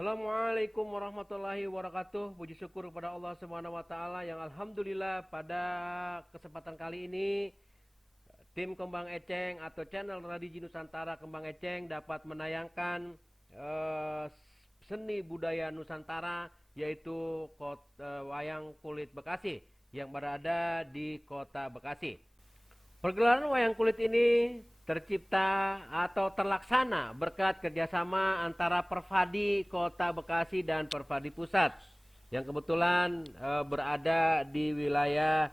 Assalamualaikum warahmatullahi wabarakatuh. Puji syukur kepada Allah Subhanahu wa taala yang alhamdulillah pada kesempatan kali ini tim Kembang Eceng atau channel Radiji Nusantara Kembang Eceng dapat menayangkan seni budaya Nusantara, yaitu wayang kulit Bekasi yang berada di Kota Bekasi. Pergelaran wayang kulit ini tercipta atau terlaksana berkat kerjasama antara Pervadi Kota Bekasi dan Pervadi Pusat yang kebetulan berada di wilayah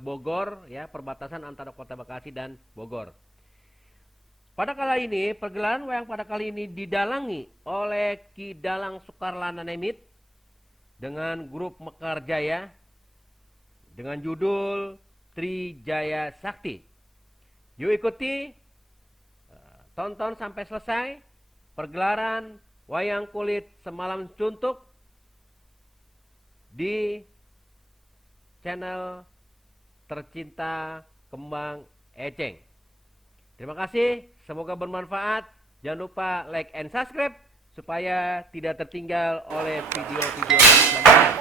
Bogor, ya, perbatasan antara Kota Bekasi dan Bogor. Pada kali ini, pergelaran wayang pada kali ini didalangi oleh Ki Dalang Sukarlana Nemit dengan grup Mekar Jaya dengan judul Trijaya Sakti. Yuk ikuti, tonton sampai selesai pergelaran wayang kulit Semalam Suntuk di channel tercinta Kembang Eceng. Terima kasih, semoga bermanfaat. Jangan lupa like and subscribe supaya tidak tertinggal oleh video-video selanjutnya.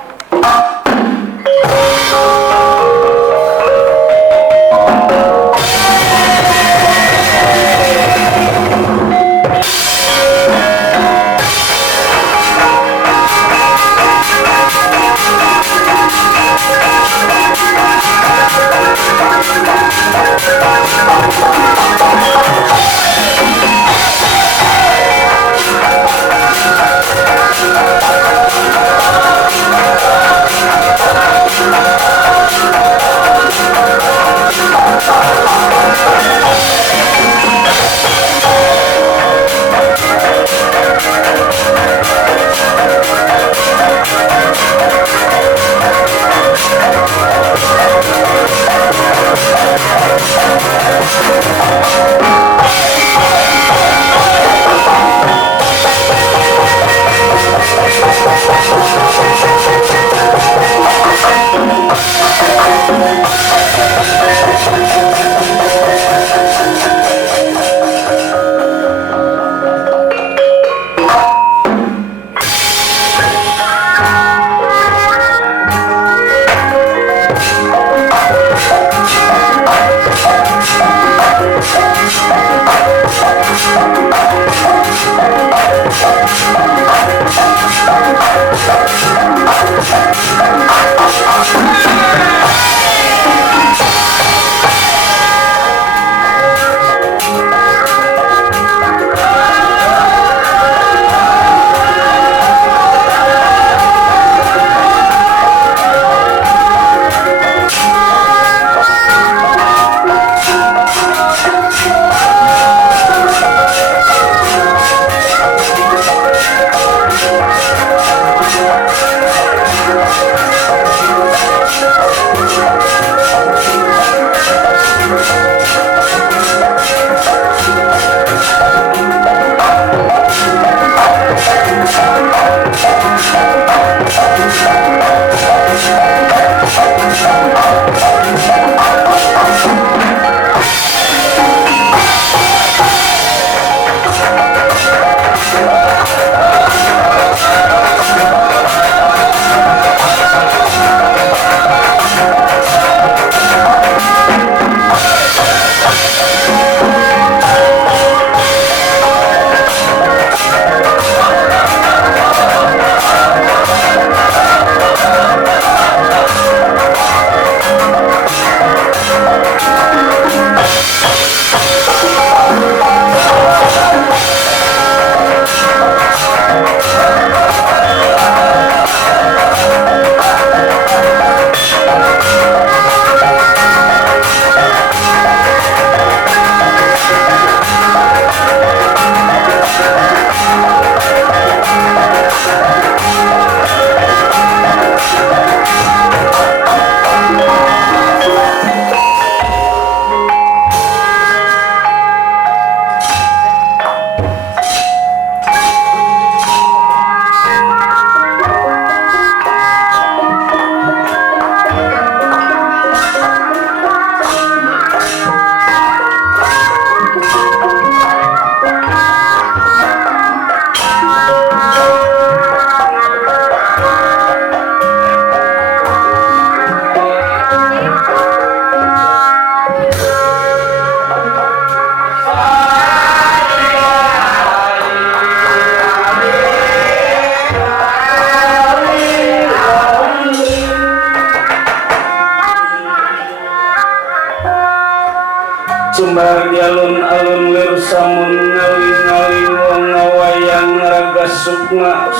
sumbar di alun-alun lir samun ngawi-ngawi wong ngawayang raga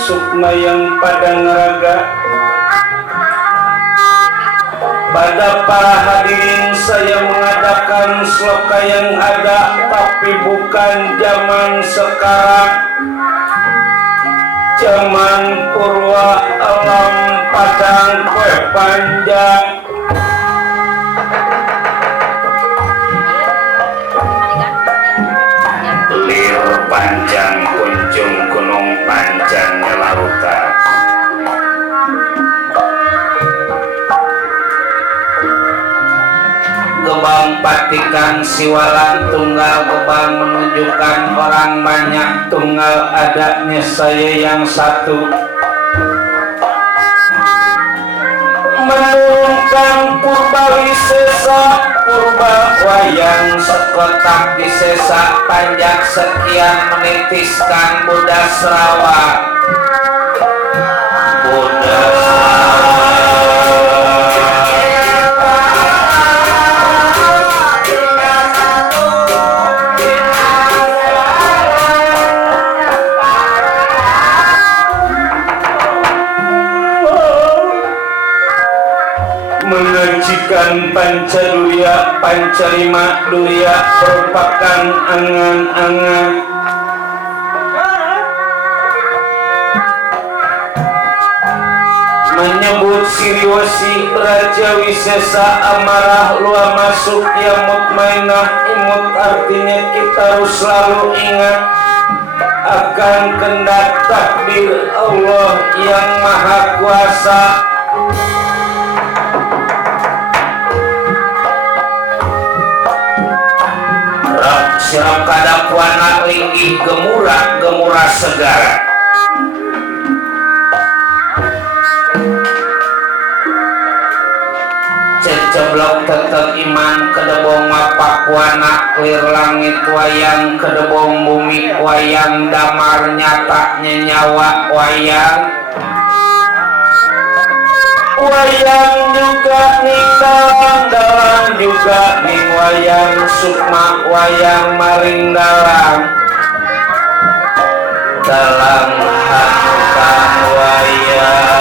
sukma yang padang raga. Pada para hadirin saya mengadakan sloka yang ada tapi bukan zaman sekarang. Zaman purwa alam padang kue panjang. Lir panjang kunjung gunung panjangnya lautan. Gebang patikan siwalan tunggal gebang menunjukkan orang banyak tunggal adanya saya yang satu. Menurunkan purba wisesa purba wayang sekotak disesa panjang sekian menitiskan Buddha Serawa Buddha mengajikan Pancaduya Pancarima Duya merupakan angan-angan menyebut Siriwasi Raja Wisesa amarah luar masuk ya mutmainah imut artinya kita harus selalu ingat akan kehendak takdir Allah yang Maha Kuasa. Sirap kadapuana linggih gemurah segara. Ceceblok tetep iman kedebong mapakuana lir langit wayang kedebong bumi wayang damar nyatanya nyawa wayang juga ning dalang juga ning wayang sukma wayang maring dalang hanukan wayang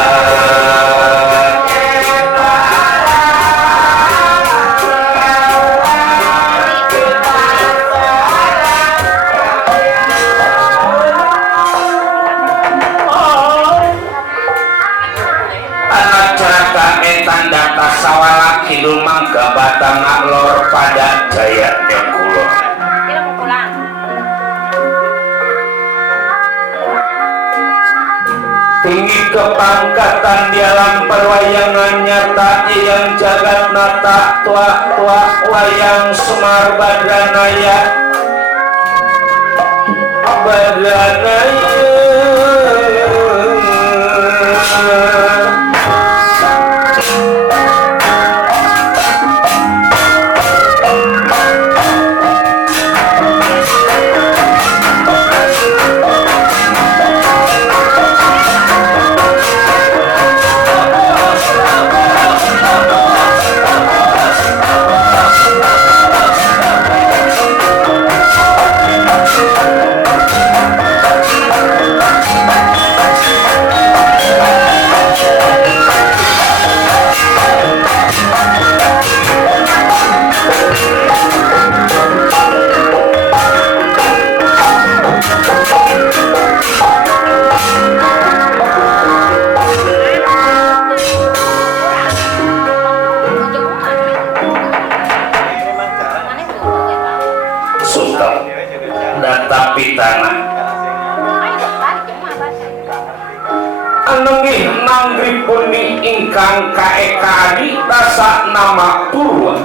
tanda kasawala kidul mangga batang lor pada jayanya kulon tinggi kepangkatan di alam perwayangan nyata yang jagat nata tua wayang Semar Badranaya tanah anengih nangripuni ingkang kaekadi rasa nama Purwa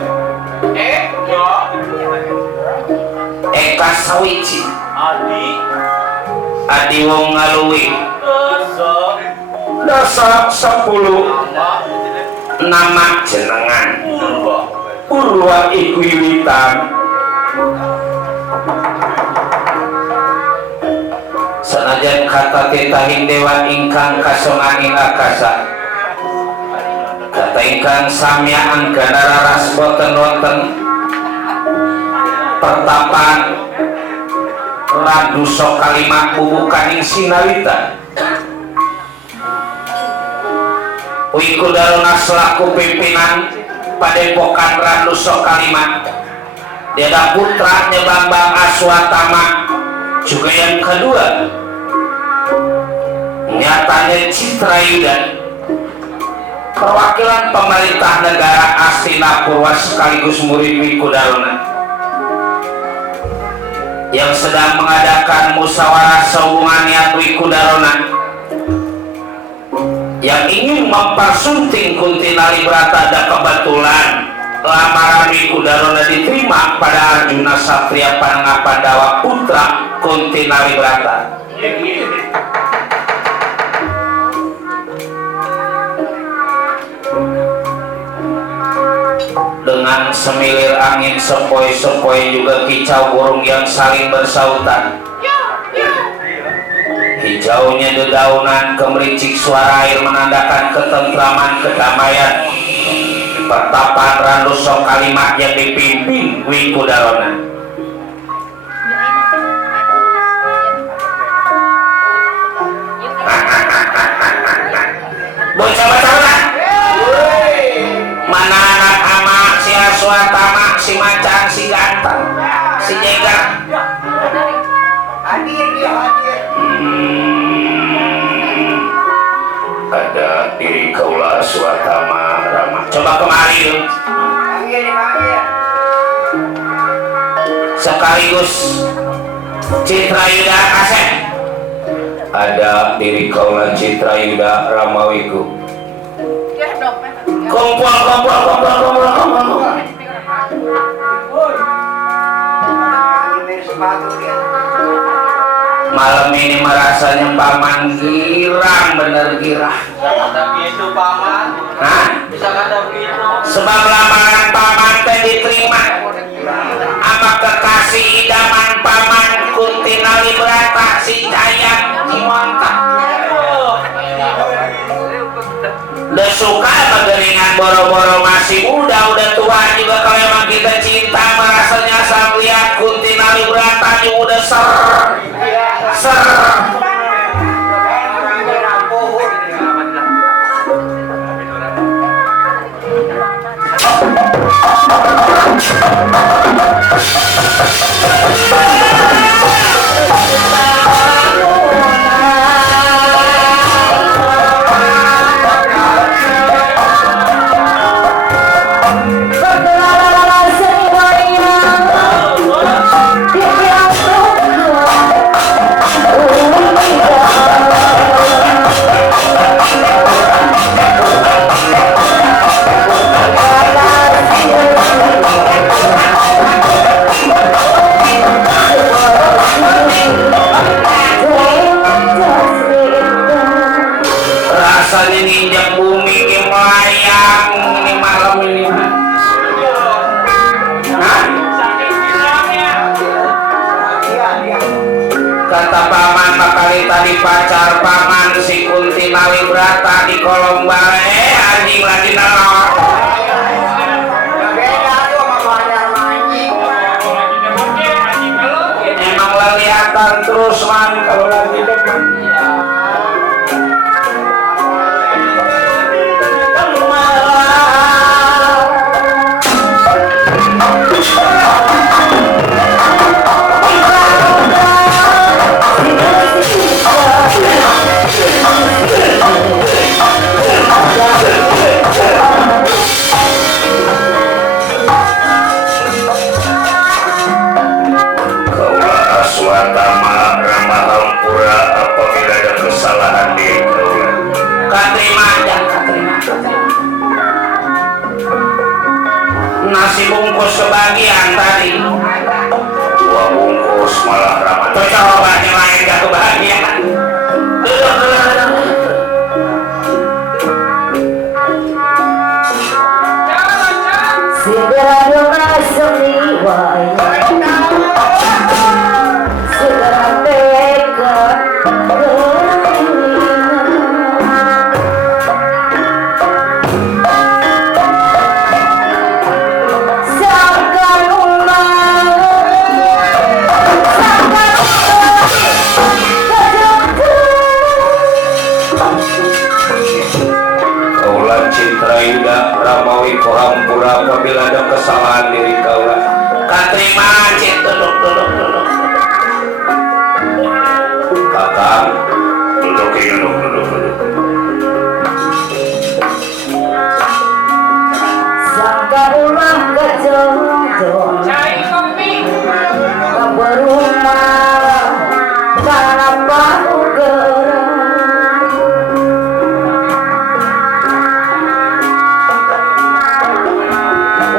Eka sawiji adi wong ngaluwi dasa 10 nama jenengan Purwa iku wiwitan senajan kata titahin dewa ingkang kasonganing akasa kata ingkang samya anggana raras boten wonten pertapan Radu Sokalima bubukaning Sinawita. Wikudarona selaku pimpinan Padepokan Radu Sokalima. Dia ada putranya Bambang Aswatama, juga yang kedua nyatanya Citra Yuda, perwakilan pemerintah negara Astina Purwa sekaligus murid Wikudarona yang sedang mengadakan musyawarah sehubungan niat Wikudarona yang ingin mempersunting Kunti Nalibrata. Dan kebetulan lamaran Wikudarona diterima pada Arjuna Satria Panengah Pandawa putra Kunti Nalibrata. Dengan semilir angin sepoi-sepoi juga kicau burung yang saling bersautan. Hijaunya dedaunan kemericik suara air menandakan ketentraman kedamaian pertapan Radu Sokalima yang dipimpin Wikudarona. Bocah-bocah mana anak ama si Aswatama, si Macan, si Ganteng, si Jegar. Hadir dia hadir. Ada diri kaula Aswatama Rama. Coba kemari yuk. Panggil. Sekaligus Citra Yuda Asep. Ada diri kaula Citra Yuda Ramawiku. Kumpul. Malam ini merasanya paman girang, bener girang. Kata gitu paman. Hah? Bisa kata gitu. Sebab lamaran paman teh diterima sama kekasih idaman paman Kunti Nalibrata, si Jayang, si Montak. Udah suka bageringan boro-boro masih muda, udah tua juga. Kalau emang kita cinta merasanya saat lihat Kunti Nalibrata juga udah ser. Rasanya nginjak bumi ke melayang ini malam ini. Hah? Kata paman makali tadi pacar paman si Kunti Nalibrata di kolong bale anjing lagi nelor. Emang leliatan terus man kalau lagi depan. oke duduk. Sangka ulah kejodoh berumah karena pahu gerang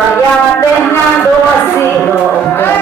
wayang dengan dua siloke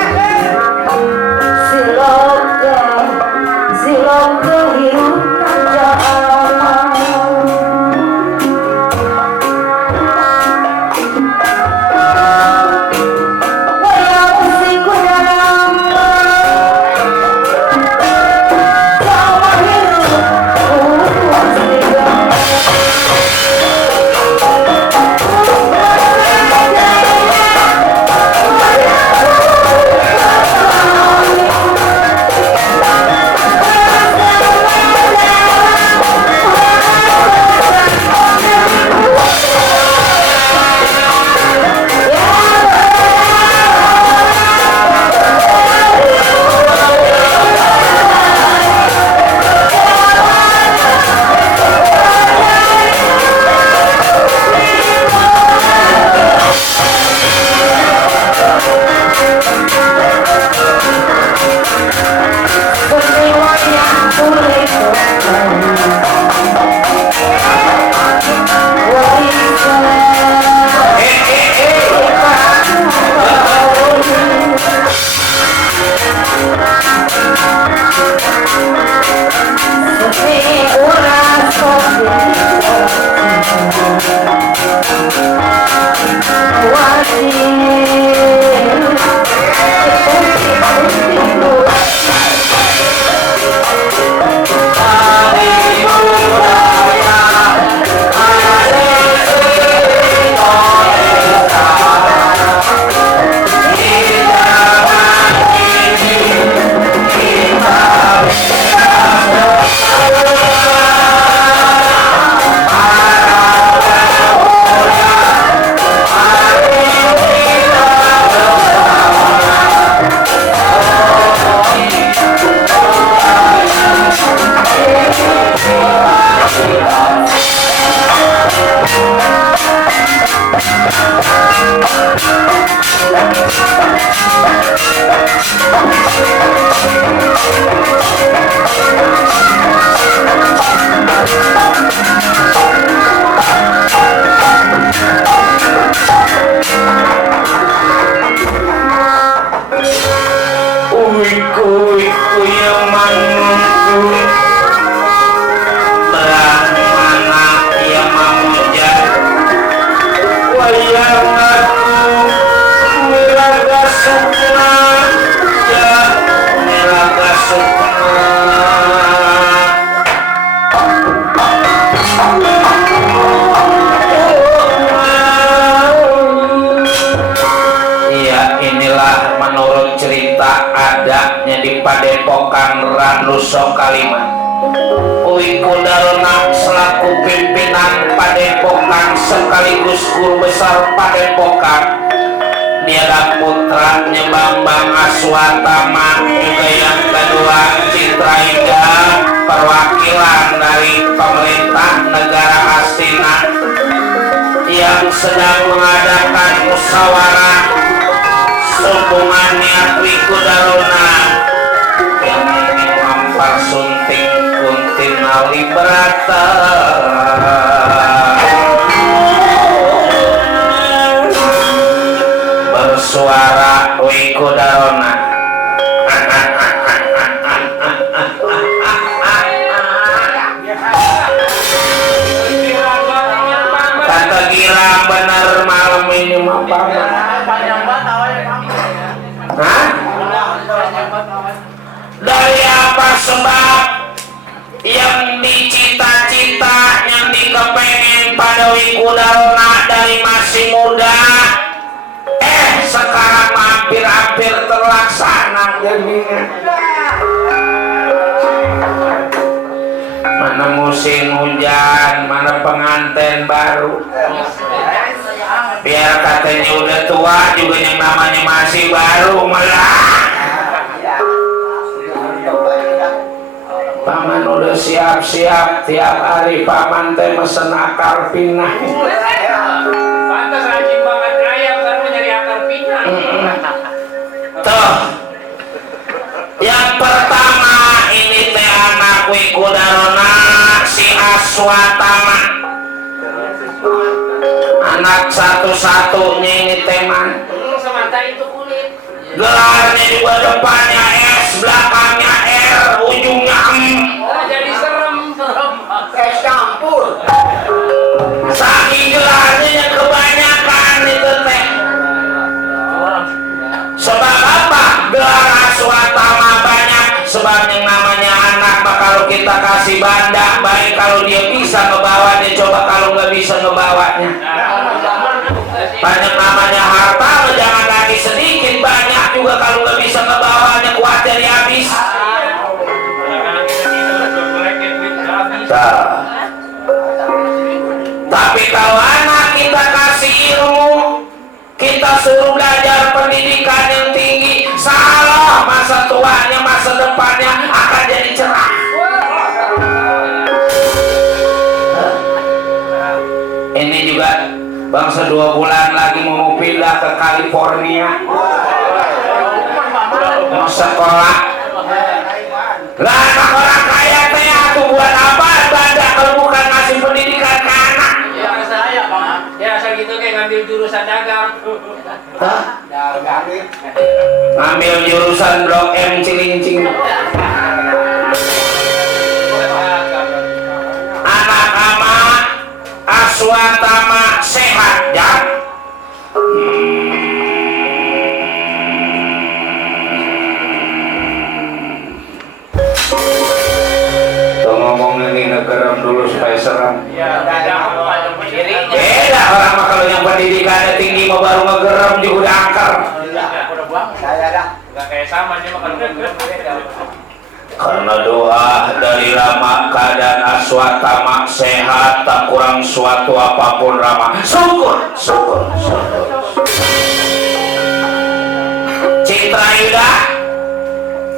hidup Padepokan Ranuso Kaliman. Uwi Kudarona selaku pimpinan Padepokan sekaligus guru besar Padepokan. Niada putranya Bambang Aswatama, juga yang kedua Citra Ida, perwakilan dari pemerintah negara Astina yang sedang mengadakan musyawarah sehubungan niat Wikudarona yang ingin mempersunting Kuntinali Brata. Bersuara Wikudarona. Kata gila bener malam ini apa? Hah? Dari apa sebab yang dicita-cita, yang dikepengen pada Wikudarona dari masih muda, sekarang hampir-hampir terlaksana jadinya. Mana musim hujan, mana pengantin baru. Biar katanya udah tua juga yang namanya masih baru malah. Paman udah siap-siap tiap hari paman teh mesen akar pinah. Pantas rajin banget ayam kan nyari akar pinang. Tuh. Yang pertama ini teh anak Wikudarona si Aswatama. Anak satu-satunya ini teman. Semata itu kulit. Gelarnya juga depannya S, belakangnya R, ujungnya M. Jadi serem. Es campur. Saking gelarnya yang kebanyakan itu teh. Sebab apa? Gelar Aswatama banyak. Sebab yang namanya anak mah kalau kita kasih banda, baik kalau dia bisa ngebawanya, coba kalau nggak bisa ngebawanya. Banyak namanya harta, jangan lagi sedikit, banyak juga kalau nggak bisa ngebawanya, kuat jadi habis. Nah. Tapi kalau anak kita kasih ilmu, kita suruh belajar pendidikan yang tinggi, salah masa tuanya, masa depannya akan jadi cerah. Ini juga bangsa 2 bulan lagi mau pindah ke California, mau sekolah. Lah anak orang kaya teh aku buat apa banda kalau bukan ngasih pendidikan ke anak? Ya saya Pak. Ya asal gitu kayak ngambil jurusan dagang. Hah? Ngambil jurusan Blok M Cilincing. Anak ama Aswatama sehat ya. Tuh ngomong ini negeram dulu supaya serem. Ya beda Beda orang mah kalau yang pendidikannya tinggi mau baru ngegerem juga udah angker. Udah buang. Saya dah. Enggak kayak sama dia mah kalau beda. Karena doa dari lama keadaan Aswatama sehat, tak kurang suatu apapun Rama. Syukur, syukur, syukur. Citra Yuda,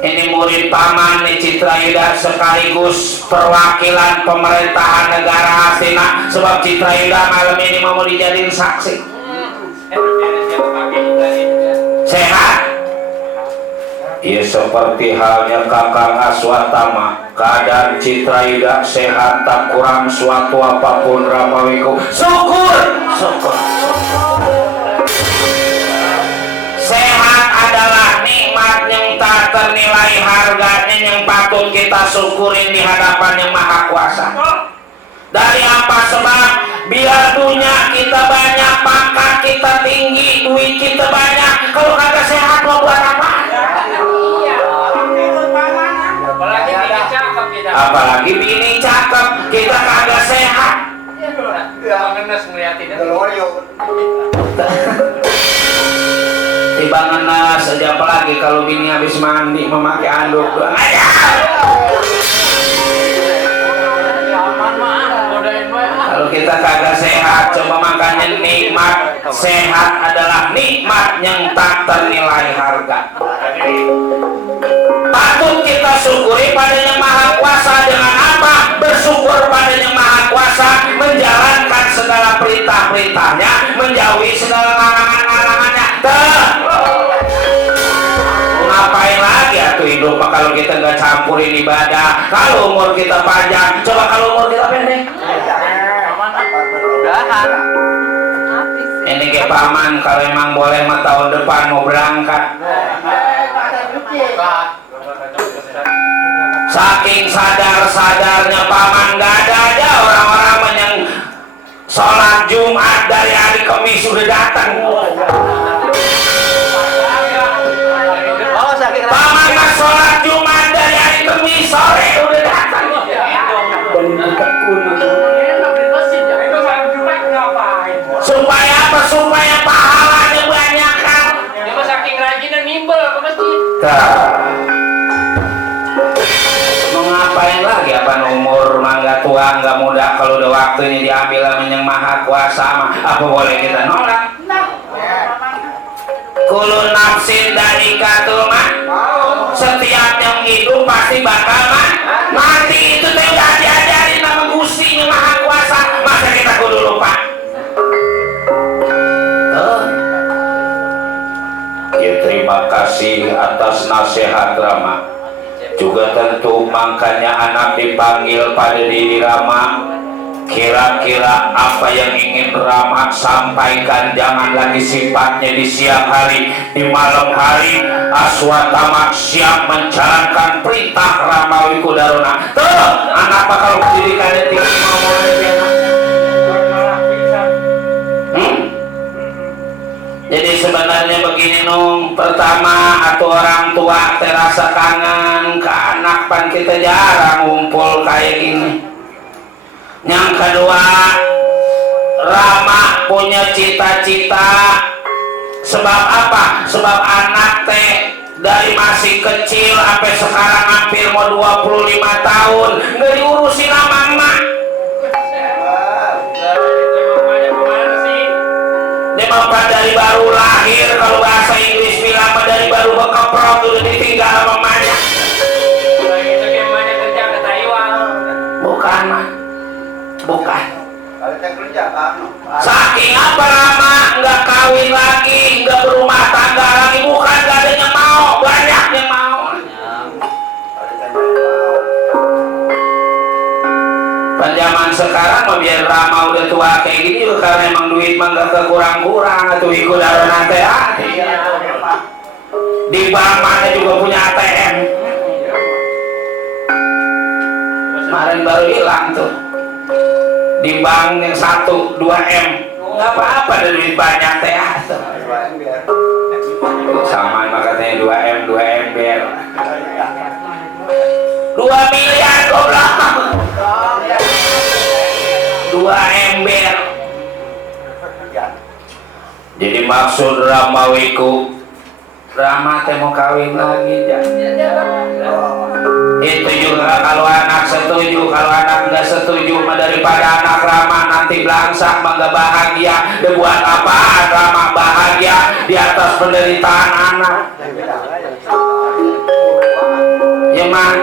ini murid paman nih. Citra Yuda sekaligus perwakilan pemerintahan negara Hastina. Sebab Citra Yuda malam ini mau dijadiin saksi. Sehat. Ya seperti halnya Kakang Aswatama, keadaan Citra Yuda sehat, tak kurang suatu apapun Ramawiku. Syukur, syukur. Sehat adalah nikmat yang tak ternilai harganya, yang patut kita syukurin di hadapan Yang Maha Kuasa. Dari apa sebab? Biar dunia kita banyak, pangkat kita tinggi, duit kita banyak, kalau kagak sehat mau buat apa? Apalagi bini cakep kita. Apalagi bini cakep, kita kagak sehat. Ngenes ngeliatin. Tiba ngenes aja, apalagi kalau bini habis mandi memakai anduk doang aja. Kalau kita kagak sehat, coba makanya nikmat sehat adalah nikmat yang tak ternilai harga. Patut kita syukuri pada Yang Maha Kuasa. Dengan apa? Bersyukur pada Yang Maha Kuasa, menjalankan segala perintah-perintahnya, menjauhi segala larangan-larangannya. Ngapain lagi atuh hidup kalau kita nggak campurin ibadah? Kalau umur kita panjang, coba kalau umur kita pendek. Ini kayak paman kalau emang boleh mah tahun depan mau berangkat. Saking sadar-sadarnya paman, gak ada aja orang-orang yang sholat Jumat dari hari Kamis sudah datang. Paman mah sholat Jumat dari hari Kamis sore udah datang. Supaya apa? Supaya pahalanya banyak kan. Dia mah saking rajinnya nimbel ke masjid. Mau ngapain lagi? Apa umur mangga tua nggak muda, kalau udah waktunya diambil sama Yang Maha Kuasa mah apa boleh kita nolak? Kulun nafsin dha'iqatul maut. Setiap yang hidup pasti bakal mati. Itu teh dipanggil pada diri Rama. Kira-kira apa yang ingin Rama sampaikan? Jangan lagi sifatnya di siang hari, di malam hari Aswatama siap menjalankan perintah Rama Wikudarona. Tuh, anak bakal pendidikannya tinggi mau Jadi sebenarnya begini Nung, pertama atau orang tua terasa kangen ke anak pan kita jarang ngumpul kayak gini. Yang kedua, Rama punya cita-cita. Sebab apa? Sebab anak teh dari masih kecil sampai sekarang hampir mau 25 tahun nggak diurusin sama emak. Dia dari baru lahir, kalau bahasa Inggris bilang dari baru bekeprok udah ditinggal sama emaknya. Kerja ke Taiwan. Bukan mah. Bukan. Saking apa lama nggak kawin lagi, nggak berumah tangga lagi, bukan nggak ada yang mau, banyak yang mau. Pada zaman sekarang mah biar Rama udah tua kayak gini juga karena emang duit mah nggak kekurang-kurang atau ikut daronan teh. Di bank mana juga punya ATM. Kemarin baru hilang tuh. Di bank yang 1, 2M nggak apa-apa, ada duit banyak teh sama makanya 2M biar 2 miliar goblok 2 ember. Jadi maksud Rama Wiku, Rama teh mau kawin lagi ya. Itu juga kalau anak setuju, kalau anak nggak setuju mah daripada anak Rama nanti belangsak nggak bahagia. Dia buat apaan Rama bahagia di atas penderitaan anak? Ya mah.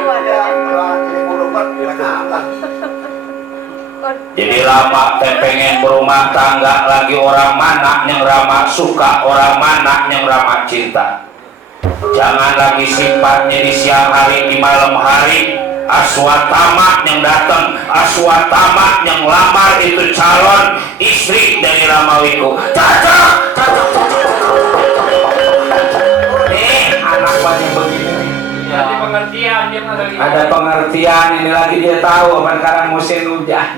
Jadi Rama teh pengen berumah tangga lagi, orang mana yang Rama suka, orang mana yang Rama cinta. Jangan lagi sifatnya di siang hari, di malam hari. Aswatama yang datang, Aswatama yang lamar itu calon istri dari Rama Wiku. Cocok. Nih anak banyak begini. Ada pengertian dia lagi. Ada pengertian ini lagi dia tahu apa sekarang musim hujan.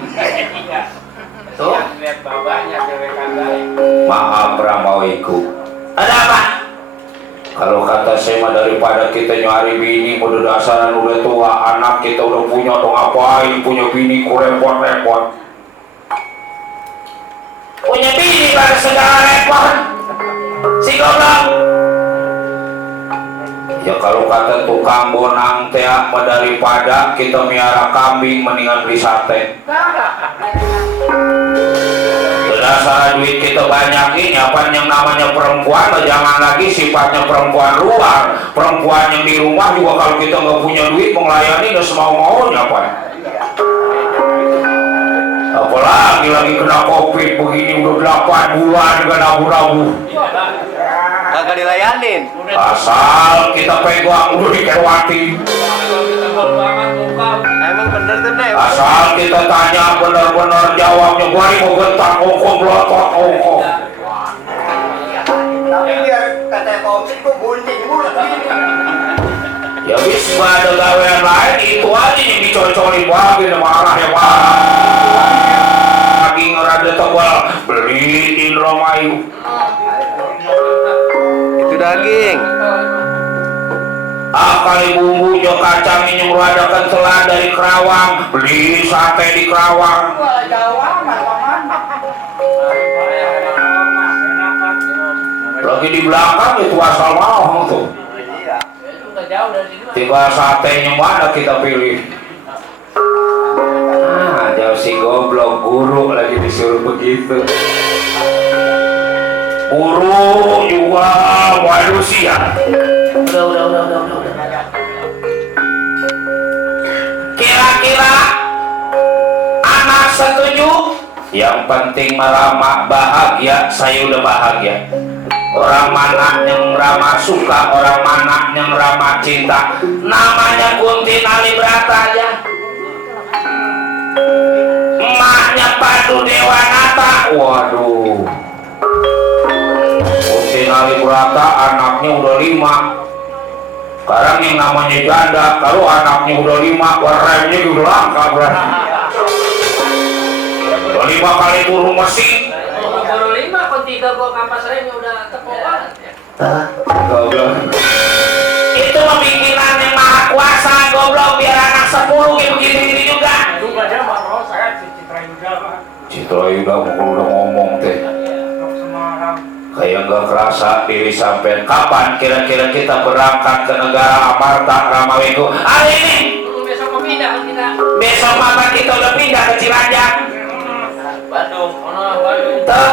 Tuh. Lihat bapaknya cewek kandai. Maaf Rama Wiku. Ada apa? Kalau kata saya mah daripada kita nyari bini udah dasaran udah tua, anak kita udah punya dong ngapain punya bini ku repot-repot. Punya bini pada segala repot. Si goblok. Ya kalau kata tukang bonang teh apa daripada kita miara kambing mendingan beli sate. Dasar duit kita banyak ini apa yang namanya perempuan, jangan lagi sifatnya perempuan luar, perempuan yang di rumah juga kalau kita nggak punya duit melayani nggak semau-maunya apa. Apalagi lagi kena covid begini udah 8 bulan juga nabu-nabu. Kagak dilayanin. Asal kita pegang udah dikerwatin. Emang bener tuh deh. Asal kita tanya benar-benar jawabnya gua ini mau bentak ongkong belotot ongkong. Tapi biar kata komik kok bunting mulu gini. Ya bisa ada gawean lain itu aja yang dicocoli lagi marah ya Pak. Lagi ngerada tebal beliin Romayu. Itu daging. Kali bumbunya kacangnya yang meradakan telah dari Kerawang, beli sate di Kerawang. Lagi di belakang itu asal mau tuh. Tiba satenya mana kita pilih? Jauh si goblok guru lagi disuruh begitu. Guru juga manusia. Udah. Kira-kira anak setuju? Yang penting Rama bahagia, saya udah bahagia. Orang mana yang Rama suka, orang mana yang Rama cinta, namanya Kunti Nalibrata aja. Madu Dewanata. Waduh. Kunti Nalibrata anaknya udah 5. Sekarang yang namanya janda, kalau anaknya udah 5, warnanya udah langka berarti. 5 kali turun mesin. Baru 5, kok 3 gua kampas remnya udah tepok banget ya. Itu mah bikinan yang maha kuasa, goblok, biar anak 10 kayak begini-gini juga. Itu aja Maro saya Citra Yuda Pak. Citra Yuda udah ngomong teh. Dok Semarang. Kayak nggak kerasa diri sampai kapan kira-kira kita berangkat ke negara Amarta Ramawego? Hari ini. Besok mau pindah kan kita. Besok malam kita udah pindah ke Cilacap. Bandung, Bandung. Tuh.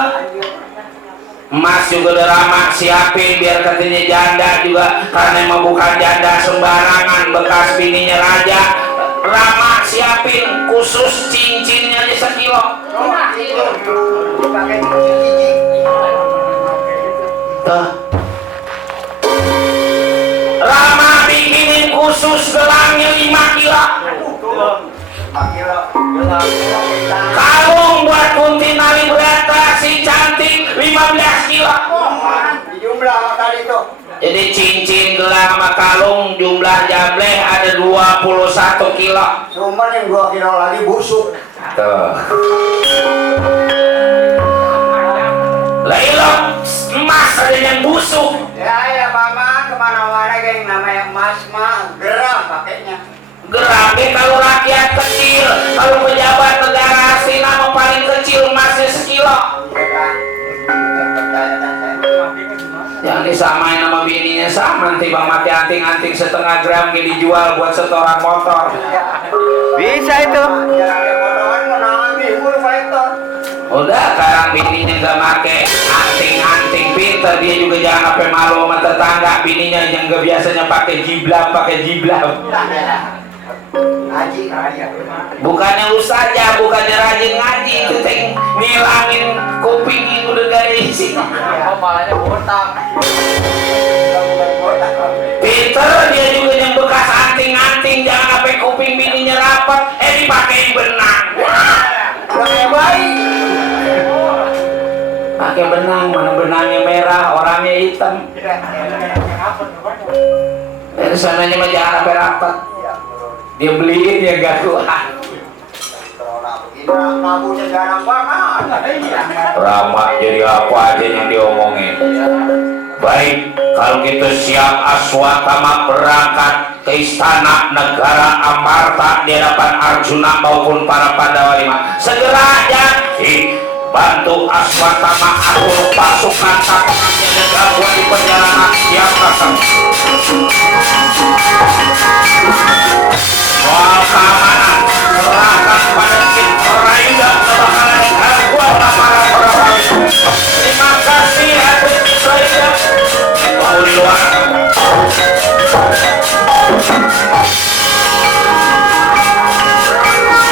Emas juga udah lama siapin biar katanya janda juga, karena emang bukan janda sembarangan, bekas bininya raja. Rama siapin khusus cincinnya aja 1 kilo. Pakai gigi. Tuh. Rama bikinin khusus gelangnya 5 kilo. Kalung buat Kunti Nalibrata si cantik 15 kilo. Jumlah tadi tuh. Jadi cincin, gelang, sama kalung jumlah jableh ada 21 kilo. Cuman yang 2 kilo lagi busuk. Tuh. Lah ilok emas ada yang busuk. Ya mama kemana-mana geng namanya emas mah geram pakainya. Geraknya kalau rakyat kecil, kalau pejabat negara asing nama paling kecil emasnya 1 kilo. Iya kan. Yang disamain sama bininya sama, nanti bang mati anting-anting 1/2 gram dijual buat setoran motor. Bisa itu. Jangan ada potongan mau nanti full fighter. Udah sekarang bininya gak make anting-anting pinter, dia juga jangan sampai malu sama tetangga. Bininya yang gak biasanya pakai jiblam. Ngaji. Bukannya lu saja, bukannya rajin ngaji, itu teh ngilangin kuping yang udah gak isi. Oh, malahnya botak. Pinter dia juga yang bekas anting-anting, jangan sampai kuping bininya rapat, dipakein benang. Udah baik. Pakai benang, mana benangnya merah, orangnya hitam. Dari sananya mah jangan sampai rapat. Dia beliin ya gak kuat. Kamunya jarang banget. Rama jadi apa aja yang diomongin. Baik, kalau gitu siap Aswatama berangkat ke istana negara Amarta di hadapan Arjuna maupun para Pandawa 5. Segera jadi bantu Aswatama atur pasukan tapangannya dan gangguan di perjalanan yang datang. Soal keamanan serahkan pada tim Rayuda kebakaran gangguan para perawan. Terima kasih atas saya. Tunggu di luar.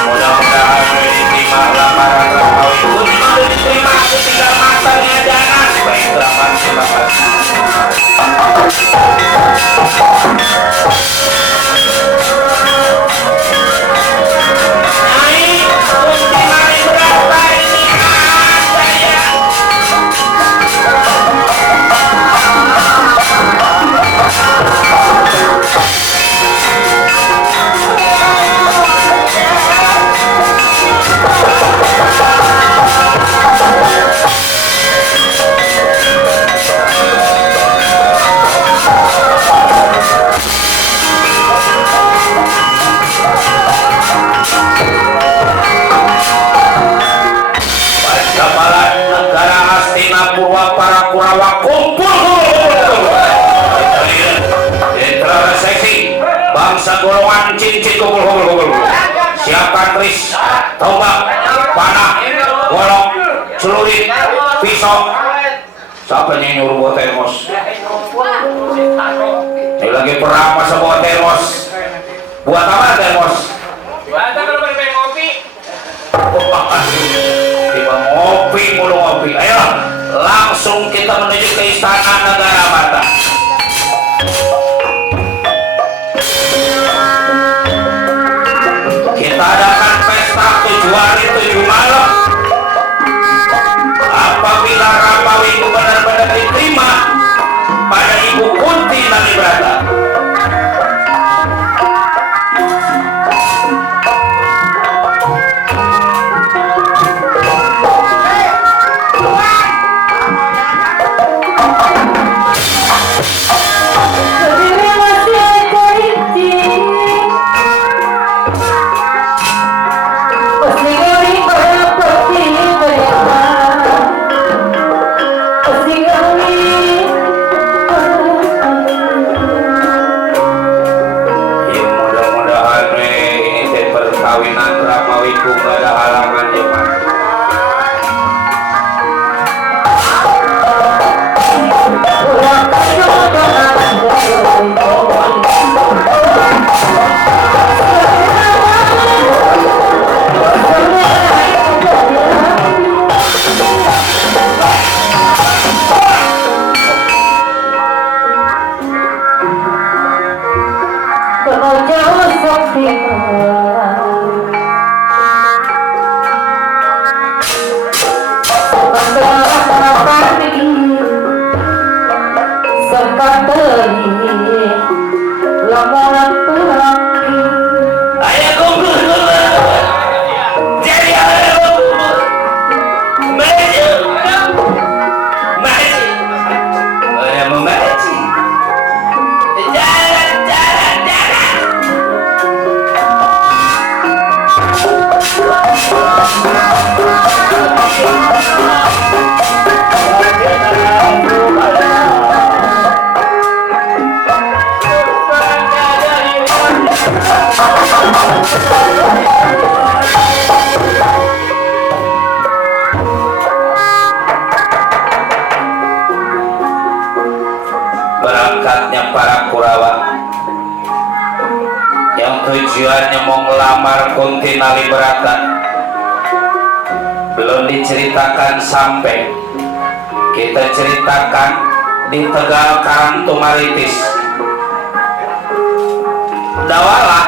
Mudah-mudahan diterima lamaran Rapawi. Untuk diterima tinggal matanya jangan. Baik, silakan. Golongan cincin kumpul. Siapkan keris, tombak, panah, golok, celurit, pisau. Siapa yang nyuruh bawa termos? Ini lagi perang masa bawa termos. Buat apa termos? Buat kalau pengen ngopi. Tiba ngopi mulu ngopi. Ayo langsung kita menuju ke istana negara Amarta. Kita adakan pesta 7 hari 7 malam Kuntinali Brata. Belum diceritakan sampai kita ceritakan di Tegal Karang Tumaritis. Dawala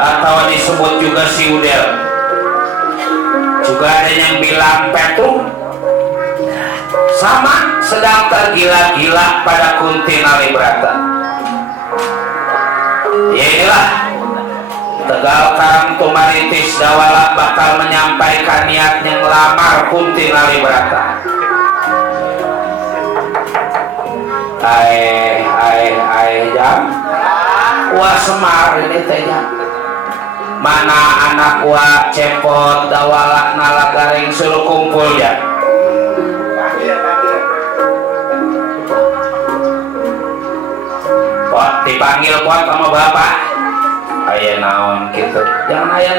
atau disebut juga si Udel. Juga ada yang bilang Petruk sama sedang tergila-gila pada Kuntinali Brata. Ya inilah Tegal Karang Tumaritis. Dawala bakal menyampaikan niatnya ngelamar Kuntinali Brata. Jam Wah Semar ini teh jam. Mana anak wa cepot Dawala nala garing suruh kumpul ya. Pot dipanggil pot sama bapak. Aya naon gitu. Jangan aya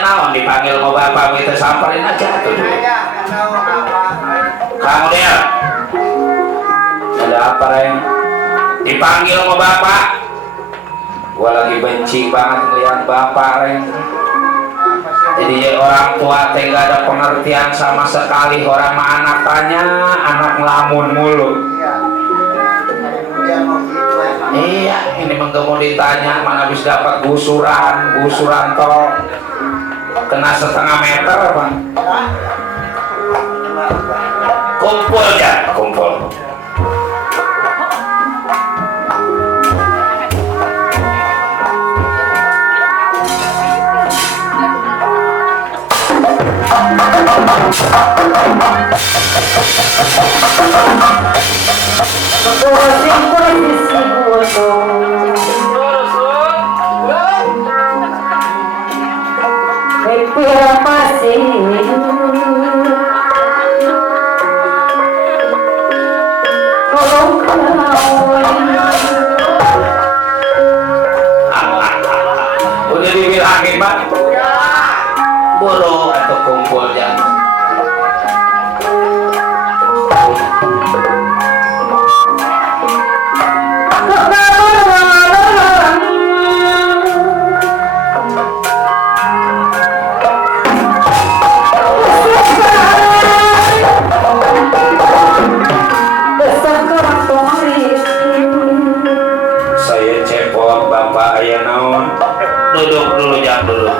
naon dipanggil sama bapak gitu, samperin aja tuh dulu. Kamu dia. Ada apa Reng? Dipanggil sama bapak. Gua lagi benci banget ngeliat bapak Reng. Jadi orang tua teh gak ada pengertian sama sekali. Orang mah anak tanya, anak ngelamun mulu. Iya, ini menggemu ditanya mana bisa dapat gusuran tol kena setengah meter apa? Kumpul ya, kumpul. Udah dibilangin Pak, buru atau kumpul jangan. Saya cepot bapak aya naon. Duduk dulu jangan duduk.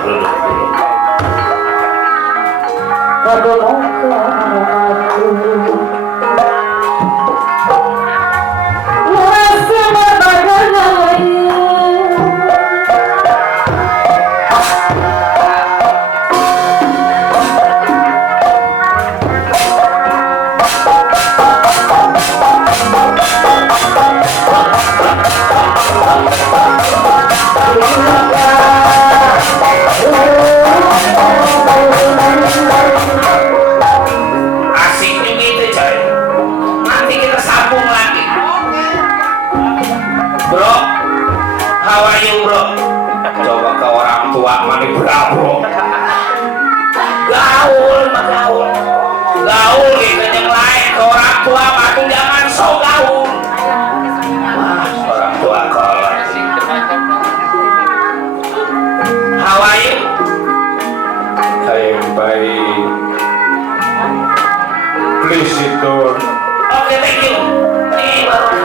Asik juga itu coy. Nanti kita sambung lagi. Bro, how are you bro? Coba ke orang tua mani bro. Gaul gitu yang lain. Ke orang tua mah tuh jangan so gaul. Wah, orang tua kolot. How are you? I'm baik. Please sit down. Okay, thank you. Nih baru.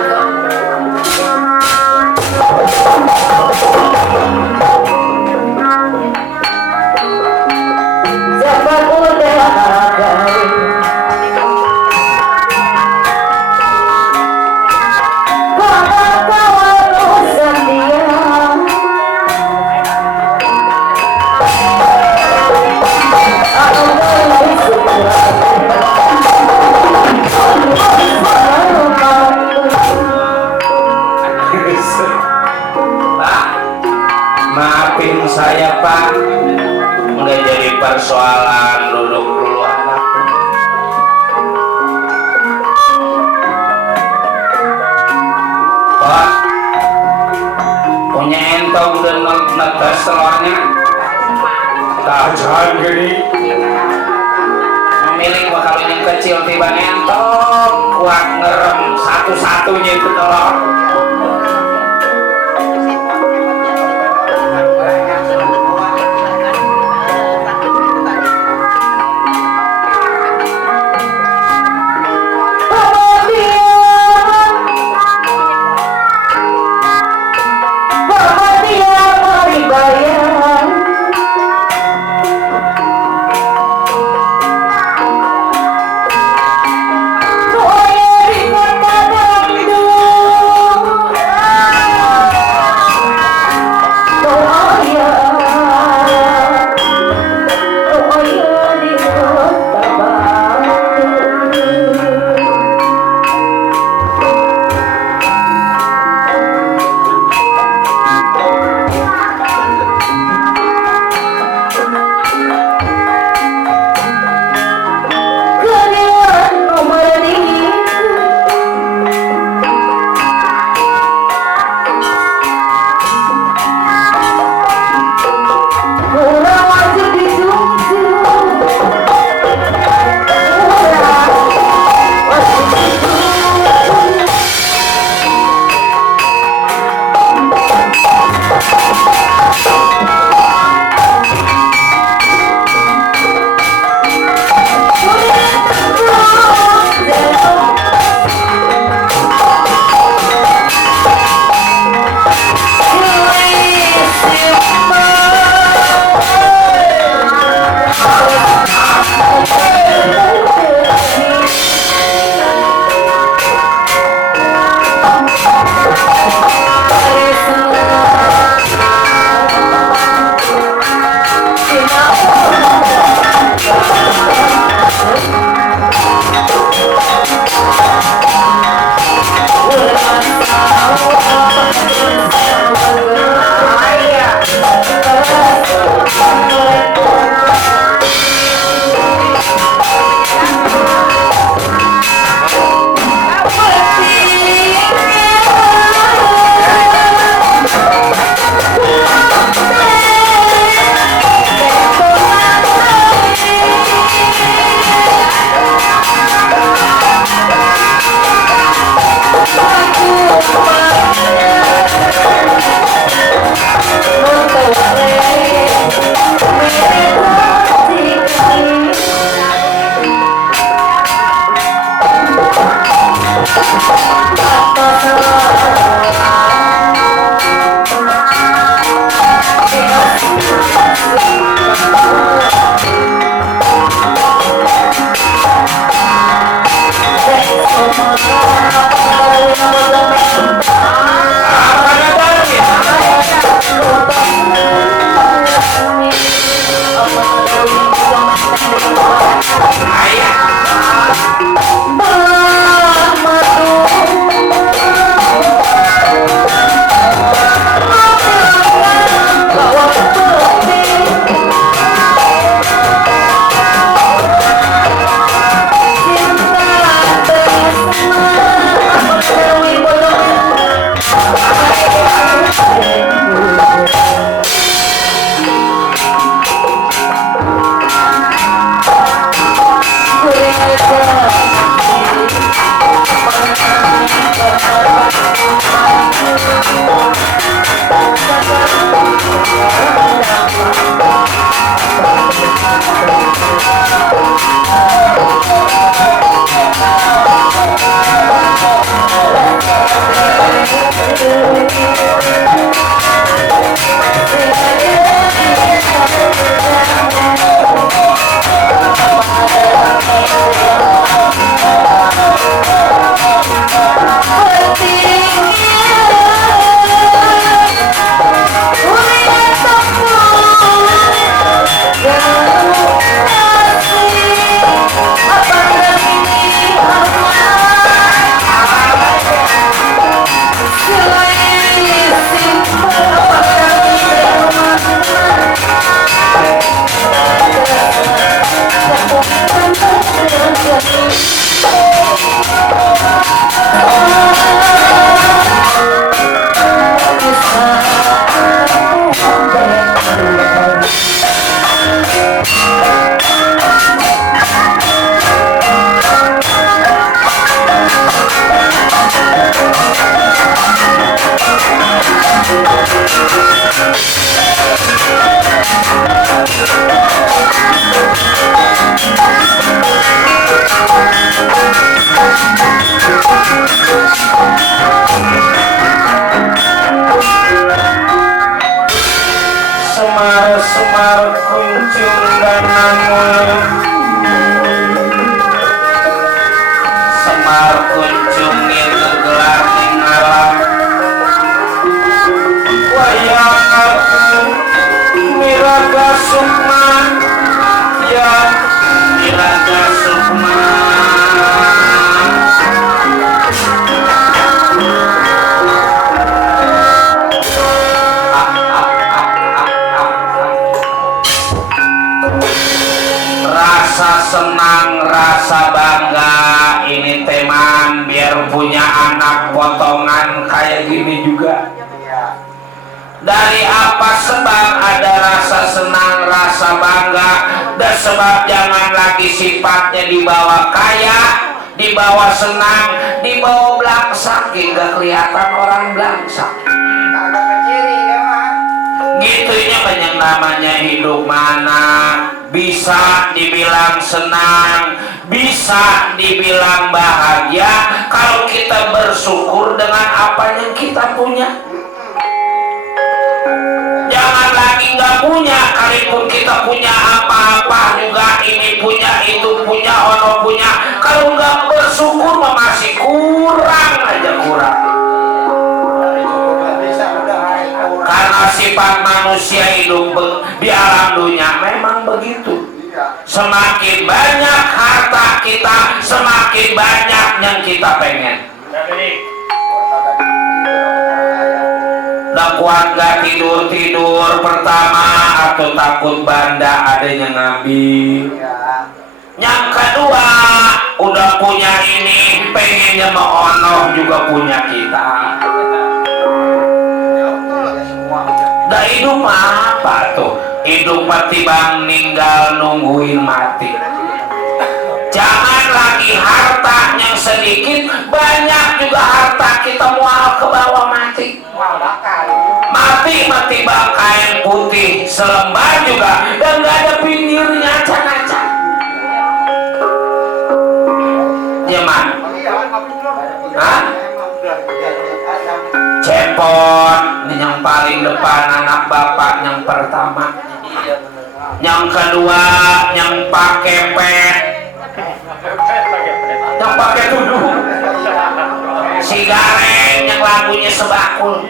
Maafin saya Pak, nggak jadi persoalan, duduk dulu anakku. Pak, punya entong dan netes telurnya? Tajan gini. Memilih bakal yang kecil tiba entong, kuat ngerem satu-satunya itu telur. Sukma, ya di Raja Sukma. Rasa senang, rasa bangga ini teman, biar punya anak potongan kayak gini juga. Dari apa sebab ada rasa senang, rasa bangga? Dan sebab jangan lagi sifatnya dibawa kaya, dibawa senang, dibawa belangsak, hingga kelihatan orang belangsak. Agak keciri ya Mas. Gitunya banyak namanya hidup mana bisa dibilang senang, bisa dibilang bahagia kalau kita bersyukur dengan apa yang kita punya. Jangan lagi nggak punya, kalaupun kita punya apa-apa juga, ini punya, itu punya, ono punya. Kalau nggak bersyukur mah masih kurang aja kurang. Karena sifat manusia hidup di alam dunia memang begitu. Semakin banyak harta kita, semakin banyak yang kita pengen. Udah kuat gak tidur-tidur pertama, atau takut banda adanya ngambil. Yang kedua, udah punya ini, pengennya mau ono juga punya kita. Dah hidup apa tuh? Hidup mati bang, ninggal nungguin mati. Jangan lagi harta yang sedikit, banyak juga harta kita mual ke bawah mati. Mati bang kain putih selembar juga, dan gak ada pinggirnya acak-acak. Gimana? Hah? Cepot, ini yang paling depan anak bapak yang pertama. Yang kedua yang pakai pet, yang pakai tudung. Si Gareng yang lagunya sebakul.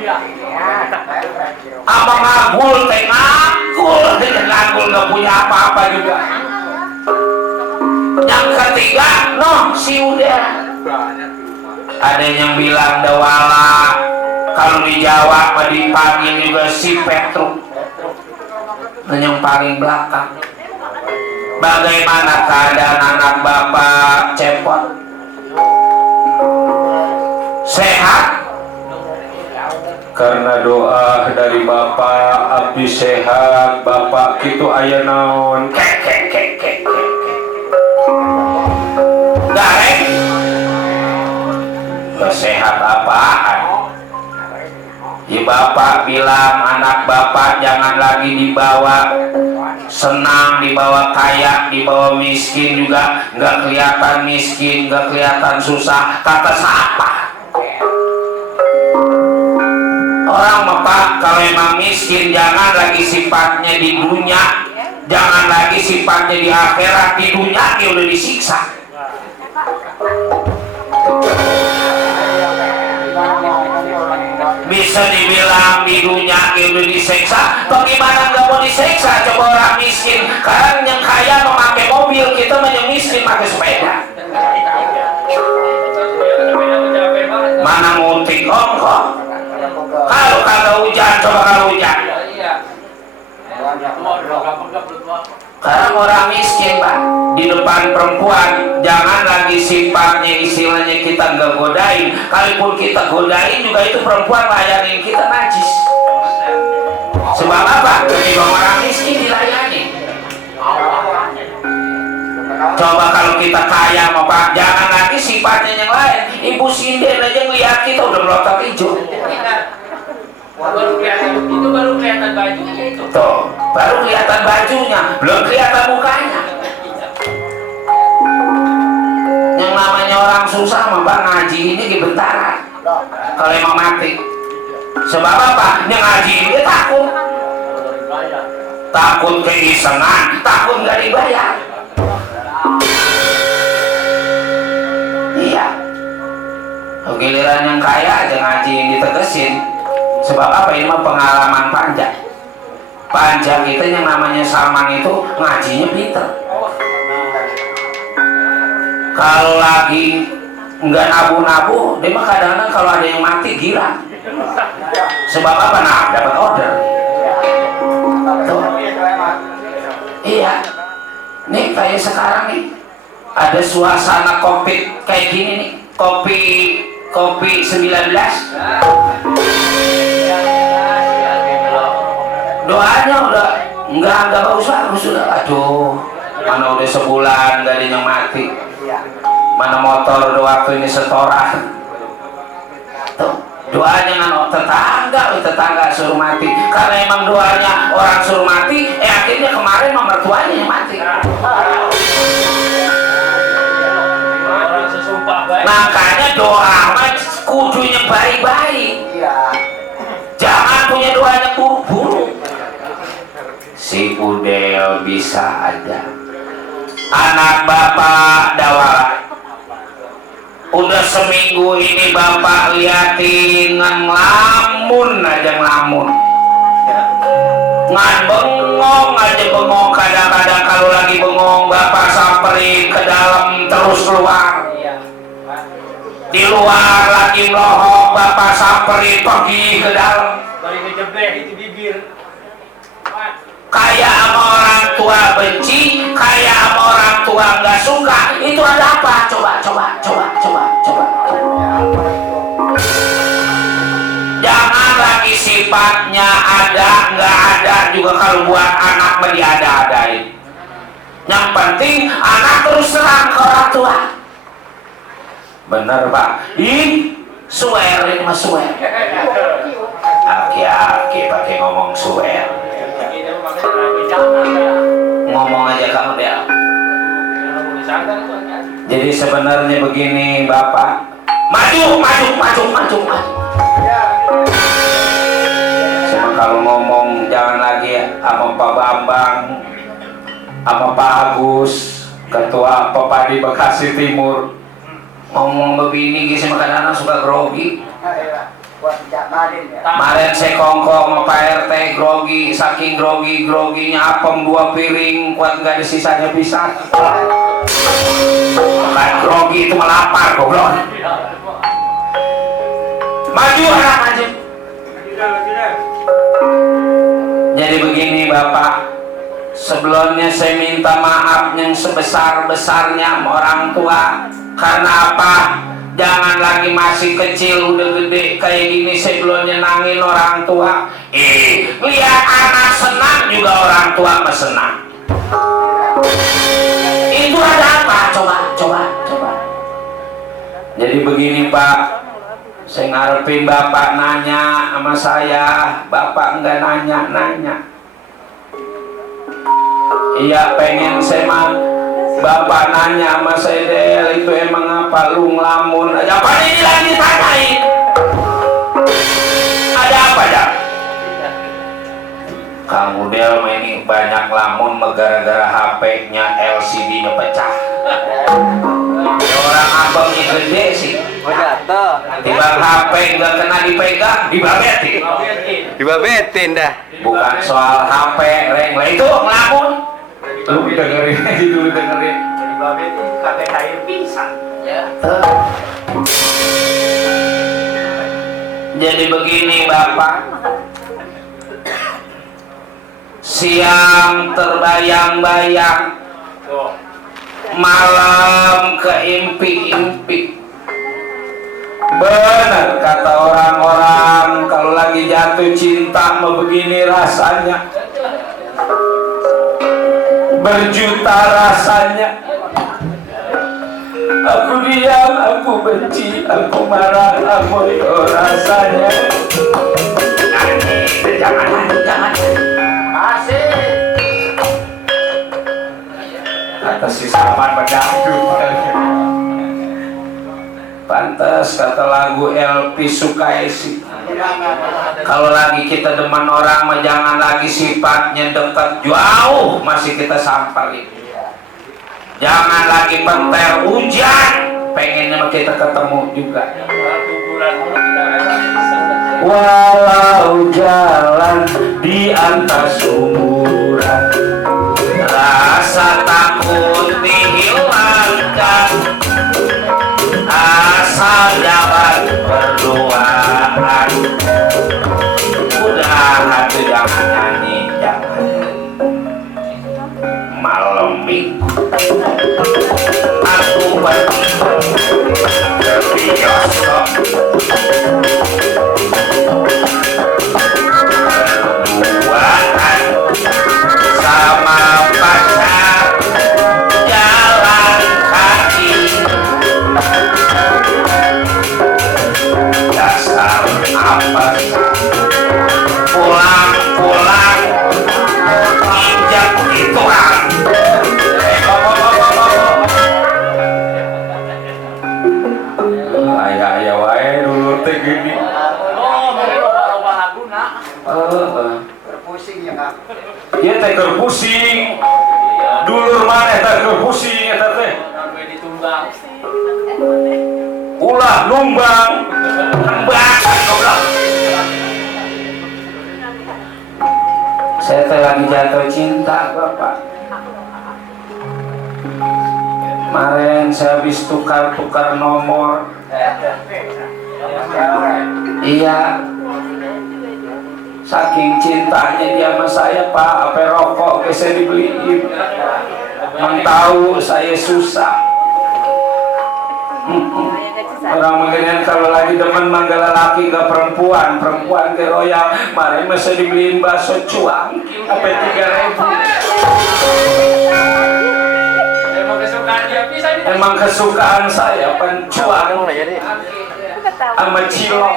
Abang ngagul teh ngagul, dengan ngagul gak punya apa-apa juga. Yang ketiga, si udah. Ada yang bilang dawala, kalau di Jawa mah dipanggil juga si Petruk. Dan yang paling belakang. Bagaimana keadaan anak bapak Cepot? Sehat? Karena doa dari bapak abdi sehat, bapak gitu aya naon kek. Gareng sehat apaan? Ya bapak bilang anak bapak jangan lagi dibawa senang, dibawa kaya, dibawa miskin juga, nggak kelihatan miskin, nggak kelihatan susah. Kata siapa? Orang Pak, kalau emang miskin jangan lagi sifatnya di dunia, jangan lagi sifatnya di akhirat. Di dunia dia udah disiksa. Bisa dibilang di dunia dia udah disiksa. Bagaimana nggak mau disiksa? Coba orang miskin. Karena yang kaya memakai mobil, kita yang miskin pakai sepeda. Mana ngutik ongkos? Kalau hujan, coba kalau hujan. Karena orang miskin Pak, di depan perempuan jangan lagi sifatnya istilahnya kita nggak godain. Kalaupun kita godain juga itu perempuan layanin kita najis. Sebab apa? Ketika orang miskin dilayani. Coba kalau kita kaya mau Pak, jangan lagi sifatnya yang lain. Ibu sinden aja ngeliat kita udah melotot hijau. Baru kelihatan bajunya itu. Tuh, baru kelihatan bajunya, belum kelihatan mukanya. Yang namanya orang susah mah Pak, ngaji ini gebentaran. Kalau emang mati. Sebab apa? Yang ngaji ini takut. Takut keisengan, takut nggak dibayar. Iya. Giliran yang kaya aja ngaji yang ditegesin. Sebab apa? Ini mah pengalaman panjang. Panjang kita yang namanya Salman itu ngajinya pinter. Kalau lagi nggak nabu-nabu, dia mah kadang-kadang kalau ada yang mati gila. Sebab apa? Nah, dapat order. Tuh. Iya. Nih kayak sekarang nih ada suasana kopi kayak gini nih, kopi 19. Doanya udah nggak bagus sudah. Aduh, mana udah sebulan nggak ada yang mati. Mana motor udah waktu ini setoran. Tuh, doanya kan tetangga suruh mati. Karena emang doanya orang suruh mati, akhirnya kemarin mertuanya yang mati. Makanya doa kudunya baik-baik. Jangan punya doanya buruk-buruk. Si Udel bisa aja. Anak bapak Dawala. Udah seminggu ini bapak liatin ngelamun aja ngelamun. Ngan bengong aja bengong. Kadang-kadang kalau lagi bengong bapak samperin ke dalam terus keluar. Di luar lagi melohok bapak samperin pergi ke dalam. Balik ngejeblek itu bibir. Kayak sama orang tua benci, kayak sama orang tua nggak suka, itu ada apa? Coba. Jangan lagi sifatnya ada, nggak ada juga kalau buat anak mah diada-adain. Yang penting anak terus serang ke orang tua. Bener Pak? Swear ini mah swear. Aki-aki pakai ngomong swear. Ngomong aja kamu Del. Jadi sebenarnya begini Bapak, maju. Cuma kalau ngomong jangan lagi sama Pak Bambang, sama Pak Agus, Ketua Pepadi Bekasi Timur, ngomong begini gitu kadang-kadang suka grogi. Kemarin saya kongkong sama Pak RT grogi, saking groginya apem 2 piring kuat nggak ada sisanya pisah. Kan grogi itu melapar goblok. Maju anak maju. Jadi begini Bapak, sebelumnya saya minta maaf yang sebesar-besarnya sama orang tua. Karena apa? Jangan lagi masih kecil udah gede kayak gini saya belum nyenangin orang tua. Lihat anak senang juga orang tua mah senang. Itu ada apa? Coba. Jadi begini Pak, saya ngarepin Bapak nanya sama saya, Bapak enggak nanya. Iya pengen saya mah Bapak nanya sama saya Del, itu emang apa lu ngelamun? Apa ini lagi ditanyain? Ada apa Del? Kamu Del ini banyak lamun gara-gara HP-nya LCD-nya pecah. Ya orang abangnya gede sih. Tiba HP nggak kena dipegang, dibabetin dah. Bukan soal HP, reng lah itu ngelamun. Lu dengerin aja dulu dengerin. Jadi babet itu kakek air pisang. Ya. Jadi begini Bapak, siang terbayang-bayang, malam keimpi-impi. Benar kata orang-orang kalau lagi jatuh cinta mau begini rasanya. Berjuta rasanya. Aku diam, aku benci, aku marah, aku rasanya. Jangan. Masih. Kata si Salman bedaduk. Pantes kata lagu LP Sukaisi. Kalau lagi kita demen orang mah jangan lagi sifatnya dekat jauh masih kita samperin. Jangan lagi penter hujan pengennya kita ketemu juga. walau jalan di atas umuran, rasa takut dihilangkan asal dapat berduaan. Udah tuh jangan nyanyi, jangan. Malam minggu aku pergi ke bioskop, berduaan sama pacar jalan kaki. Dasar apa pulang-pulang injak gituan. Ayah wae dulu teh gini. Pusing ya Kak. Ieu teh keur pusing. Dulur maneh teh keur pusing eta teh. Ulah numbang. Nembang goblok. Saya teh lagi jatuh cinta, Bapak. Kemarin saya habis tukar-tukar nomor. Iya. Saking cintanya dia sama saya, Pak, apa rokok saya dibeliin. Emang tahu saya susah. Orang mungkin kalau lagi demen manggala laki ke perempuan ke royal, mari masih dibeliin bakso cuang sampai 3.000. Emang kesukaan saya pencuang sama cilok.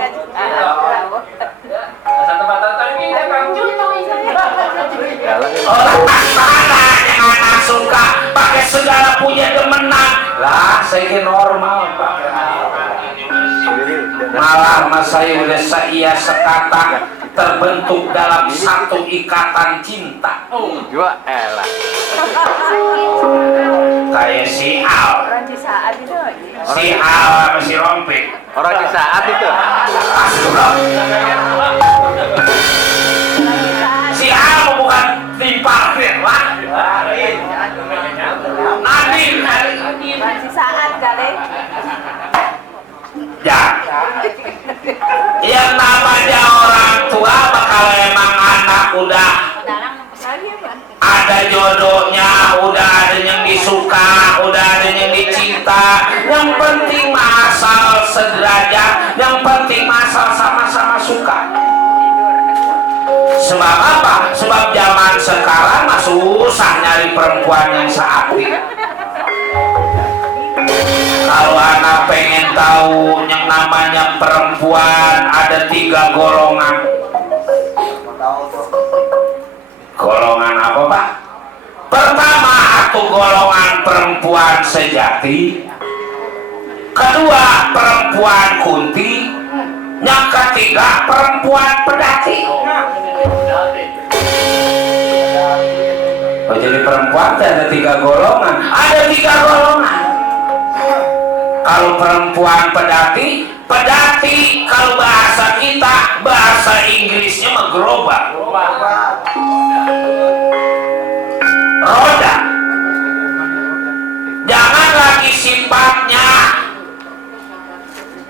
Orang mana yang anak suka pakai segala punya demenan lah, saya normal Pak. Malah mas saya udah seia sekata terbentuk dalam satu ikatan cinta. Gua elah. Kayak si Al. Si Al sama si Rompik. Orang di saat itu. Si Al bukan tim parkir lah. Adil. saat kali. Ya. Yang namanya orang tua bakal emang anak udah ada jodohnya, udah ada yang disuka, udah ada yang dicinta. Yang penting asal sederajat, yang penting asal sama-sama suka. Sebab apa? Sebab zaman sekarang mah susah nyari perempuan yang seaktif. Kalau anak pengen tahu yang namanya perempuan ada 3 golongan. Golongan apa Pak? Pertama itu golongan perempuan sejati. Kedua perempuan kunti. Yang ketiga perempuan pedati. Oh, jadi perempuan ada 3 golongan. Ada 3 golongan. Kalau perempuan pedati kalau bahasa kita, bahasa Inggrisnya mah gerobak. Roda. Jangan lagi sifatnya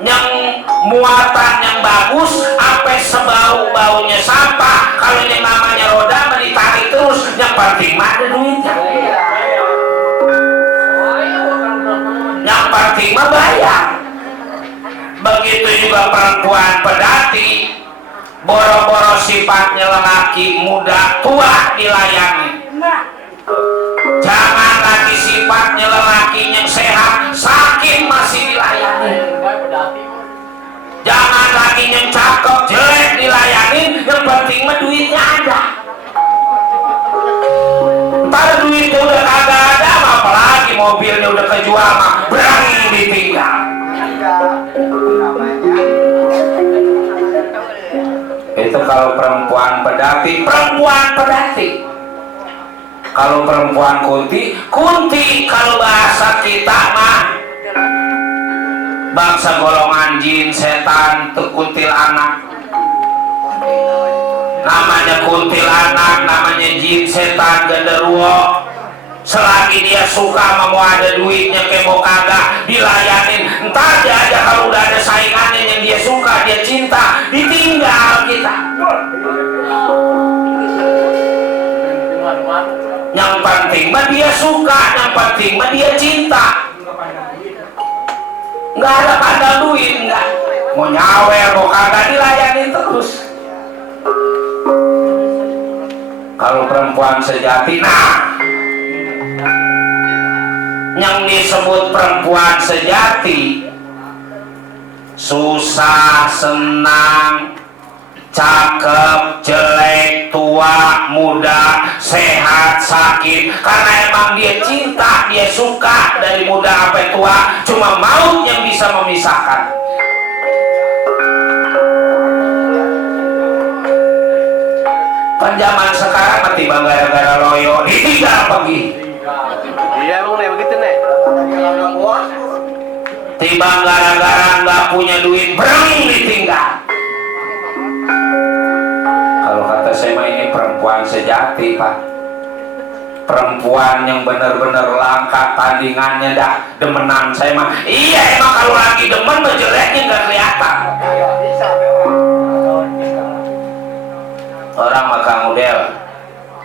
yang muatan yang bagus, sampai sebau-baunya sampah. Kalau yang namanya roda menitarik terus, yang penting mah ada duitnya. Yang penting mah bayar. Begitu juga perempuan pedati, boro-boro sifatnya lelaki muda tua dilayani. Jangan lagi sifatnya lelaki yang sehat sakit masih dilayani. Jangan lagi yang cakep jelek dilayani, yang penting mah duitnya ada. Ntar duitnya udah kagak ada, apalagi mobilnya udah kejual mah berani ditinggal. Itu kalau perempuan pedati. Kalau perempuan kunti kalau bahasa kita mah bangsa golongan jin, setan, kuntilanak. namanya kuntilanak, namanya jin, setan, genderuwo. Selagi dia suka mau ada duitnya kayak mau kagak dilayanin, entar aja kalau udah ada saingannya yang dia suka, dia cinta, ditinggal kita. Yang penting mah dia suka, yang penting mah dia cinta. Nggak ada pandang duit, nggak. Mau nyawer, mau kagak dilayanin terus. Kalau perempuan sejati, nah, yang disebut perempuan sejati, susah, senang, cakep, jelek, tua, muda, sehat, sakit, karena emang dia cinta, dia suka dari muda sampai tua, cuma maut yang bisa memisahkan. Kan zaman sekarang mati bang gara-gara loyo ditinggal pergi. Iya emang nih begitu nih. Tiba gara-gara nggak punya duit berang ditinggal. Kalau kata saya mah ini perempuan sejati pak, perempuan yang benar-benar langka tandingannya dah demenan saya mah. Iya emang kalau lagi demen mah jeleknya nggak kelihatan. Orang makan model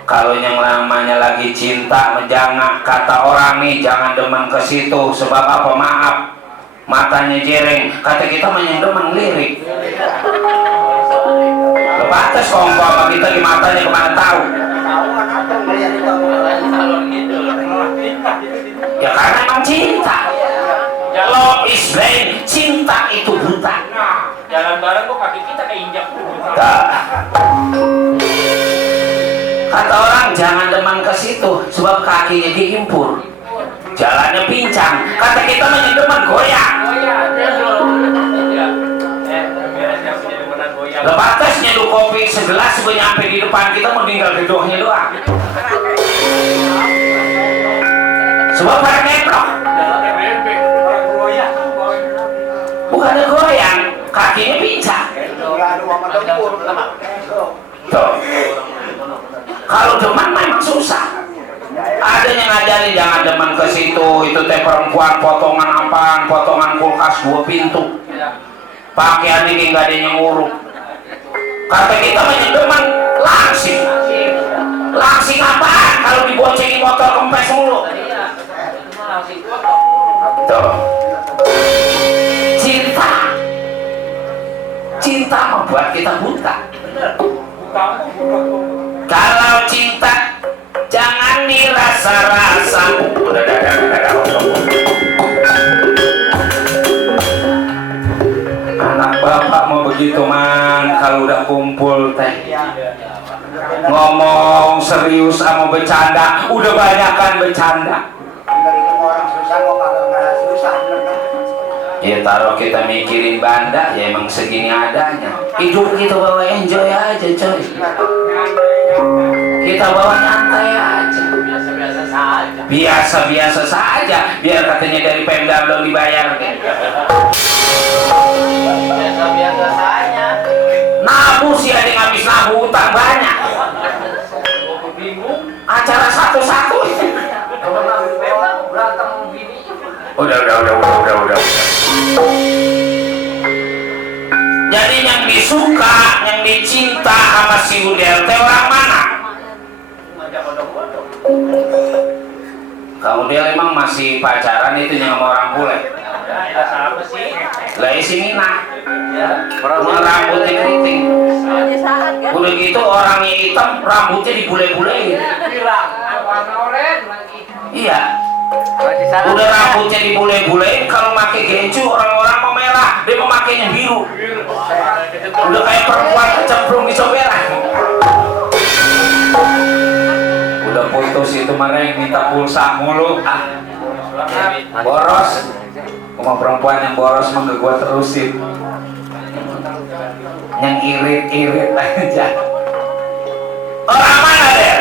kalau yang namanya lagi cinta menjangan, kata orang nih jangan demen ke situ sebab apa, maaf matanya jereng, kata kita mah yang demen lirik lepas kongko sama kita di matanya kemana tahu ya, karena emang cinta. Love is blind, cinta itu buta. Jalan bareng kok kaki kita keinjak. Kata orang jangan demen ke situ sebab kakinya diimpur, jalannya pincang. Kata kita mah demen goyang. Lepas tes nyeduh kopi segelas sebelum nyampe di depan kita mau tinggal gedungnya doang. Sebab pada ngeprok. Bukannya goyang, kakinya pincang. Tuh. Kalau demen memang susah. Ada yang ngajarin jangan demen ke situ, itu teh perempuan potongan apaan, potongan kulkas 2 pintu. Pakaian ini nggak ada yang nguruk. Kata kita menyedemen langsing. Langsing apaan? Kalau diboncengin motor kempes mulu. Tuh. Cinta. Cinta membuat kita buta. Kalau cinta jangan dirasa-rasa. Anak bapak mau begitu man, kalau udah kumpul teh ngomong serius sama bercanda, udah banyak kan bercanda. Ya taruh kita mikirin banda, ya emang segini adanya. Hidup kita bawa enjoy aja coy. Kita bawa nyantai aja. Biasa-biasa saja. Biar katanya dari Pemda belum dibayar. Biasa-biasa saja. Nabu sih ada yang habis nabu utang banyak. Acara satu-satu. Udah. Jadi yang disuka, yang dicinta sama si Udel teh orang mana? Kamu dia emang masih pacaran itu sama orang bule? Lah isi Mina. Orang rambutnya keriting. Udah gitu orangnya hitam, rambutnya dibule-bulein. Iya. Udah rambutnya dibule-bulein, kalau pakai gencu orang-orang mau merah, dia mau makainya biru. Udah kayak perempuan kecemplung di soberan. Udah putus itu mana yang minta pulsa mulu. Boros. Sama perempuan yang boros mah gak gua terusin. Yang irit-irit aja. Orang mana deh?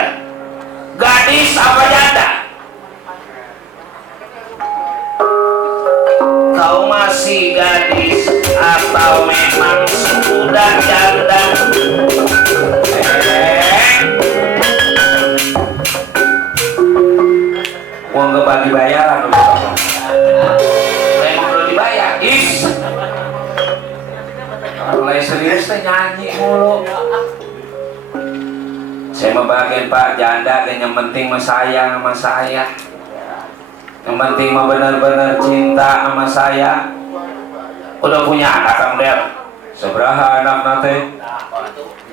Gadis apa janda? Kau masih gadis atau memang sudah janda? Gua nggak bagi bayaran lu. Saya mau belum dibayar. Is. Mulai serius teh nyanyi mulu. Saya mau bagian Pak janda, yang penting mah sayang sama saya. Yang penting mah benar-benar cinta sama saya. Udah punya anak Kang Del? Seberapa anak nate?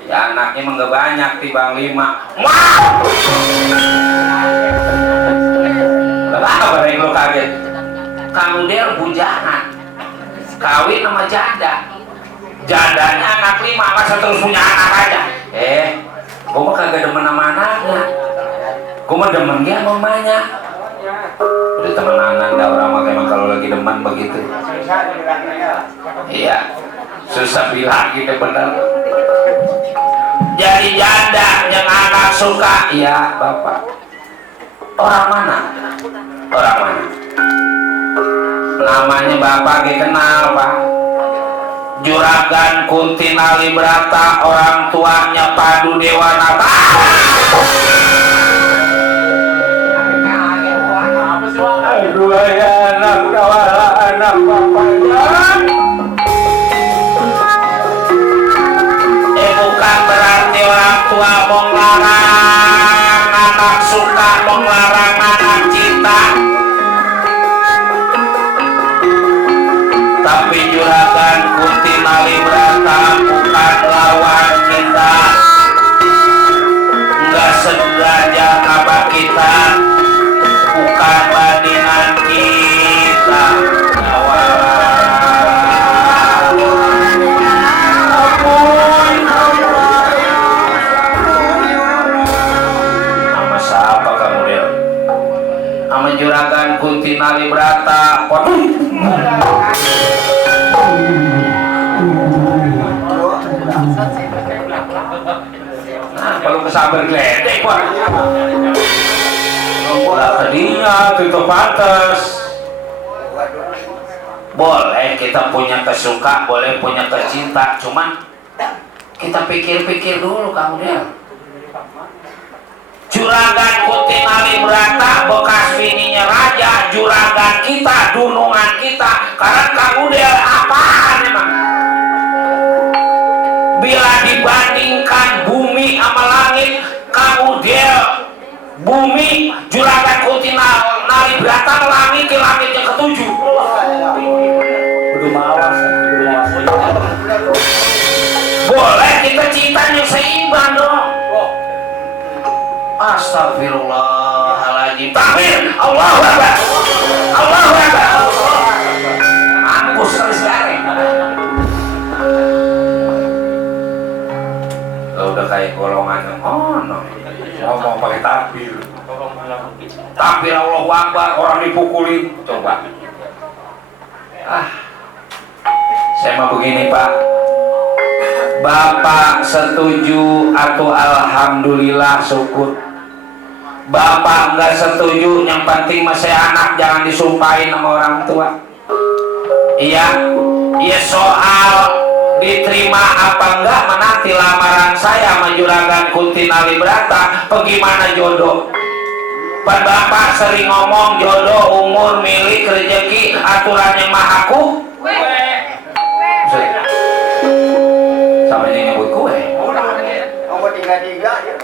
Ya anaknya mah nggak banyak, timbang 5. Wah! Kenapa lu kaget? Kang Del bujangan, kawin sama janda. Jandanya anak 5, masa terus punya anak aja? Gua mah kagak demen sama anaknya. Gua mah demen dia sama mamanya. Udah temenan dah orang mah emang kalau lagi demen begitu. Iya, susah bilang gitu bener. Jadi janda yang anak suka, iya bapak. Orang mana? Orang mana? Namanya bapak kenal pak. Juragan Kuntinali Brata, orang tuanya Padu Dewanata. Aduh ya anak kawala anak papanya. Bukan berarti orang tua mau larang anak suka, mau larang anak cinta. Tapi Juragan Kuntinali Brata bukan lawan kita, nggak sengaja apa kita, bukan bandingan kita. Nama siapa kamu dia? Nama Juragan Kuntinali Brata. Kalau kesabar geledek pak, udah tadinya tutup pantas. Boleh kita punya kesuka, boleh punya kecinta, cuman kita pikir-pikir dulu kamu dia. Juragan Kuntinali Brata bekas bininya raja, juragan kita, dunungan kita. Karena kamu dia apaan emang? Bila dibandingkan bumi sama langit, kamu dia bumi, Juragan Kuntinali Brata langit ke langit yang ke-7. Boleh kita cinta yang seimbang dong. Astagfirullahaladzim. Takbir, Allahu Akbar, Allahu Akbar. Aku sekali. Udah kayak golongan ngomong pakai takbir. Takbir Allahu Akbar, orang dipukulin. Coba. Saya mau begini Pak. Bapak setuju atau alhamdulillah syukur. Bapak nggak setuju, yang penting masih anak jangan disumpahin sama orang tua. Iya, iya soal diterima apa enggak menanti lamaran saya sama Juragan Kuntinali Brata. Bagaimana jodoh? Pan bapak sering ngomong jodoh, umur, milik, rezeki, aturan yang mahaku. Sama ini nyebut kue. Nomor 33 ya.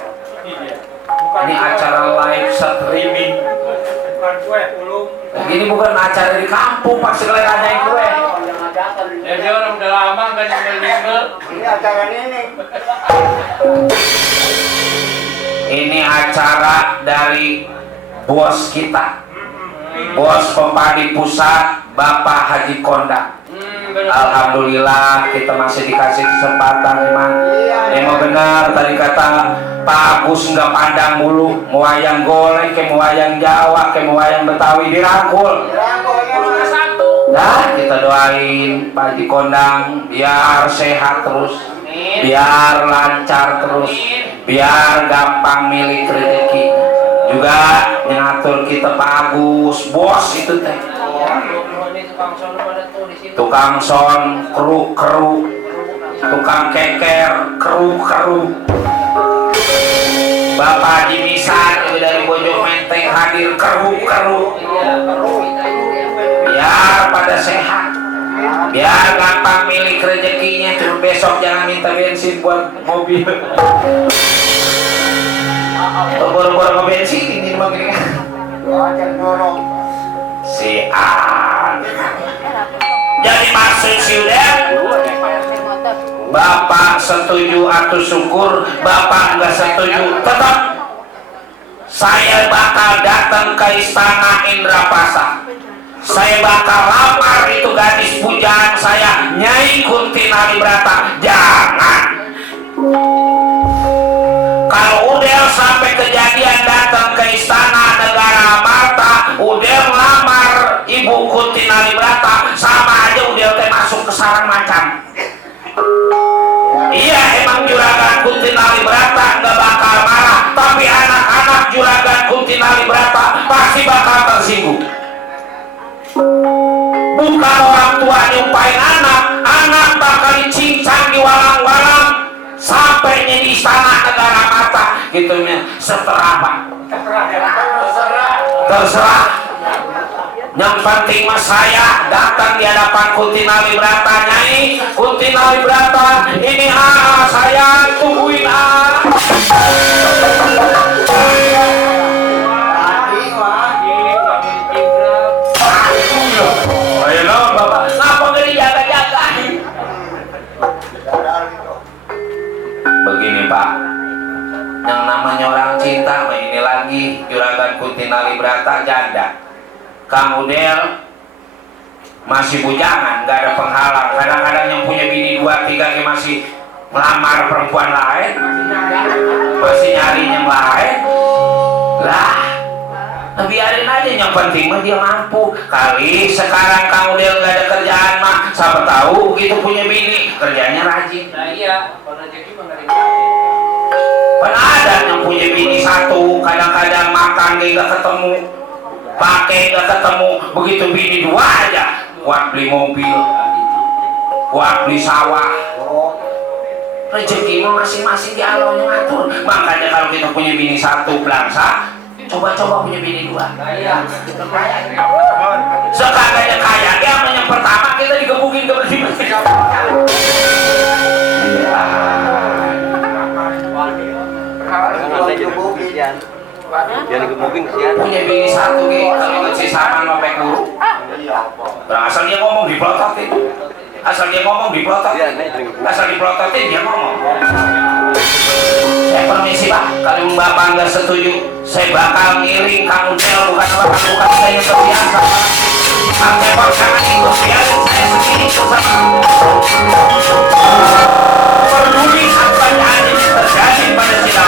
Ini acara live streaming. Bukan kue, ulung. Ini bukan acara di kampung, pasti kalian nanyain kue. Ya dia orang udah lama nggak nyinggel-nyinggel. Ini acara ini. Ini acara dari bos kita, bos Pempadi Pusat, Bapak Haji Kondang. Alhamdulillah kita masih dikasih kesempatan emang. Emang benar tadi kata Pak Agus nggak pandang mulu, mau wayang golek, kayak mau wayang Jawa, kayak mau wayang Betawi dirangkul. Nah kita doain Pak Haji Kondang biar sehat terus, biar lancar terus, biar gampang milik rezeki. Juga mengatur kita Pak Agus, bos itu teh. Tukang son, keru, tukang keker, keru. Bapak Dimisan itu dari Bojong Menteng hadir keruk-keruk. Biar pada sehat, biar gampang milik rezekinya. Cuma besok jangan minta bensin buat mobil. Boro-boro bensin ini begini. Si A. Jadi maksud si udah, Bapak setuju atau syukur, Bapak nggak setuju, tetap saya bakal datang ke istana Indrapasa. Saya bakal lamar itu gadis pujaan saya, Nyai Kunti Nalibrata. Jangan. Kalau udah sampai kejadian datang ke istana negara Marta, udah melamar Ibu Kunti Nalibrata, sama aja udah masuk ke sarang macan. Iya, emang Juragan Kunti Nalibrata nggak bakal marah, tapi anak-anak Juragan Kunti Nalibrata pasti bakal tersinggung. Bukan orang tua nyumpain anak, anak bakal dicincang di walang-walang sampai di istana negara Marta gitu ya. Seterah Pak, terserah. Yang penting mas saya datang di hadapan Kunti Nalibrata. Nyai Kunti Nalibrata, ini saya tungguin Ayo Bapak, kenapa nggak dijaga-jaga? Begini Pak, yang namanya orang cinta, ini lagi Juragan Kunti Nalibrata janda. Kang Udel masih bujangan, nggak ada penghalang. Kadang-kadang yang punya bini 2, 3 masih melamar perempuan lain, masih nyari yang lain. Lah, biarin aja, yang penting mah dia mampu. Kali sekarang Kang Udel nggak ada kerjaan mah, siapa tahu begitu punya bini kerjanya rajin. Nah iya, kalau rezeki mah nggak ada. Pernah ada yang punya bini 1, kadang-kadang makan nggak ketemu, pakai nggak ketemu, begitu bini 2 aja buat beli mobil, buat beli sawah. Rezeki mah masing-masing di Allah yang ngatur. Makanya kalau kita punya bini 1 belangsa, coba-coba punya bini 2. Sekadanya kaya dia yang pertama kita digebukin ke bersih-bersih. Dia digebukin kesian. Punya bini 1 gitu, kalau ikut si Saman ngopek guru. Asal dia ngomong dipelototin. Asal dia ngomong dipelototin. Asal dipelototin dia ngomong. Saya permisi Pak, kalau Bapak nggak setuju, saya bakal ngiring Kang Udel, bukan saya yang terbiasa. Kang Tepok jangan ikut, biarin saya sendiri sama. Peduli apa yang terjadi pada kita.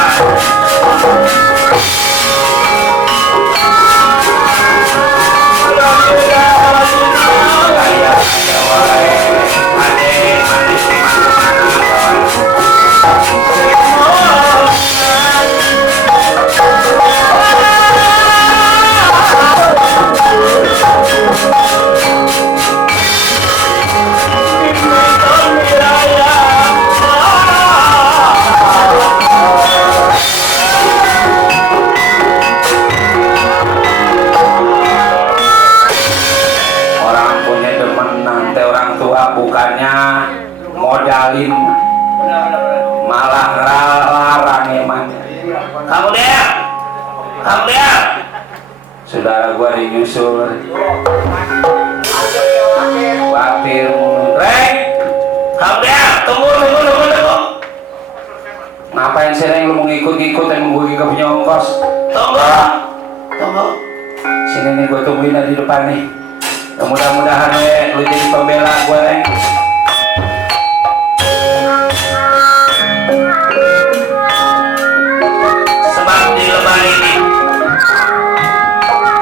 Modalin malah larang emang. Kamu dia, saudara gua dinyusul. Batir, Reng, kamu dia, tunggu. Ngapain sih Reng, lu mau ngikut-ngikut yang gue gak punya ongkos? Tunggu. Sini nih gua tungguin di depan nih. Mudah-mudahan lu jadi pembela gua Reng. Di lebaran ini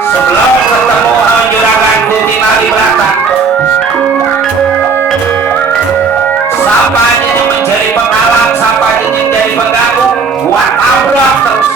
sebelum ketemu Juragan Kunti Nalibrata, siapa aja yang menjadi penghalang, siapa aja yang menjadi pengganggu, buat tabrak terus.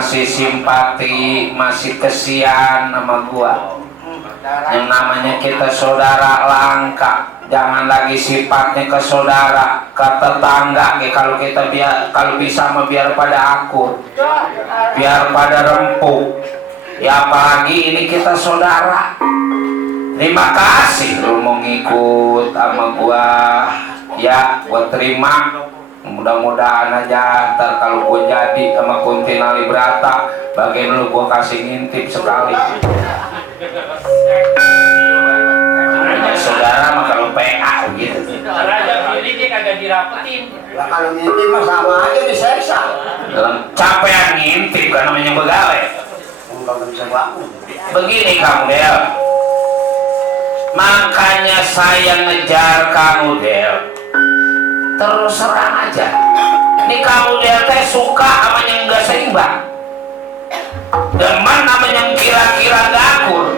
masih simpati, masih kesian sama gua. Yang namanya kita saudara langka, jangan lagi sifatnya ke saudara, ke tetangga. Kalau kita kalau bisa mah biar pada akur, biar pada rempuk. Ya apalagi ini kita saudara. Terima kasih lu mau ngikut sama gua. Ya, gua terima. Mudah-mudahan aja ntar kalau gue jadi sama Kunti Nalibrata, bagian lu gue kasih ngintip sekali. Saudara mah kalau PA gitu. Raja pilih dia kagak dirapetin. Lah kalau ngintip mah sama aja diseksa. Capek ngintip kan namanya pegawai. Enggak bisa bangun. Begini kamu Del, makanya saya ngejar kamu Del. Terus serang aja. Ini kamu dia teh suka sama yang gak seimbang. Demen sama yang kira-kira gak akur.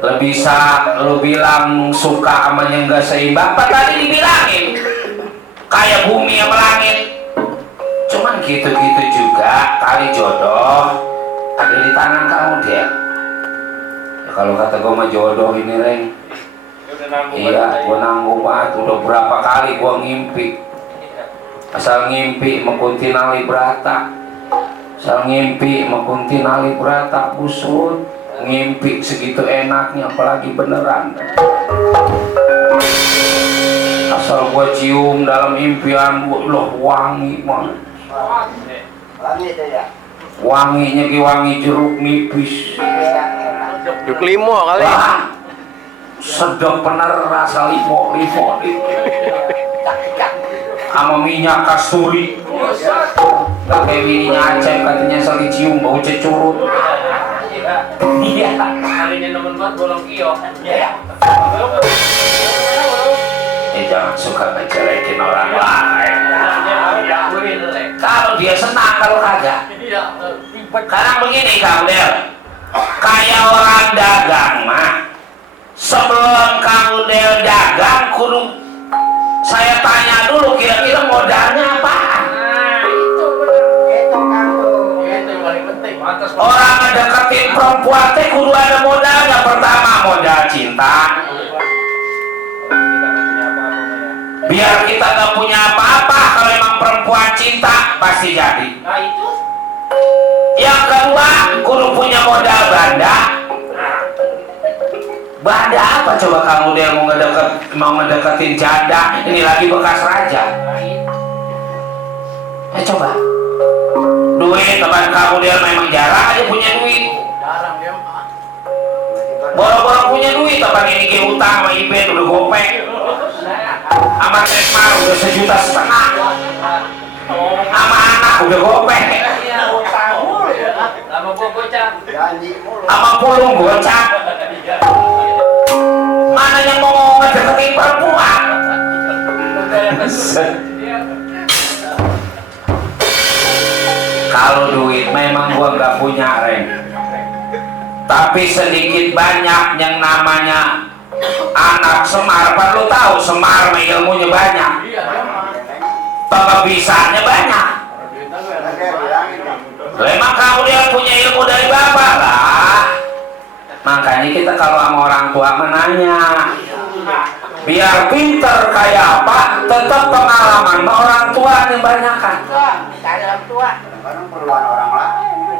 Lebih bisa lu bilang suka sama yang gak seimbang, apa tadi dibilangin? Kayak bumi sama langit. Cuman gitu-gitu juga, kali jodoh ada di tangan kamu dia. Ya, kalau kata gue mah jodoh ini Reng. Iya, gue nanggung banget. Udah berapa kali gue ngimpi. Asal ngimpi sama Kunti Nalibrata. Asal ngimpi sama Kunti Nalibrata. Busut. Ngimpi segitu enaknya, apalagi beneran. Asal gue cium dalam impian gue, loh wangi man. Wangi itu ya. Wanginya kayak wangi jeruk nipis. Yuk limo kali. Wah, sedap bener rasa limo sama minyak kasturi. Gak kayak minyak Aceh katanya saling cium bau cecurut. Iya, Kalinya nemen banget bolong kiok. jangan suka ngejelekin orang lain. Kalau dia senang, kalau kagak. Karena begini kamu Del, kayak orang dagang mah, sebelum kamu Del dagang kudu saya tanya dulu kira-kira modalnya apaan. Orang ngedeketin perempuan teh kudu ada modalnya. Pertama modal cinta, biar kita gak punya apa-apa. Kalau emang perempuan cinta pasti jadi. Yang kedua kudu punya modal banda. Banda apa coba kamu dia mau ngedeketin janda, ini lagi bekas raja. Coba duit teman kamu dia memang jarang aja punya duit. Boro-boro punya duit apa ini ke utang sama Iben udah gopek sama Tekmar udah 1,5 juta sama anak udah gopek Lama gua gocap. sama pulung gocap mana yang mau ngedeketin perempuan kalau duit memang gua nggak punya Ren, tapi sedikit banyak yang namanya anak Semar. Apa lu tahu Semar ilmunya banyak, pembisanya banyak. Memang kamu dia punya ilmu dari bapak lah. Makanya kita kalau sama orang tua menanya, biar pinter kayak apa, tetap pengalaman sama orang tua yang banyak kan. Cari orang tua. Kadang perluan orang lain.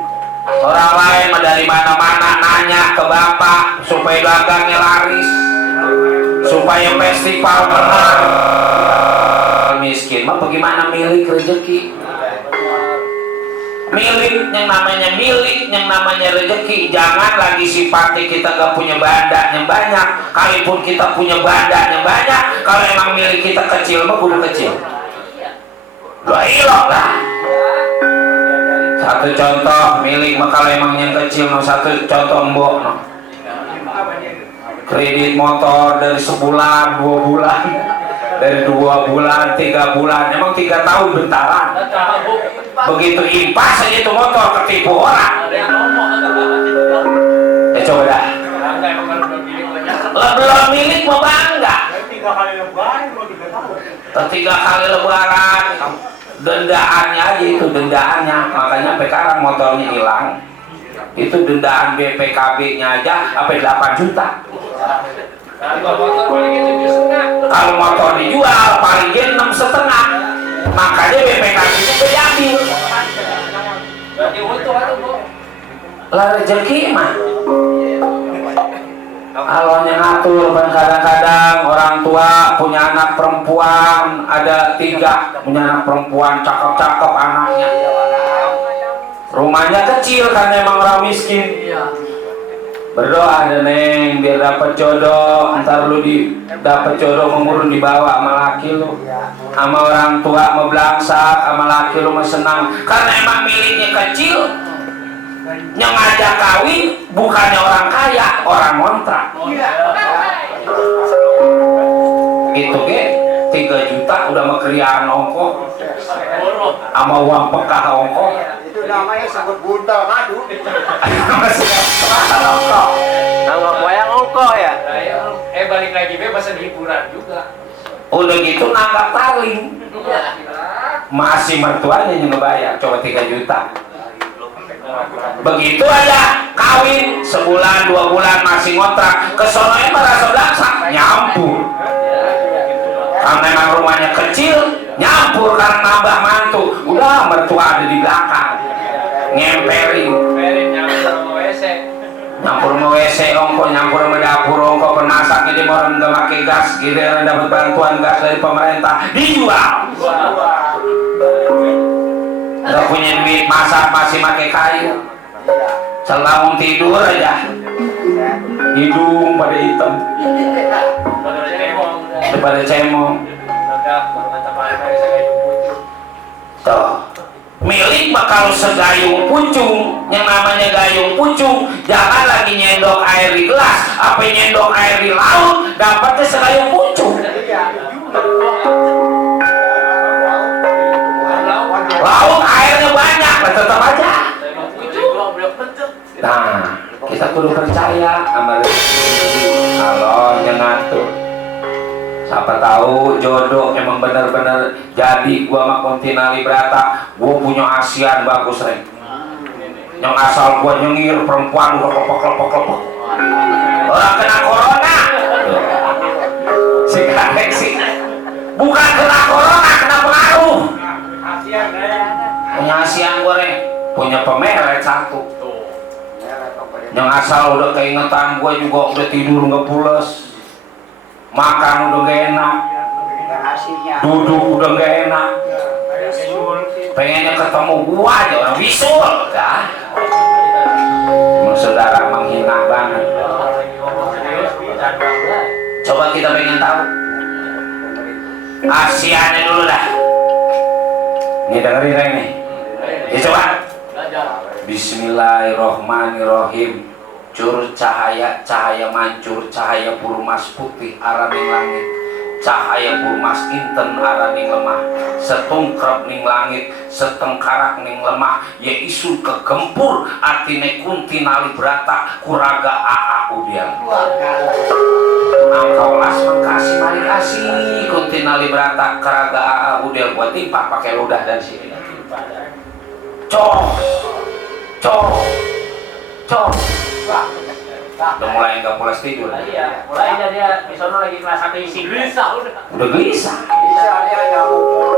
Orang lain mah dari mana-mana nanya ke bapak supaya dagangnya laris, supaya festival menang. Miskin mah bagaimana milik rezeki? Milik yang namanya rezeki. Jangan lagi sifatnya kita gak punya badan yang banyak. Kalaupun kita punya badan yang banyak, kalau emang milik kita kecil mah kudu kecil. Lah ilok lah. Satu contoh milik mah kalau emang yang kecil, no. Satu contoh mbok, no. Kredit motor dari sebulan, 2 bulan, dari 2 bulan, 3 bulan, emang 3 tahun bentaran. Begitu impas aja itu motor ketipu orang. Ya coba dah. Belum milik mau bangga. 3 kali lebaran. Dendaannya aja itu dendaannya. Makanya sekarang motornya hilang. Itu dendaan BPKB-nya aja sampai 8 juta. Kalau motor dijual paling 6,5. Makanya BPKB itu diambil. Lah rezeki mah. Kalau yang ngatur kan kadang-kadang orang tua punya anak perempuan ada 3, punya anak perempuan cakep-cakep anaknya. Rumahnya kecil karena emang orang miskin. Berdoa deh Neng biar dapat jodoh, ntar lu dapat jodoh mengurun dibawa sama laki lu, sama orang tua mau belangsak, sama laki lu mau senang karena emang miliknya kecil. Yang ngajak kawin bukannya orang kaya, orang ngontrak. Gitu ke 3 juta udah mau kerjaan ongkos sama uang pekah ongkos. Itu namanya sebut buntal madu. Nama wayang ongko ya. Balik lagi masa hiburan juga. Udah gitu nanggap taling. Masih mertuanya yang ngebayar, coba 3 juta. Begitu aja kawin sebulan 2 bulan masih ngontrak, kesononya merasa belaksak nyampur. Karena memang rumahnya kecil, nyampur karena nambah mantu. Udah mertua ada di belakang, ngemperin. Nyampur sama WC ongko, nyampur sama dapur ongko, penasaknya dia orang nggak pakai gas, gitu yang dapat bantuan gas dari pemerintah, dijual. Nggak punya duit masak masih pakai kayu, selamun tidur aja, hidung pada hitam, pada cemong. Tuh. Milik bakal segayung pucung, yang namanya gayung pucung, jangan lagi nyendok air di gelas, apa nyendok air di laut, dapatnya segayung pucung. Laut airnya banyak, tetap aja. Nah, kita kudu percaya sama kalau yang ngatur. Siapa tahu jodoh emang bener-bener jadi. Gua sama Kontinali Brata, gua punya ASEAN bagus Reng. Yang asal gua nyengir perempuan udah klepok. Orang kena corona. Si Karek sih. Bukan kena corona, kena pengaruh. Punya ASEAN gua Reng, punya pemeret 1. Yang asal udah keingetan gua juga udah tidur nggak pules. Makan udah gak enak, duduk udah gak enak, pengennya ketemu gua aja orang bisul, dah. Saudara menghina banget. pengen tahu. Asiannya dulu dah. Ini dengerin Reng nih. Ya coba. Bismillahirrohmanirrohim. Cur cahaya, cahaya mancur, cahaya purmas putih araning langit. Cahaya purmas inten araning lemah. Setungkrep ning langit, setengkarak ning lemah. Ya isu kegempur atine kunti nali brata kuraga aa udian. Angkaulas mengkasih mari kasih kunti nali brata kuraga aa udian. Buat timpah pakai ludah dan sini. Cos, cos, cos. Udah mulai nggak pulas tidur. Iya, mulai dia di sono lagi kelas 1 isi. Gelisah udah. Udah gelisah. Bisa dia nyamuk.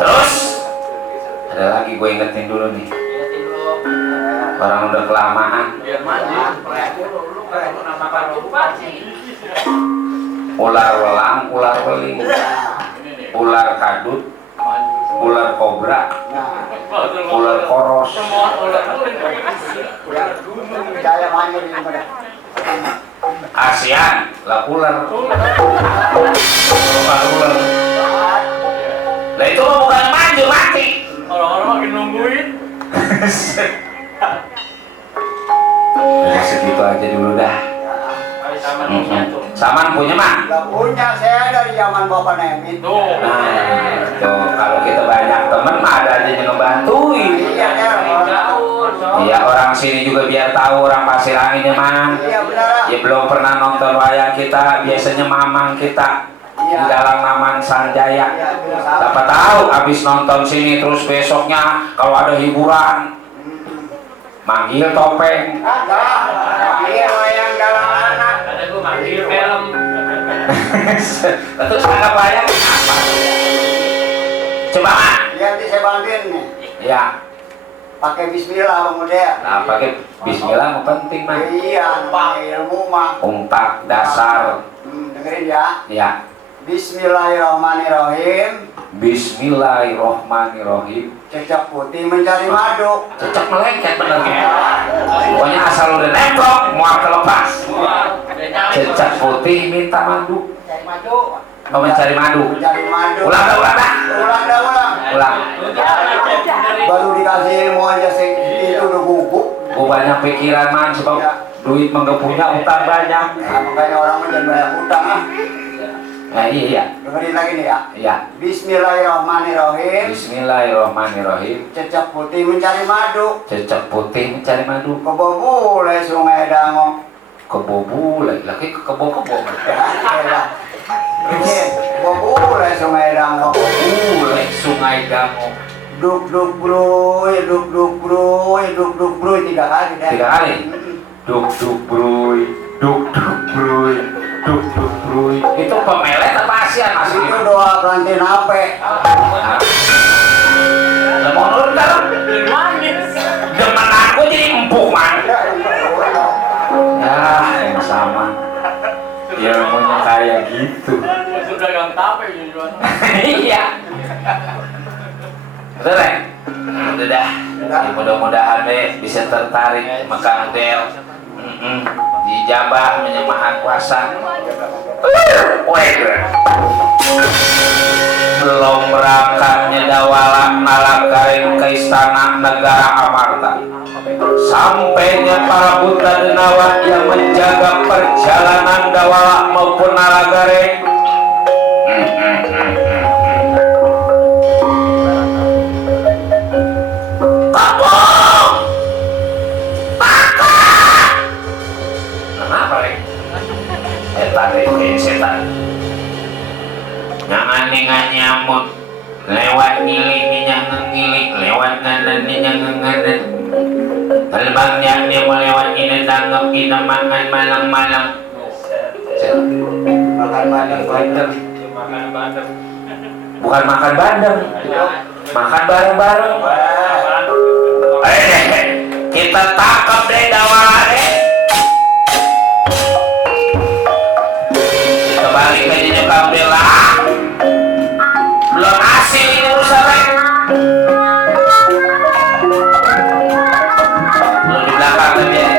Terus ada lagi gue ingetin dulu nih. Ingetin dulu. Orang udah kelamaan. Biar mandi. Lu kenapa baru pancing? Ular welang, ular weling, ular kadut, ular kobra, ular koros. Semua ular Jaya manyur ini pada. Asian lah ular. Bukan ular. Lah itu mah bukan maju mati. orang-orang makin nungguin. Ya segitu aja dulu dah. Kali sama punya tuh. Saman punya mah. Gak punya, saya dari zaman Bapak Nemin. Tuh. Nah, tuh kalau kita banyak temen mah ada aja yang ngebantuin. Iya, Iya orang sini juga biar tahu orang Pasir Angin emang. Iya benar. Ya belum pernah nonton wayang kita, biasanya mamang kita di dalam Naman Sanjaya. Siapa tahu abis nonton sini terus besoknya kalau ada hiburan manggil topeng. Iya, wayang dalam anak. Ada gua manggil film. Terus anggap wayang apa? Coba Mak. Iya, nanti saya bantuin nih. Ya. Pakai bismillah Bang Ude. Nah, pakai bismillah mau penting mah. Iya, pakai ilmu mah. Ungkap dasar. Dengerin ya. Ya. Bismillahirrahmanirrahim. Bismillahirrohmanirrohim. Cecak putih mencari madu. Cecak melengket bener ya. Pokoknya asal udah nemplok muat kelepas. Cecak putih minta madu. Cari madu. Mau mencari madu. Mencari madu. Ulang dah, ulang dah. Ulang dah, ulang. Ulang. Baru dikasih ilmu aja sih itu udah gugup. Gua banyak pikiran man sebab duit mah nggak punya, utang banyak. Nah, makanya orang menjadi banyak utang ah. Nah iya. Dengerin lagi nih ya. Iya. Bismillahirrahmanirrahim. Bismillahirrohmanirrohim. Cecak putih mencari madu. Cecak putih mencari madu. Kebobole sungai Dango. Kebobule, lagi kebo-kebo. Kebobole sungai Dango. Kebobule sungai Dango. Duk duk bruy, duk duk bruy, duk duk bruy 3 kali deh. 3 kali. Duk duk bruy, duk duk bruy, duk duk bruy. Itu pemelet apa Asian Itu asli? doa pelantin apa? Lah mau nurut kan? Demen aku jadi empuk man. Ya, yang sama. Ya maunya kayak gitu. Sudah yang tape jadi jual. Iya. Betul ya? Udah dah. Ya, mudah-mudahan deh bisa tertarik sama Kang Del. Dijabah menyemahan kuasa. Belum berangkatnya dawala nalak garing ke istana negara Amarta. Sampainya para buta denawa yang menjaga perjalanan dawala maupun nalagaring. Jangan nyamut lewat ngilik jangan ngilik lewat ngadan jangan ngadan terbangnya dia melewati tanggap kita makan malam-malam Makan bandeng bandeng. Makan bandeng. bukan makan bandeng makan bareng-bareng kita tangkap deh dawala deh kita balik ke nyokap Bella belum hasil ini urusan belum di belakang tapi ya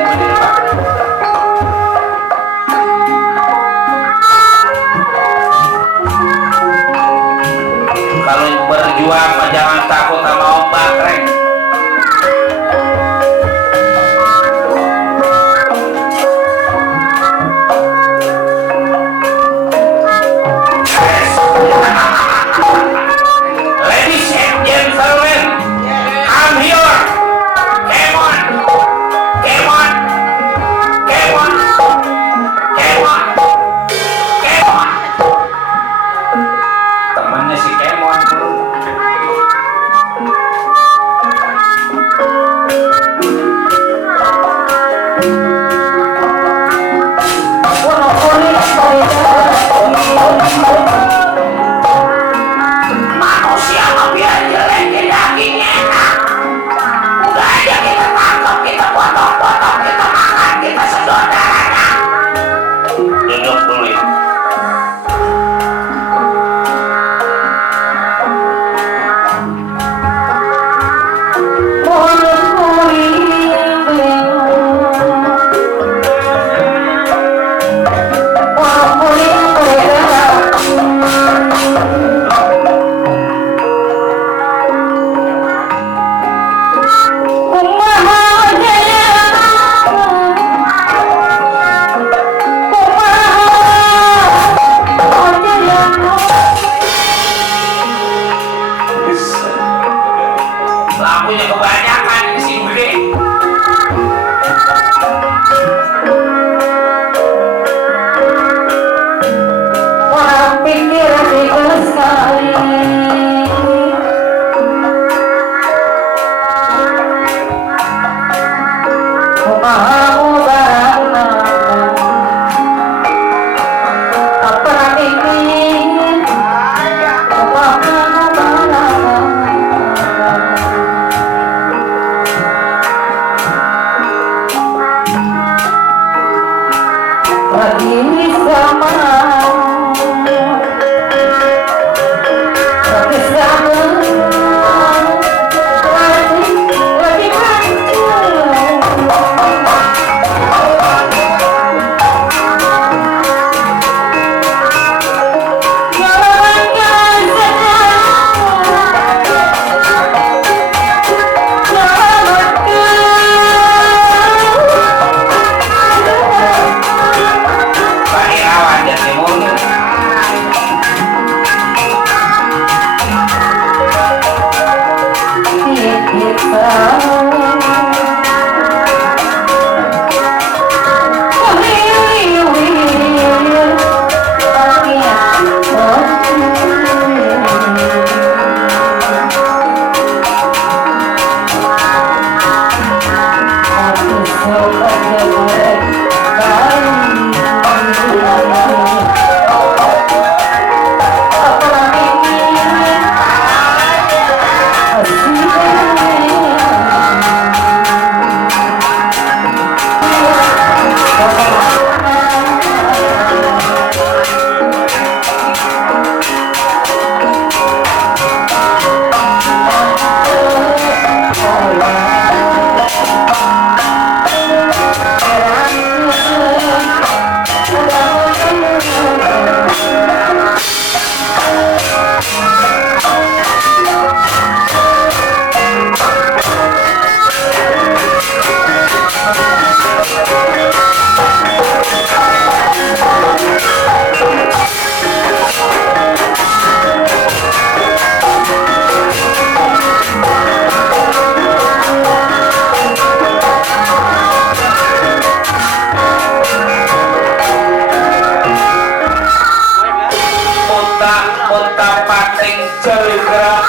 Kota pating cegerak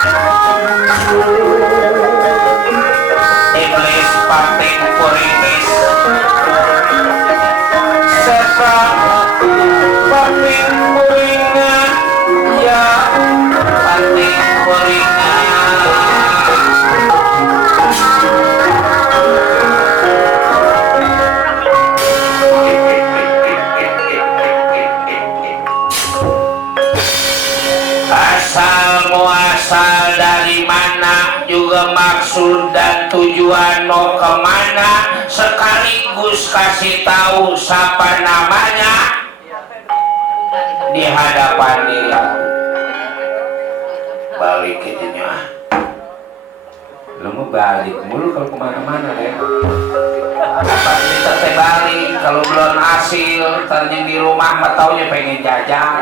iblis pating puringis seka pating puringan ya pating puringan asal muasal dari mana juga maksud dan tujuan mau kemana sekaligus kasih tahu siapa namanya di hadapan dia balik itunya lu mau balik mulu kalau kemana-mana deh apa kita teh balik kalau belum hasil ternyata di rumah mah taunya pengen jajan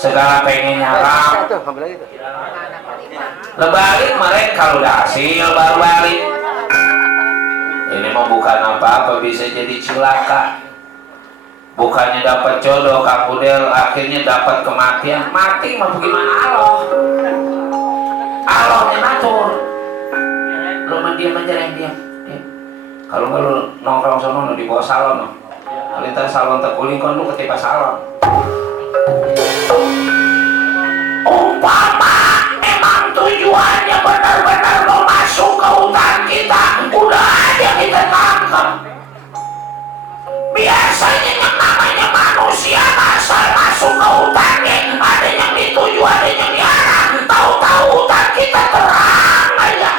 segala pengen nyarap lebalik mereka kalau udah hasil baru balik ini mah bukan apa-apa bisa jadi celaka bukannya dapat jodoh Kang Budel akhirnya dapat kematian mati mah bagaimana Allahnya ngatur lu mah diam aja diam kalau nggak lu nongkrong sono di bawah salon kalau ntar salon terguling kan lu ketipa salon umpama emang tujuannya benar-benar mau masuk ke hutan kita udah aja kita tangkap biasanya yang namanya manusia asal masuk ke hutannya ada yang dituju ada yang diarah tahu-tahu hutan kita terang aja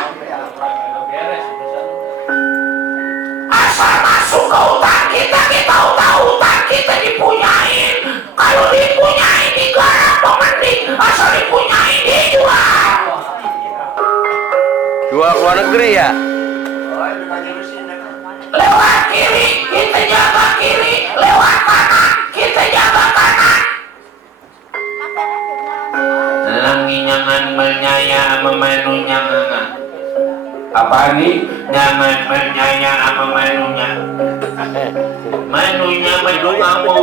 asal masuk ke hutan kita tahu-tahu hutan kita dipunyain kalau dipunyain digarap mending asal dipunyain dijual Jual luar negeri ya? lewat kiri kita jaga kiri lewat kanan kita jaga kanan langi jangan menyaya memenu nyangan apa nih jangan menyaya menunya menunya menu kamu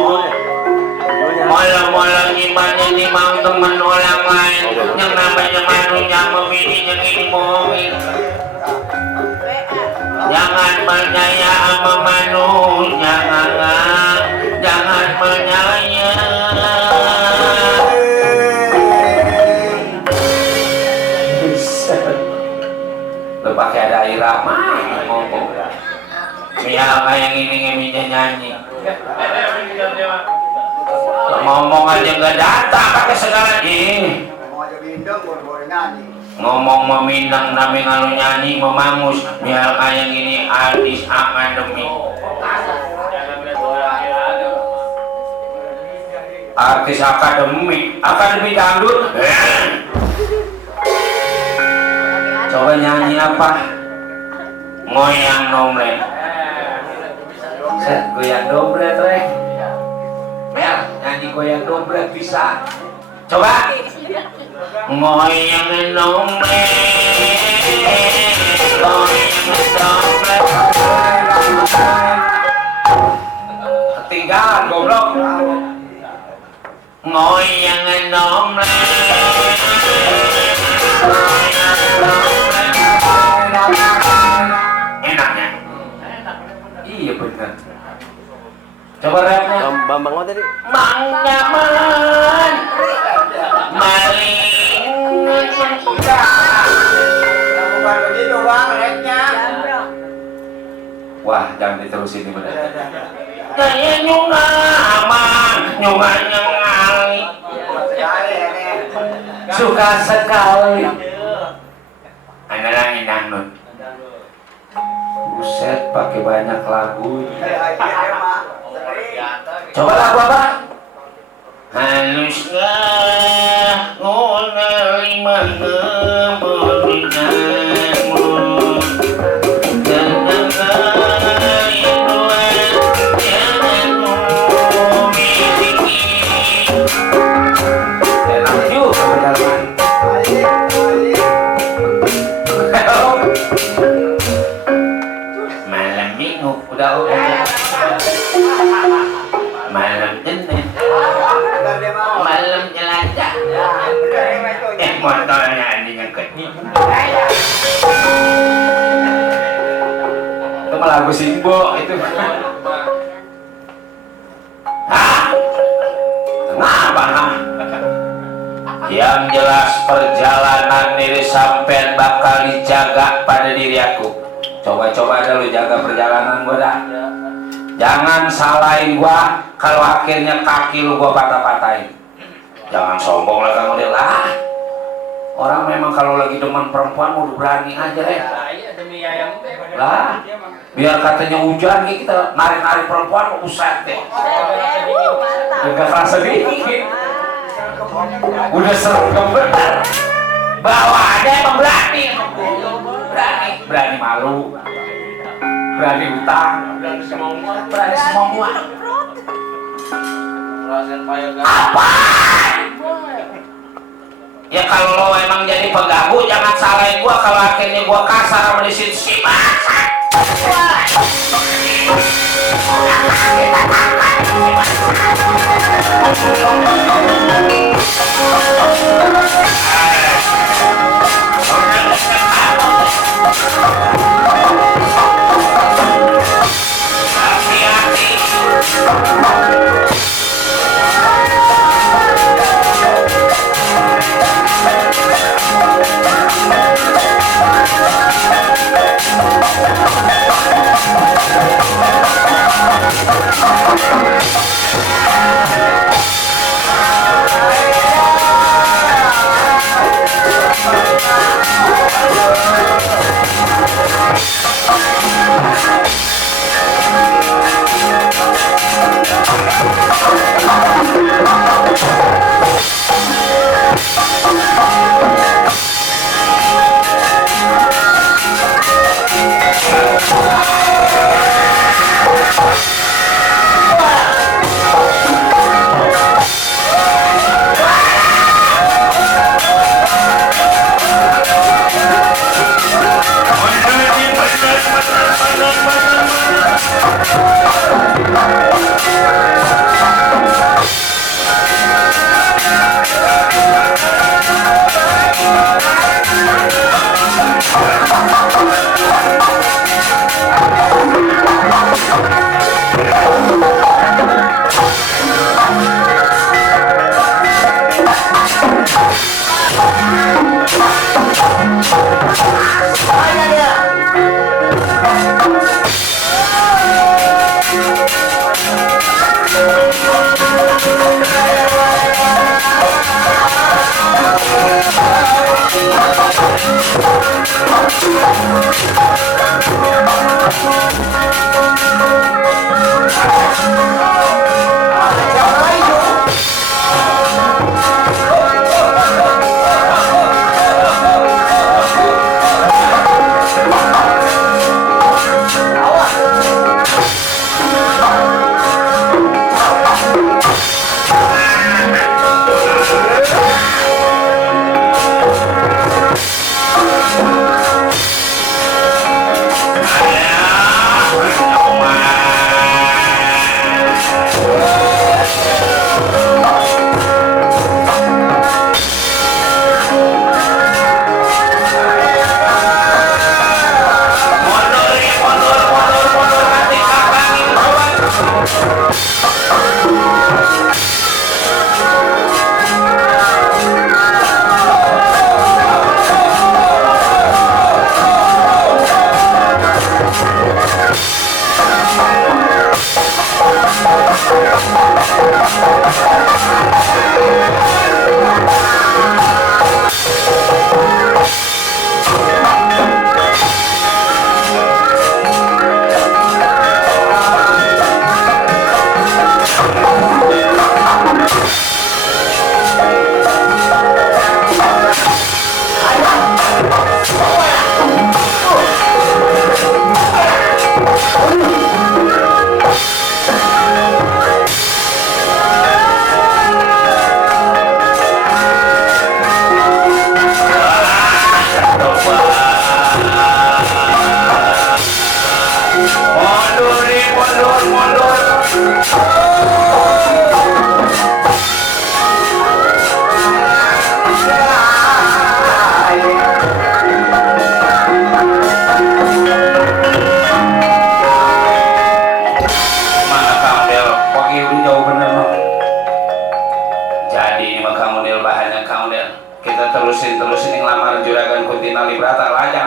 molang-molang gimana nih mang temen orang lain yang namanya manunya memilih yang ini mobil jangan percaya sama manunya jangan percaya lu pakai ada irama ngomong misalnya yang ini ngeminya nyanyi ngomong aja nggak datang pakai segala ini ngomong memindang nami ngalu nyanyi memangus biar kayak gini artis akademi akademi dangdut coba nyanyi apa ngoyang nomre set goyang dompet rek Mel nyanyi goyang dompet bisa coba ngoyang nomre goyang dompet ketinggalan goblok ngoyang nomre goyang dompet Coba rapnya. Bambang apa tadi? Manggaman maling. Bukan begitu bang, rapnya. Wah, jangan diterusin ini benar. Kayak nyunga amang, nyunga nyengali. Suka sekali. Anak inang nun. Buset, pakai banyak lagu. Coba lagu apa? Halusnya menerima kemudianmu. Malam minggu udah malam Senin malam jelajah motornya anjing ketipu itu malah lagu Simbo itu. Kenapa yang jelas perjalanan diri sampean bakal dijaga pada diri aku. Coba-coba dah lu jaga perjalanan gua dah. Jangan salahin gua kalau akhirnya kaki lu gua patah-patahin. Jangan sombong lah kamu deh lah. Orang memang kalau lagi demen perempuan udah berani aja ya. Lah, biar katanya hujan kita narik-narik perempuan buset deh. Enggak kerasa dingin. Udah serem bener. Bawa aja emang berani. Berani malu. Berani utang. Berani semua. Apa? Ya kalau lo emang jadi pengganggu jangan salahin gua kalau akhirnya gua kasar sama disin si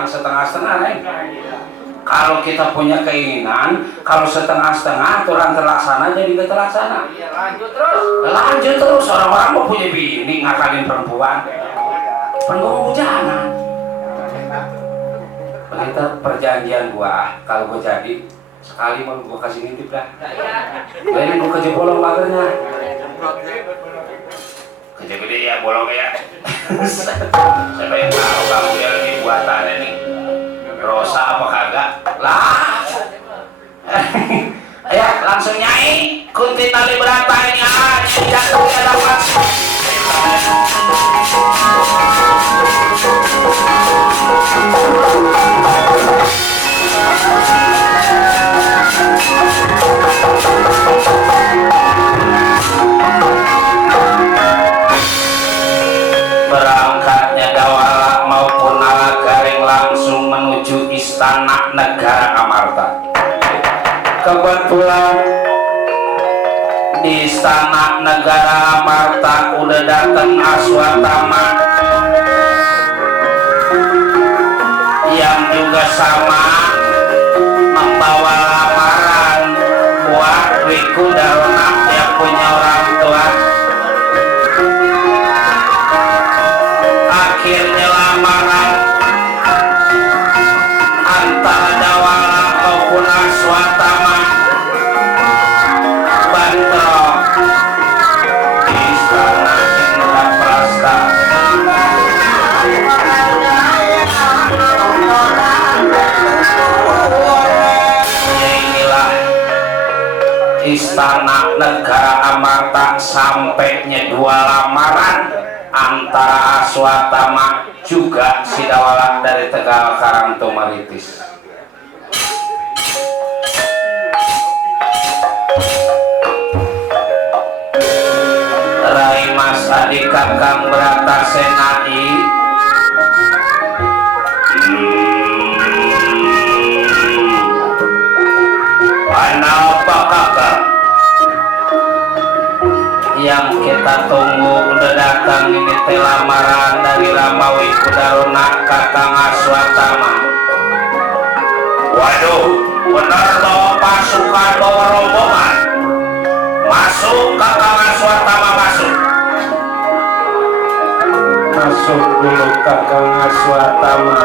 jangan setengah-setengah Neng. Kalau kita punya keinginan, kalau setengah-setengah aturan terlaksana jadi nggak terlaksana. Lanjut terus, orang-orang mau punya bini ngakalin perempuan, perempuan bujangan. Begitu perjanjian gua, kalau gua jadi sekali mau gua kasih ngintip dah. Lain gua kerja bolong pagernya. Kerja gede ya bolong ya. Siapa yang tahu kamu dia lagi buatannya nih. Rosa apa kagak? Lah. Ayo langsung nyanyi. Kunti tali berata ini jatuh ya dapat. Berangkatnya Dawala maupun Nalagaring langsung menuju istana negara Amarta. Kebetulan di istana negara Amarta udah datang Aswatama yang juga sama membawa lamaran buat Wikudarona yang punya orang tua. Akhirnya lamaran antara Dawala maupun Aswatama bentrok di istana Indraprasta. Ya inilah istana negara Amarta sampainya dua lamaran antara Aswatama juga si Dawala dari Tegal Karangtumaritis. Rai Mas Adi Kakang Bratasenai apa kakak yang kita tunggu udah datang ini teh lamaran dari Rama Wikudarona Kakang Aswatama. Waduh, benar bawa pasukan bawa rombongan. Masuk Kakang Aswatama masuk. Masuk dulu Kakang Aswatama.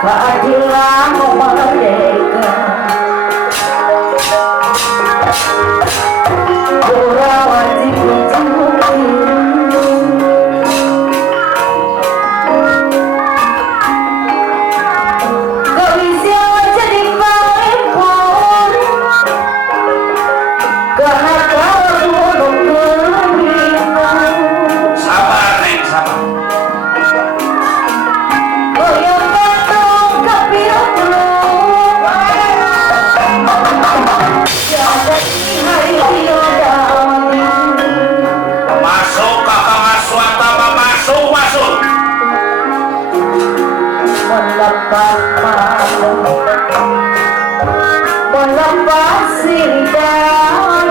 Keadilan merdeka, pura wajib dicuci. Gak bisa jadi paypon, karena kau bunuh keringan. Sabar Neng, sabar. Masuk Kakang Aswatama, masuk, masuk. Melepas malu, melepas cinta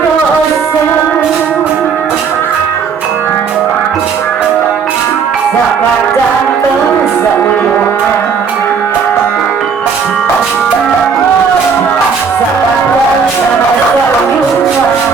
dosa, saat datang semua, saat datang semua.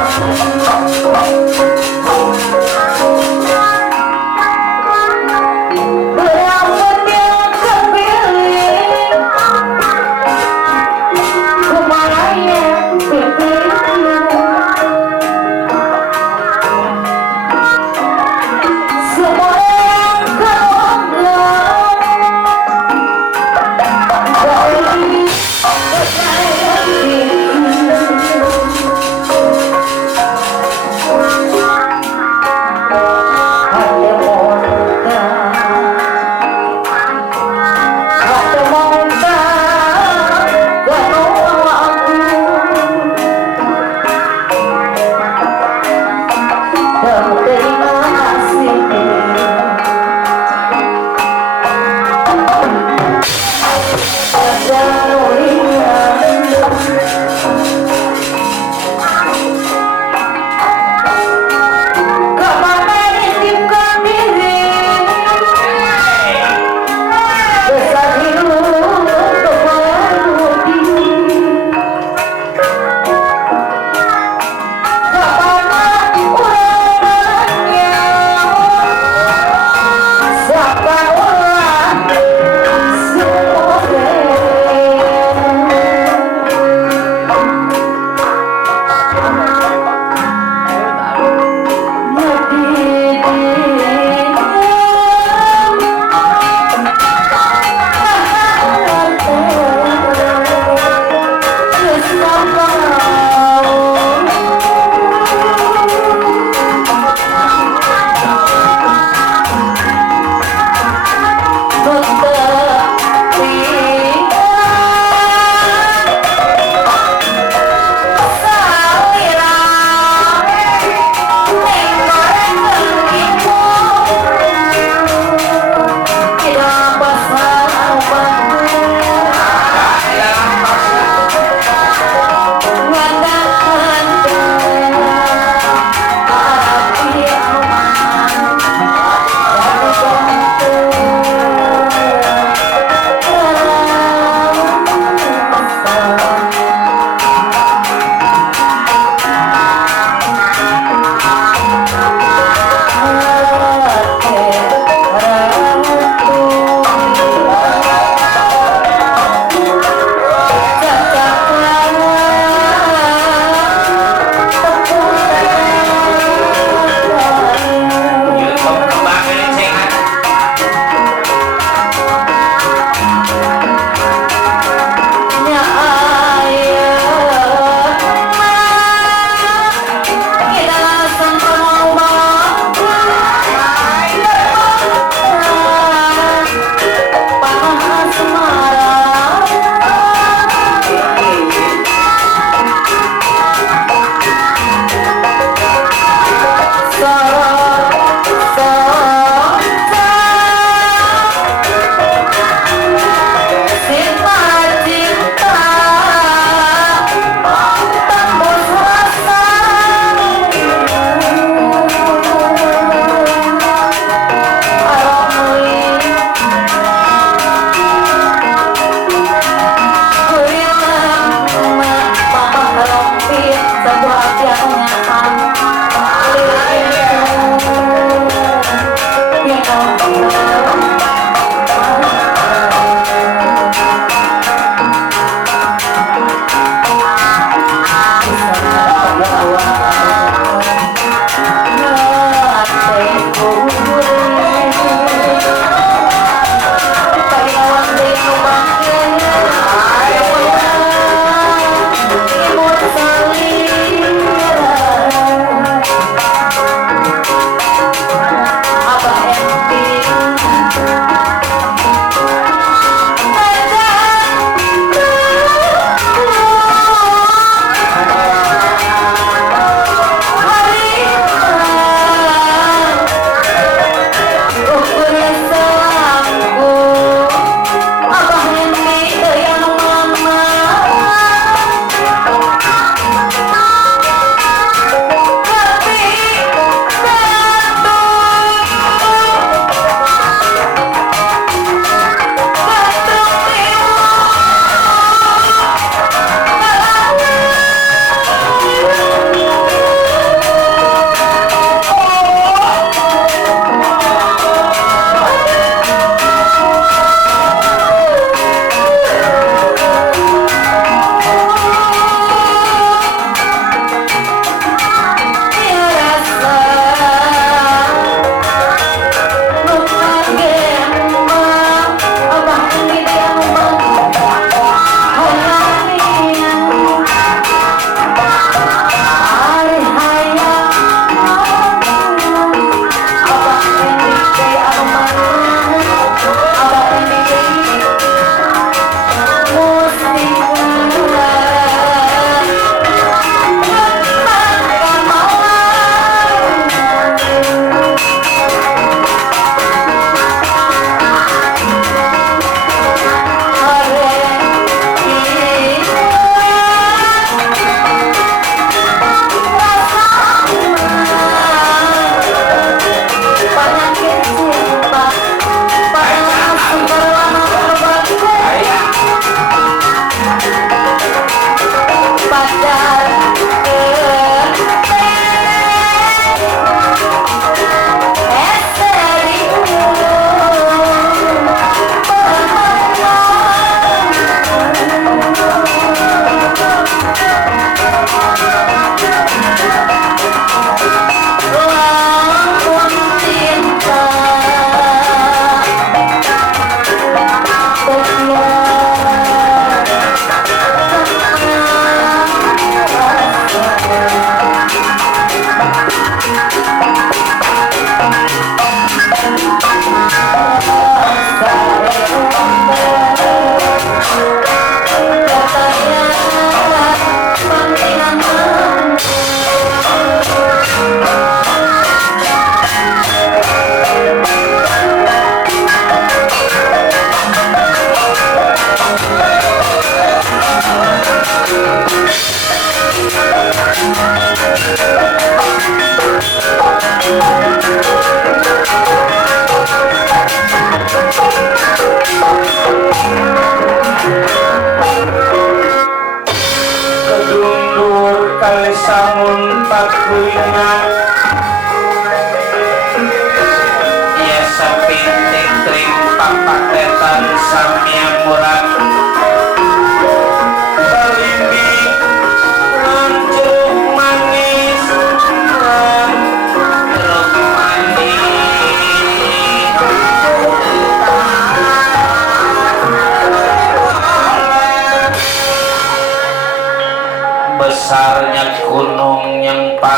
Semua yang kau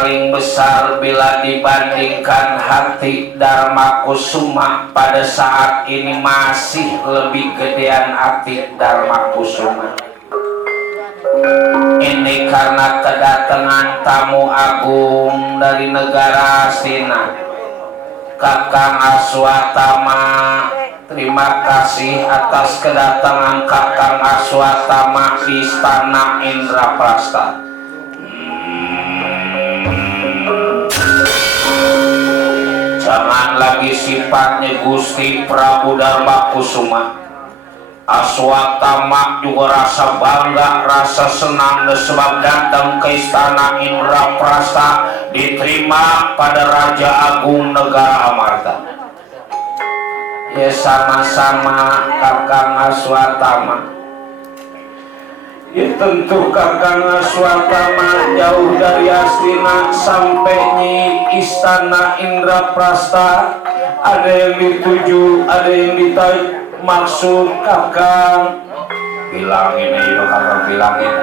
paling besar bila dibandingkan hati Dharma Kusuma. Pada saat ini masih lebih gedean hati Dharma Kusuma. Ini karena kedatangan tamu agung dari negara Astina, Kakang Aswatama. Terima kasih atas kedatangan Kakang Aswatama di Istana Indraprasta. Jangan lagi sifatnya Gusti Prabu Dharma Kusuma. Aswatama juga rasa bangga, rasa senang sebab datang ke Istana Indraprasta, diterima pada Raja Agung Negara Amarta. Ya sama-sama Kakang Aswatama. Ya tentu Kakang Aswatama jauh dari Astina sampai di Istana Indraprasta. Ada yang dituju, ada yang maksud Kakang. Bilangin itu Kakang, bilangin.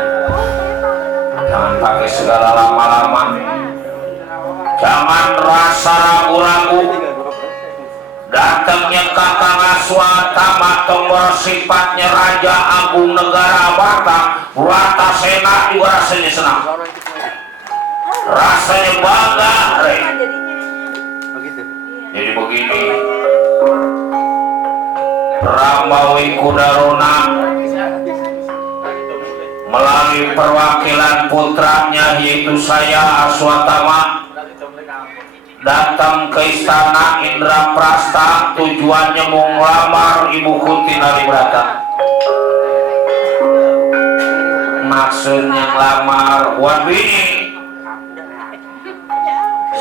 Jangan pakai segala lama-lama. Jangan rasa ragu-ragu. Datangnya Kakang Aswatama tombol sifatnya Raja Agung Negara Batak, Bratasena juga rasanya senang, rasanya bangga. Jadi begini, Rambawi Kudarona melalui perwakilan putranya yaitu saya Aswatama datang ke Istana Indraprasta, tujuannya mau ngelamar Ibu Kunti Nalibrata. Maksudnya ngelamar Wadwini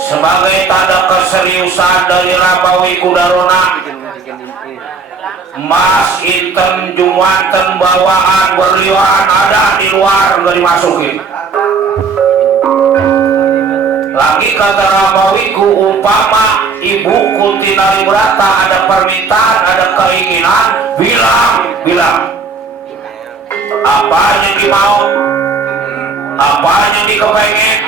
sebagai tanda keseriusan dari Rambawi Kudarona. Mas Inten Jumwanten bawaan beriwan ada di luar, nggak dimasukin. Lagi kata Rambawiku, umpama Ibu Kunti Nalibrata ada permintaan, ada keinginan, bilang apa yang dimau, apa yang dikepengen.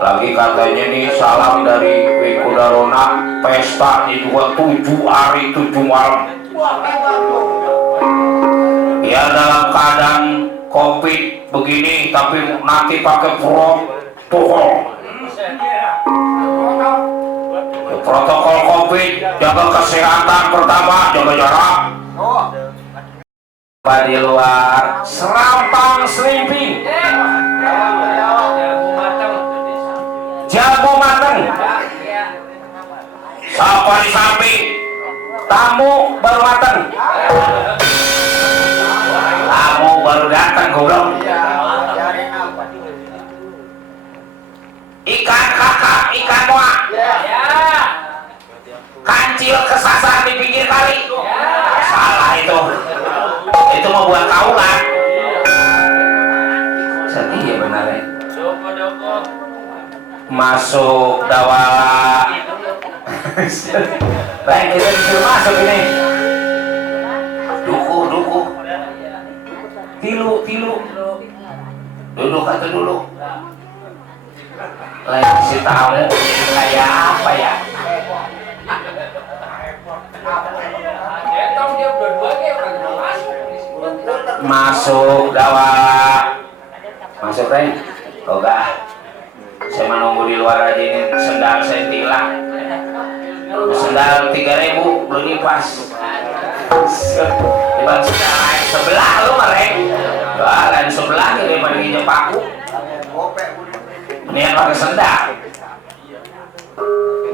Lagi katanya nih salam dari Kudarona, pesta ini juga 7 hari 7 malam. Ya dalam keadaan COVID begini, tapi nanti pakai protokol. Protokol COVID, jaga kesehatan pertama, jaga jarak. Di luar serampang sleeping, jago mateng. Siapa di samping, tamu baru mateng. Tamu baru datang goblok. Ikan kakap, ikan muak. Kancil kesasar di pinggir kali. Salah itu. Itu mau buat kaulan. Setia benar ya. Masuk dawala. Baik, kita disuruh masuk ini. Duku. Tilu. Duduk atau dulu. Lain si tamu kayak apa ya? Masuk dawala. Masuk Ren. Oga. Saya menunggu di luar aja ini. Sendal saya tilang. Sendal 3.000 belum dipas. Dibang sendal lain sebelah lu mereng. Lain sebelah jadi mending paku. Mendingan pakai sendal.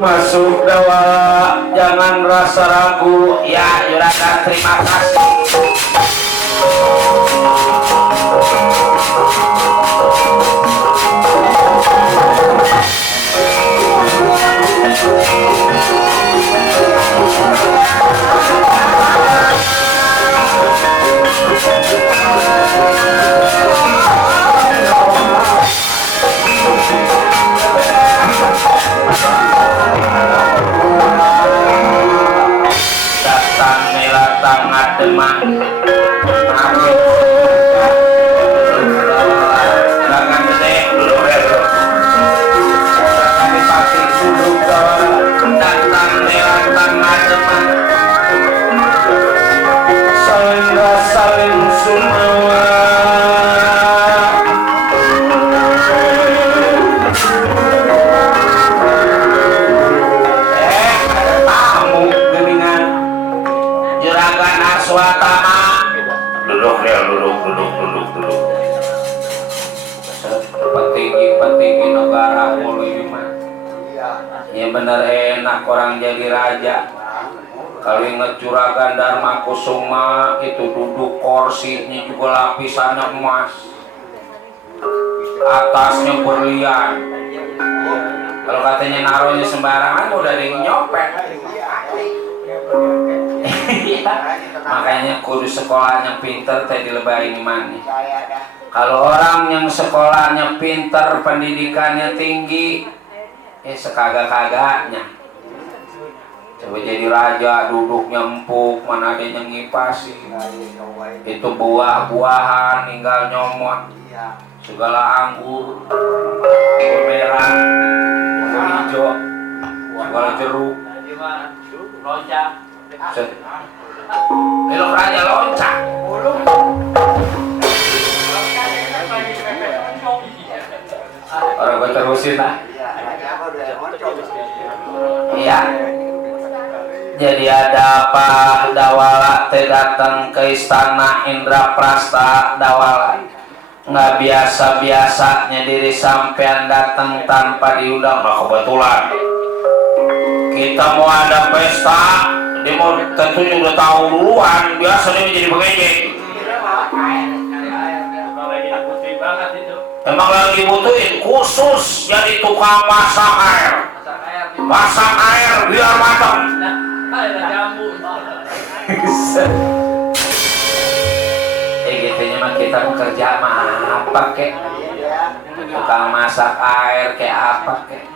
Masuk dawala, jangan rasa ragu. Ya Juragan, terima kasih. Datang nela tangan teman bikin negara mulu ini mah. Ya bener enak orang jadi raja. Kalau inget Juragan Dharma Kusuma itu duduk kursinya juga lapisannya emas, atasnya berlian. Kalau katanya naruhnya sembarangan udah ada yang nyopet. Makanya kudu sekolah yang pinter teh dilebahin mana. Kalau orang yang sekolahnya pinter, pendidikannya tinggi, sekagak-kagaknya. Coba jadi raja duduknya empuk, mana ada yang ngipasi. Itu buah-buahan tinggal nyomot. Segala anggur merah, anggur hijau, segala jeruk. Loncat. Belok raja loncat. Orang gue terusin lah. Iya. Jadi ada apa Dawala teh datang ke istana Indraprasta Dawala. Nggak biasa-biasanya diri sampean datang tanpa diundang. Nah kebetulan kita mau ada pesta, dia mau tentunya udah tahu duluan. Biasa dia menjadi pengejek. Emang lagi butuhin khusus jadi tukang masak air. Masak air biar matang. Gitunya mah kita mau kerja mah apa kek? Tukang masak air kayak apa kek?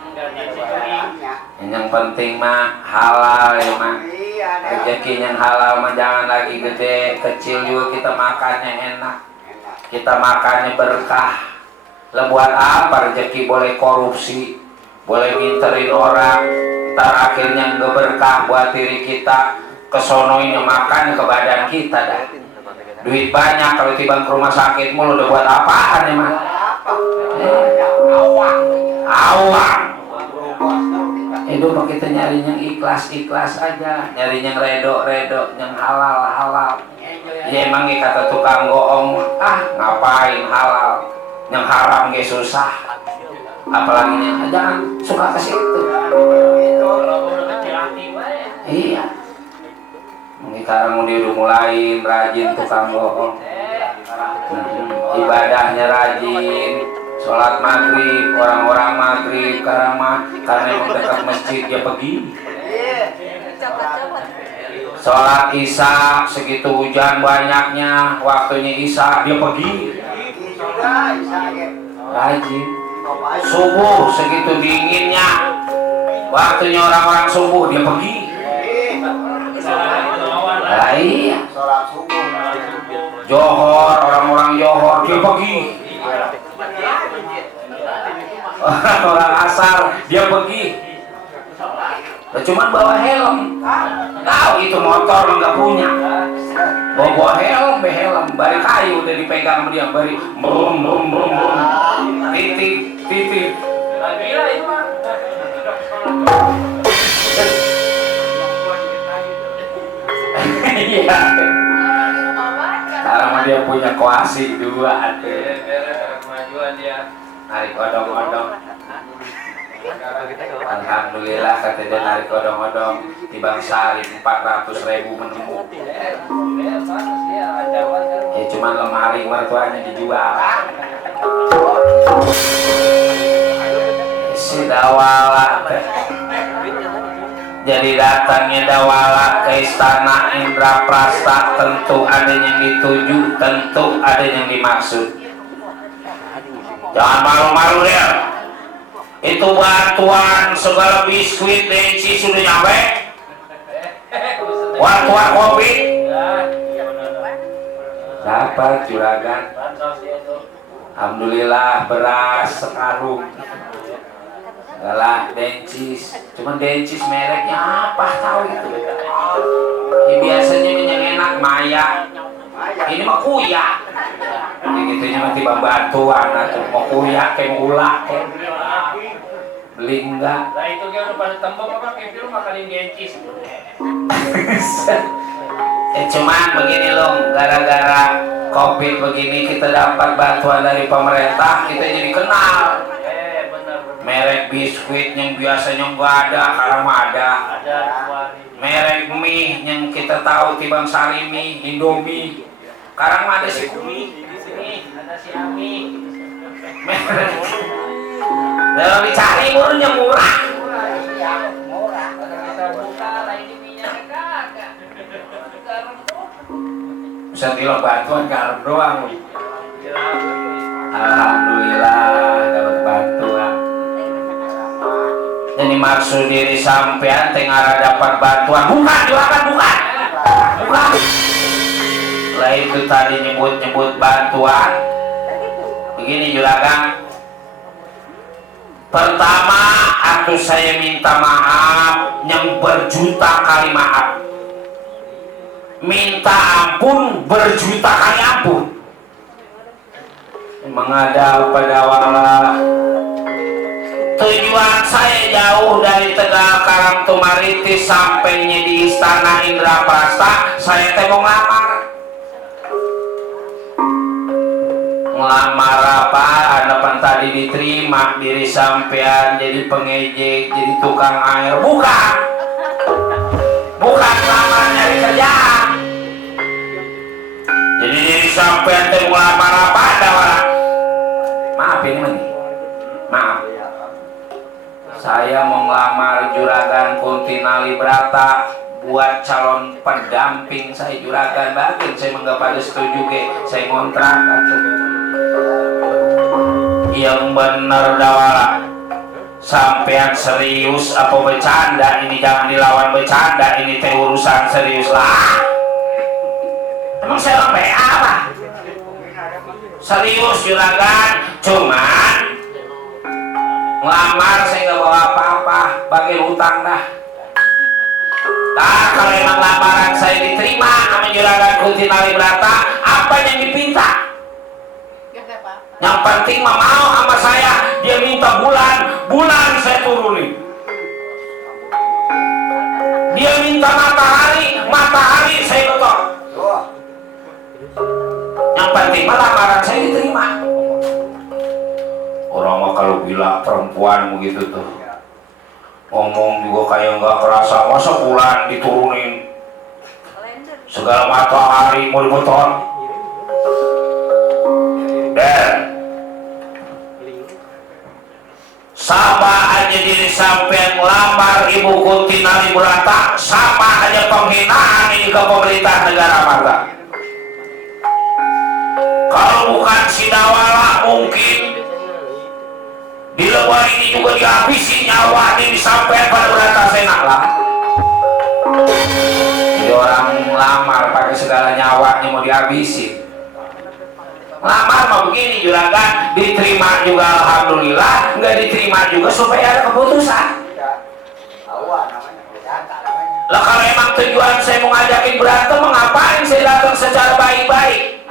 Yang penting mah halal ya mah. Rezeki yang halal mah jangan lagi gede, kecil juga kita makannya enak. Kita makannya berkah. Lah buat apa rezeki boleh korupsi, boleh nginterin orang, ntar akhirnya nggak berkah buat diri kita, kesonoinnya makan ke badan kita dah. Duit banyak kalau tiba ke rumah sakit mulu udah buat apaan emang? Awang. Itu mah kita nyari yang ikhlas aja, nyari yang redo, yang halal. Ya emang kata tukang goong, ngapain halal? Yang haram ge susah, apalagi yang jangan suka ke situ. Iya, sekarang dia udah mulai rajin tukang bohong, ibadahnya rajin, sholat maghrib, orang-orang maghrib karena emang dekat masjid dia pergi. Sholat isya segitu hujan banyaknya, waktunya isya dia pergi. Rajin. Subuh segitu dinginnya, waktunya orang-orang subuh dia pergi. Iya. Johor, orang-orang Johor dia pergi. Orang asar dia pergi. Cuman bawa helm. Tahu itu motor nggak punya. Bawa helm, bari kayu udah dipegang sama dia, bari brum. Titik. Gila itu mah. Iya. Karena dia punya koasi dua. Kemajuan dia. Narik odong-odong. Alhamdulillah kata dia narik odong-odong di Bang Sari 400.000 menemu. Ya cuman lemari mertuanya dijual. Si Dawala jadi datangnya Dawala ke istana Indraprasta, tentu ada yang dituju, tentu ada yang dimaksud. Jangan malu-malu deh. Itu bantuan segala biskuit denci sudah nyampe. Bantuan kopi dapat Juragan. Alhamdulillah beras sekarung. Galak dencis, cuman dencis mereknya apa tahu itu. Ini biasanya yang enak Maya. Ini mah kuya. Ini gitunya mah tiba bantuan atau mau kuya kayak mau ulak kayak. Beli enggak? Lah itu dia udah pada tembok apa kayak film makanin dencis. Cuman begini loh, gara-gara COVID begini kita dapat bantuan dari pemerintah, kita jadi kenal. merek biskuit yang biasanya nggak ada, sekarang ada. Merek mie yang kita tahu tibang sari mie, Indomie. Sekarang ada si Kumi, ada si Ami. Merek. Kalau dicari murnya murah. Murah. Kita buka lagi minyak kagak. Bisa kilo bantuan garam doang. Alhamdulillah dapat bantuan. Jadi maksud diri sampean tengah dapat bantuan. Bukan, juragan bukan. Bukan. Lah itu tadi nyebut bantuan. Begini juragan. Pertama, aku saya minta maaf yang berjuta kali maaf. Minta ampun berjuta kali ampun. Menghadap pada Allah. Tujuan saya jauh dari Tegal Karangtumaritis sampainya di Istana Indraprasta. Saya mau ngelamar. Ngelamar apa? Hadapan tadi diterima diri sampean jadi pengejek, jadi tukang air. Bukan. Bukan ngelamar nyari kerjaan. Jadi diri sampean mau ngelamar apa? Ada orang. Maaf ini meni. Maaf. Saya mau ngelamar Juragan Kuntinali Brata buat calon pendamping saya Juragan. Bagian saya menggak pada setuju ke saya ngontrak atau yang bener dawala. Sampean serius apa bercanda? Ini jangan dilawan bercanda, ini teh urusan serius lah. Emang saya sampai apa? Serius Juragan, cuman ngelamar saya nggak bawa apa-apa, bagi utang dah. Nah, kalau emang lamaran saya diterima sama Juragan Kuntinali Brata, apa yang dipinta? Yang penting mah mau sama saya, dia minta bulan saya turunin. Dia minta matahari saya betul. Yang penting mah lamaran saya diterima. Orang mah kalau bila perempuan begitu tuh ngomong juga kayak nggak kerasa, masa bulan diturunin segala matahari mau dibeton. Dan sama aja diri sampai ngelamar Ibu Kuntinali Brata, sama aja penghinaan ini ke pemerintah negara mata. Kalau bukan si Dawala mungkin di lembah ini juga dihabisi nyawa ini sampai pada Brata Senak lah. Jadi orang lamar pakai segala nyawanya mau dihabisi. Lamar mah begini Juragan, diterima juga alhamdulillah, nggak diterima juga supaya ada keputusan. Lah kalau emang tujuan saya mau ngajakin berantem, ngapain saya datang secara baik-baik?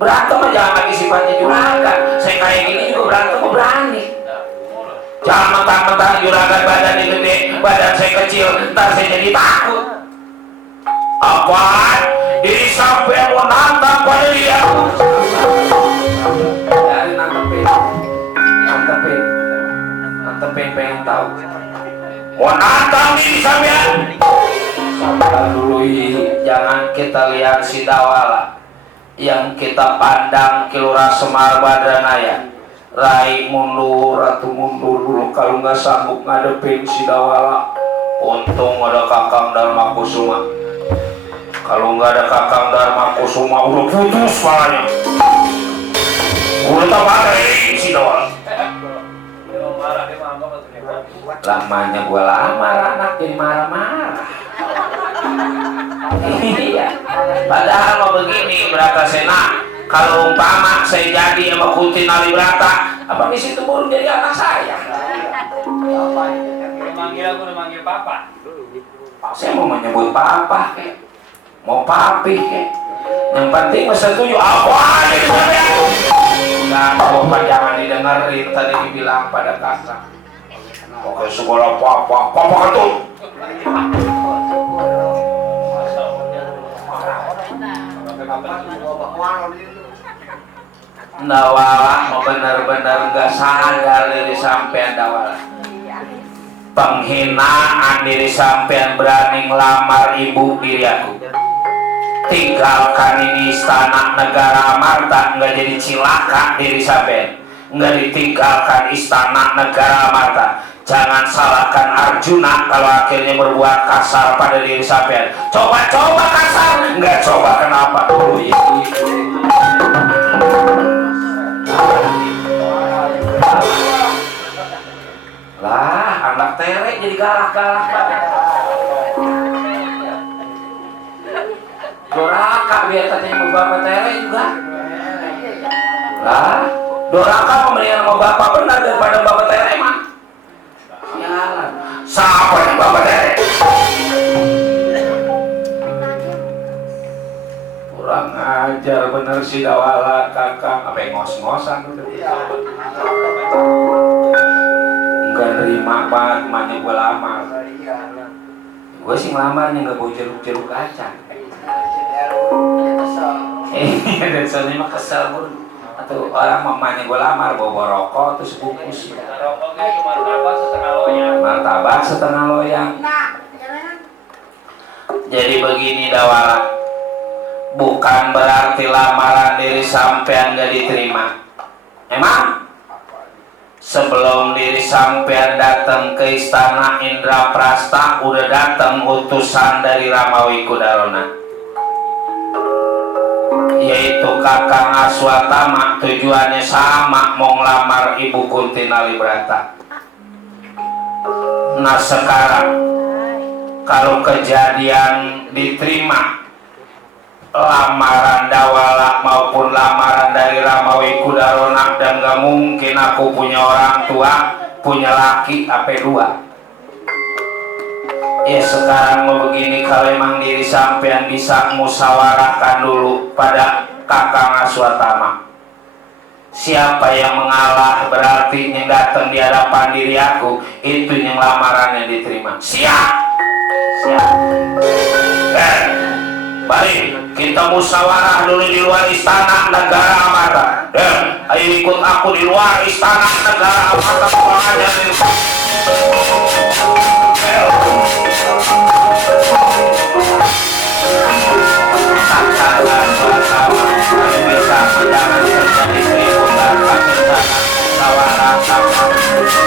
Berantem mah jangan lagi sifatnya Juragan. Saya kayak gini juga berantem mah berani. Jangan mentang-mentang Juragan badannya gede, badan saya kecil, ntar saya jadi takut. Apaan? Diri sampai mau nantang pada dia. Dari nantepin pengen tahu. Mau nantang diri sampean. Sabar dulu, jangan kita lihat si Dawala. Yang kita pandang Kilura Semar Badranaya. Rai mundur atau mundur dulu kalau nggak sanggup ngadepin si Dawala. Untung ada Kakang Dharma Kusuma. Kalau nggak ada Kakang Dharma Kusuma udah putus palanya. Udah tak ada si Dawala. Lamanya gua lamar anak jadi marah-marah. Iya. Padahal mau begini Brata Senak, kalau umpama saya jadi sama Kuntinali Brata, apa misi itu baru jadi anak saya? Manggil aku udah manggil papa. Saya mau menyebut papa kek, mau papi kek. Yang penting masa setuju apa aja di sana. Enggak, bapak jangan didengerin tadi dibilang pada kakak. Oke, sekolah papa ketut. Dawala mau bener-bener gak sadar diri sampean dawala. Penghinaan diri sampean berani ngelamar ibu diri aku. Tinggalkan ini istana negara Amarta, nggak jadi cilaka diri sampean. Nggak ditinggalkan istana negara Amarta. Jangan salahkan Arjuna kalau akhirnya berbuat kasar pada diri sampean. Coba-coba kasar, nggak coba kenapa? Lah, anak terek jadi galak-galak. Doraka biar katanya mau bapak terek juga. Lah, Doraka pemilihan sama bapak benar daripada bapak terek mah. Sialan. Siapa yang bapak terek? Kurang ajar bener si Dawala kakak. Apa yang ngos-ngosan udah. Enggak nerima banget emaknya gue lamar. Gue sih ngelamarnya gak bawa jeruk-jeruk kacang. Dan soalnya mah kesel gue. Atau orang mamanya gue lamar bawa rokok terus bungkus. Rokoknya cuma martabak setengah loyang. Martabak setengah loyang. Jadi begini Dawala, bukan berarti lamaran diri sampean gak diterima. Emang sebelum diri sampean datang ke istana Indraprasta udah datang utusan dari Ramawi Kudarona, yaitu Kakang Aswatama. Tujuannya sama, mau ngelamar Ibu Kunti Nalibrata. Nah sekarang kalau kejadian diterima lamaran Dawala maupun lamaran dari Ramawi Kudarona, dan gak mungkin aku punya orang tua, punya laki apa dua. Ya sekarang mau begini, kalau emang diri sampean bisa musyawarahkan dulu pada Kakang Aswatama. Siapa yang mengalah berarti yang datang di hadapan diri aku itu yang lamarannya diterima. Siap. Baik, kita musyawarah dulu di luar istana negara Amarta. Dan ayo ikut aku di luar istana negara Amarta.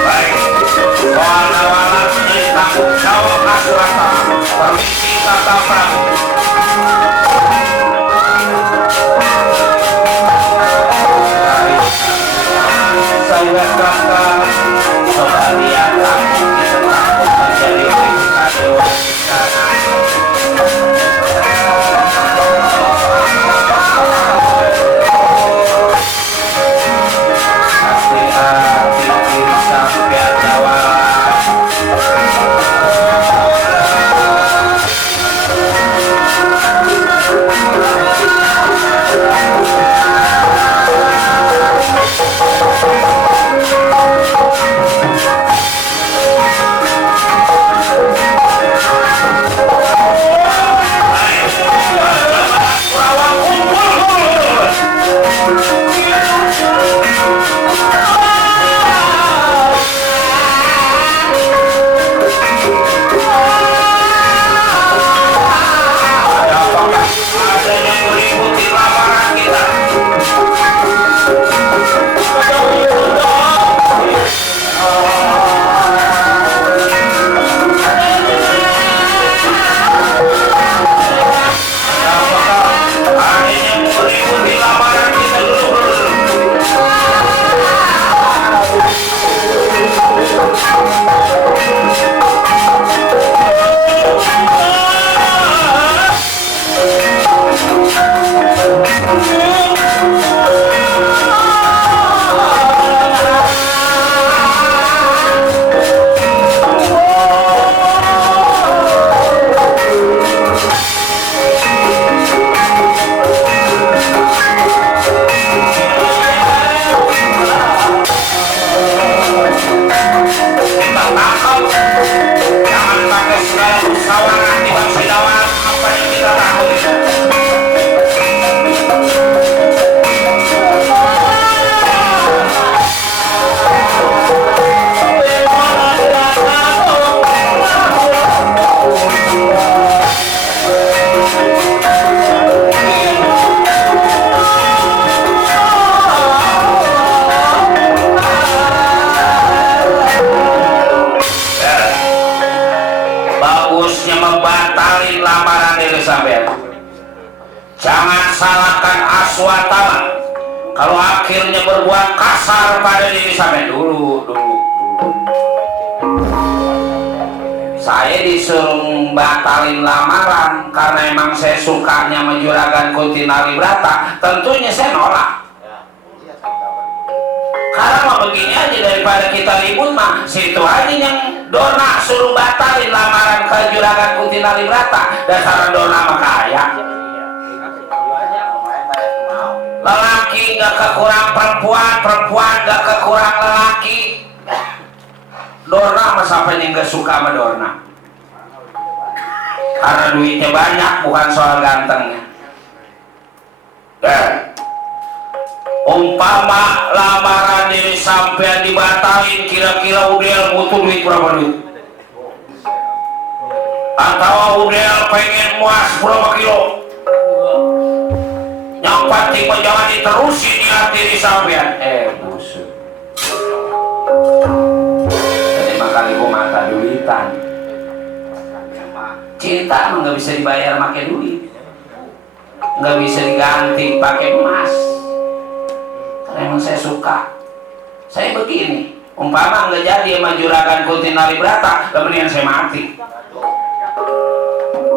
Baik, soal Dawala menjadi tanggung jawab Aswatama. Permisi kata Prabu. Saya kata sudah lihat aku kita takut menjadi bagusnya membatalin lamaran diri sampean. Jangan salahkan Aswatama kalau akhirnya berbuat kasar pada diri sampean. Dulu. Saya disuruh batalin lamaran karena emang saya sukanya sama Juragan Kunti Nalibrata. Tentunya saya nolak. Karena mah begini aja, daripada kita ribut mah situ aja yang Dona suruh batalin lamaran ke Juragan Kunti Nalibrata. Dasar Dona mah kaya. Lelaki gak kekurang perempuan, perempuan gak kekurang lelaki. Dorna mah sampai yang gak suka sama Dorna karena duitnya banyak, bukan soal gantengnya. Umpama lamaran diri sampean dibatalin, kira-kira Udel butuh duit berapa duit? Atau Udel pengen muas berapa kilo? Yang penting jangan diterusin niat diri sampean. Busuk. Kali gua mata duitan, cinta nggak bisa dibayar pakai duit, nggak bisa diganti pakai emas. Karena emang saya suka, saya begini. Umpama nggak jadi sama Juragan Kunti Nalibrata, kemudian saya mati.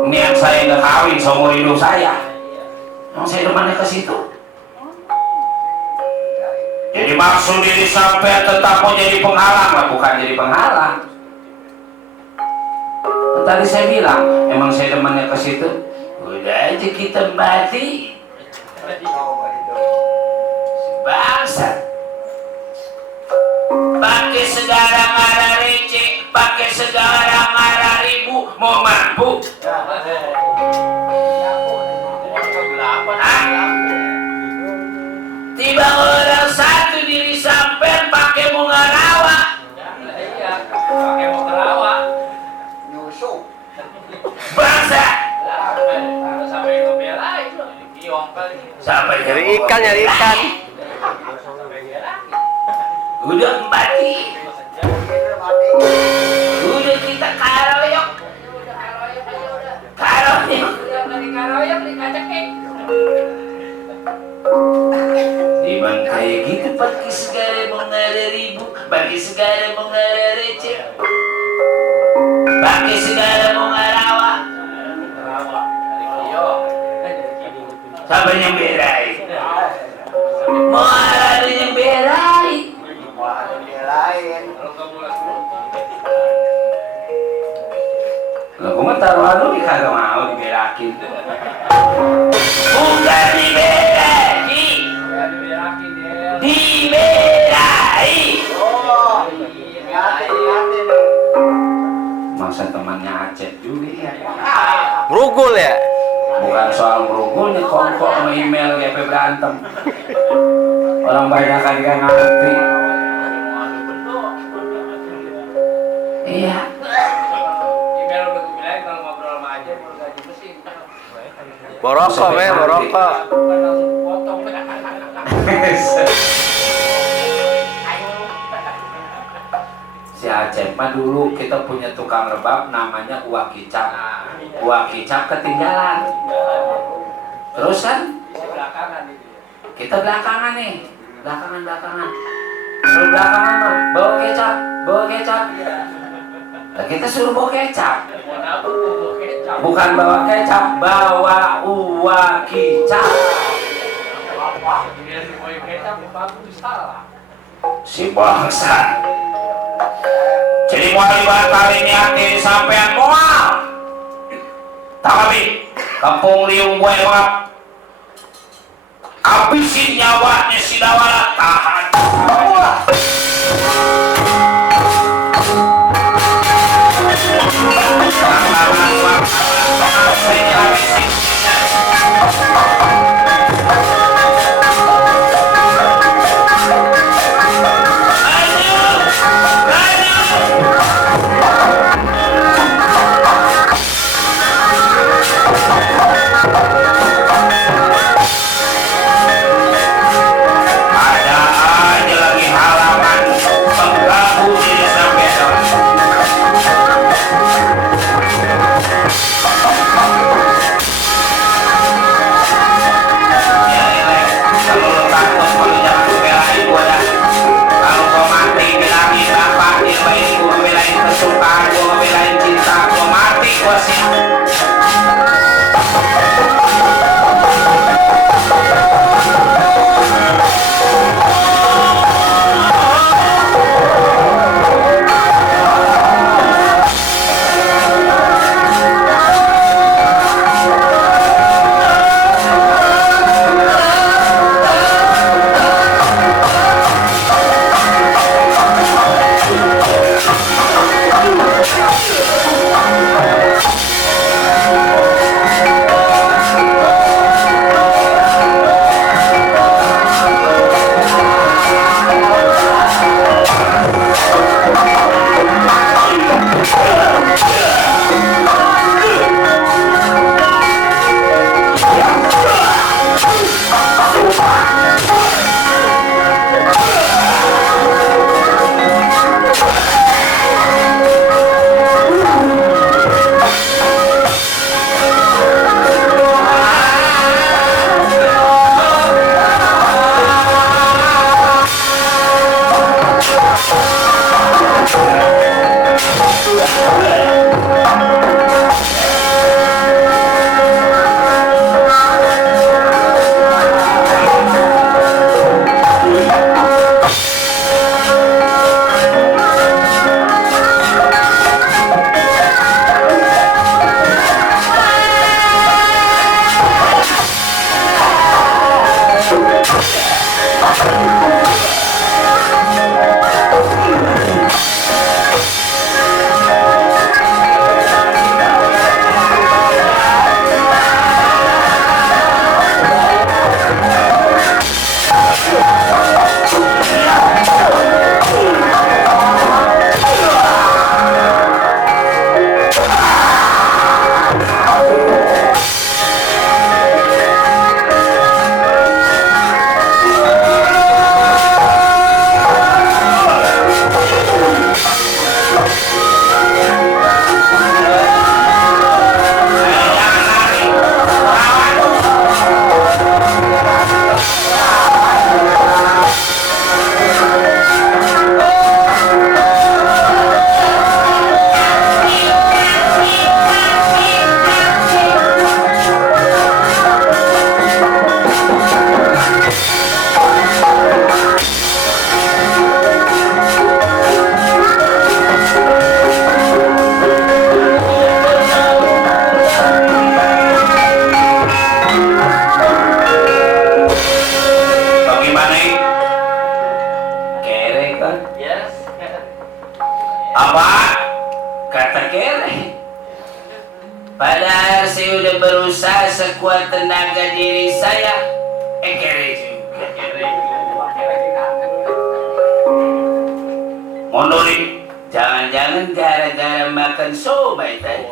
Niat saya nggak kawin seumur hidup saya. Emang saya depannya ke situ. Jadi maksud diri sampai tetap mau jadi penghalang lah, bukan jadi penghalang. Tadi saya bilang, emang saya demennya ke situ. Udah aja kita mati. Bangsa. Pakai segala ngara receh, pakai segala ngara ribu, mau mampu. Tiba orang satu diri sampean pakai bunga rawa. Iya, pakai mau kerawa. Nyusup. Bangsa. Sampai itu belain loh. Kiong kali. Sampai Nyari ikan, nyari ikan. Sampai belain. udah mati. Udah kita karoyok. Karoyok. Karoyok di kacekek. Dimana kayak gitu pakai segala mengada ribu, pakai segala mengada receh, pakai segala mengarawa, sampai nyemberai, mau ada nyemberai, lain. lo gue mau taruh aduh kagak mau diberakin, bukan diberakin. Diberai. Oh, ngatin. Masa temannya Aceh juga ya? Merugul ya? Bukan soal merugulnya, kongkok sama email GP berantem. Orang banyak kan gak ngerti. Iya. Email udah gue bilang kalau ngobrol sama aja mau gaji mesin. Borokok, borokok. Bukan langsung potong. Si Aceh mah dulu kita punya tukang rebab namanya Uwak Kicap. Uwak Kicap ketinggalan. Terus kan Belakangan itu. kita belakangan nih, belakangan. Terus belakangan mah bawa kecap. Nah, kita suruh bawa kecap. Mau nabur mau kecap. Bukan bawa kecap, bawa Uwak Kicap. Biar mau kecap bagus salah. Si bangsa. Jadi mau dibatalin hati sampean moal. Tapi kampung liung gue emang habisin nyawanya si Dawala tahan. Ada aja lagi halaman pengganggu evakuasi. Apa? Kata kere. Padahal saya udah berusaha sekuat tenaga diri saya. Kere juga. Mondorik, jangan-jangan gara-gara makan somai tadi.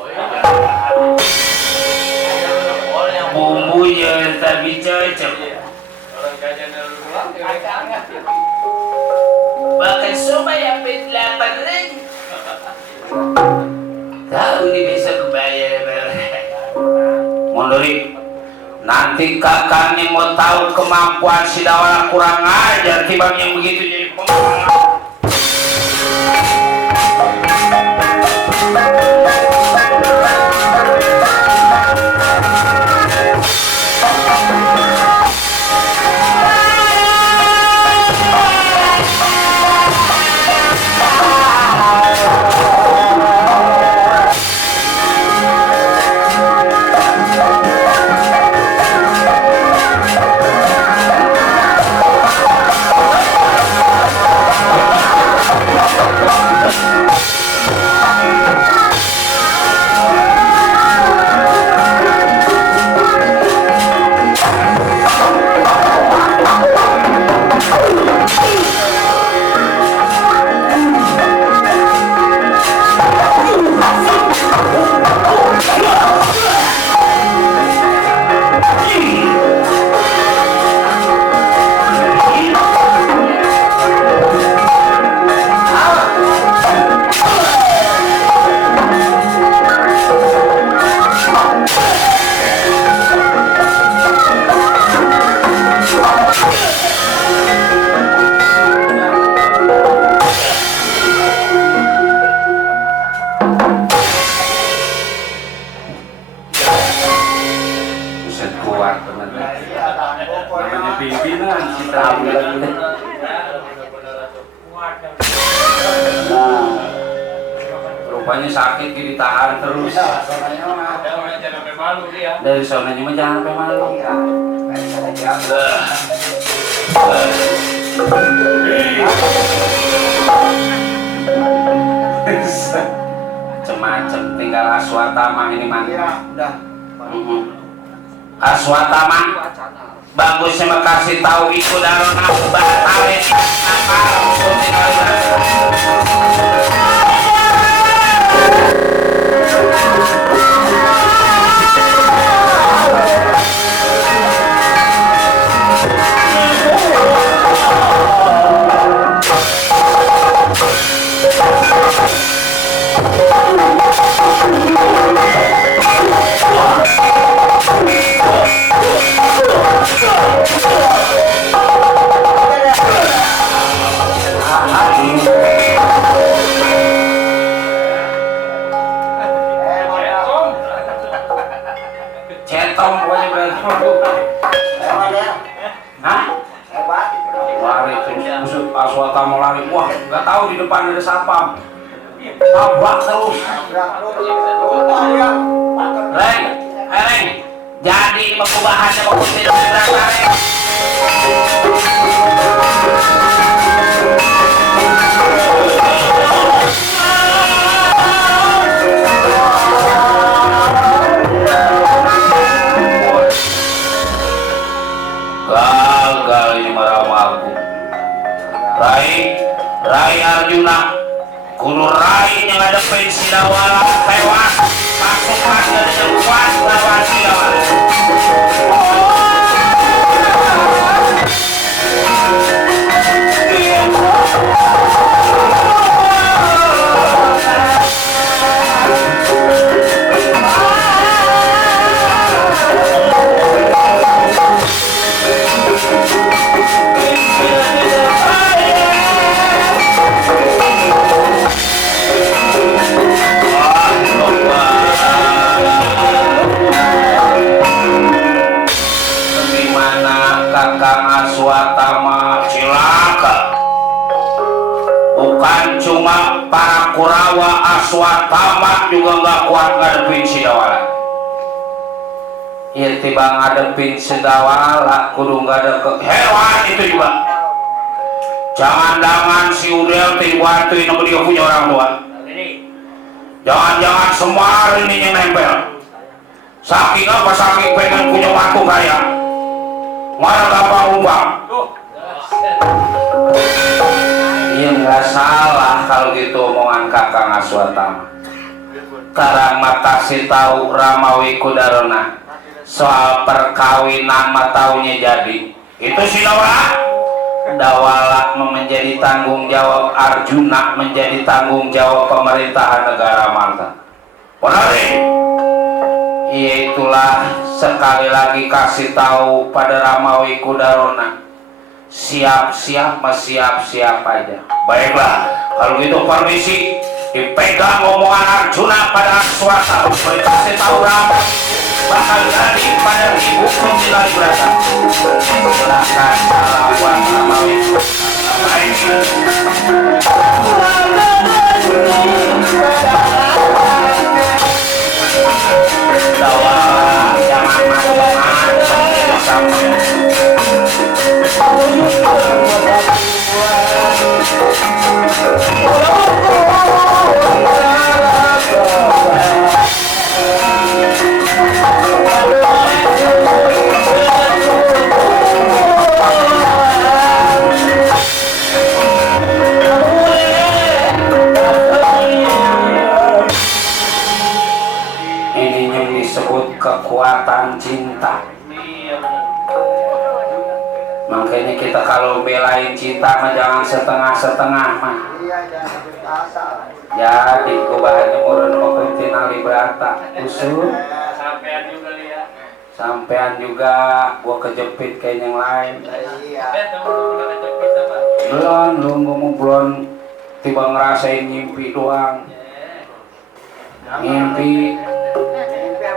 Bumbunya tapi cocok. Makan somai sampai 8 lagi. Tahu ini bisa kebayar. Mondorik, nanti kakaknya mau tahu kemampuan si Dawala kurang ajar timbang yang begitu jadi pembalap. ditahan terus. Iya, soalnya mah. Jangan sampai malu dia. Dari sonanya mah jangan sampai malu. Iya. Kayak saja. Macem-macem tinggal Aswatama ini mah. Iya, udah. Aswatama bagusnya mah kasih tahu iku darona batale centong pokoknya berarti. Hebat ya. Hah? Hebat. Lari terus busuk Aswatama lari. Wah, nggak tahu di depan ada sapam. Tabrak terus. Iya. Reng, Reng. Jadi ini perubahannya mau tidak berasa, Reng. Gagal ini maramalku. Rai Arjuna, kudu Rai yang ada pensi dawala tewas, pasukan dengan kuat lawan Dawala. Kakang Aswatama cilaka. Bukan cuma para Kurawa, Aswatama juga nggak kuat ngadepin si Dawala. Ya tiba ngadepin si Dawala kudu nggak ada hewan itu juga. Jangan-jangan si Udel dibantuin sama dia punya orang tua. Jangan-jangan semua ini yang nempel. Saking apa saking pengen punya waktu kaya. Mana gampang umpam. Iya nggak salah kalau gitu omongan Kakang Aswatama. Karang makasih tahu Ramawi Kudarona soal perkawinan mah taunya jadi. Itu si Dawala menjadi tanggung jawab Arjuna, menjadi tanggung jawab pemerintahan negara Malta. Benar nih? Iya itulah sekali lagi kasih tahu pada Ramawi Kudarona, siap-siap mas siap-siap aja. Baiklah, kalau gitu permisi, dipegang omongan Arjuna pada Aswatama, kasih tahu Rama bakal jadi pada ibu Kuntilanak Brata. Silakan lawan Ramawi. Dawala jangan macam-macam sama. Ini yang disebut kekuatan cinta. Makanya kita kalau belain cinta mah jangan setengah-setengah mah. Iya, jangan putus asa. Jadi kubahannya murun mau Kuntilanak Brata usul. Sampean juga lihat. Sampean juga gua kejepit kayak yang lain. Iya. Belum, lu ngomong belum tiba ngerasain ngimpi doang.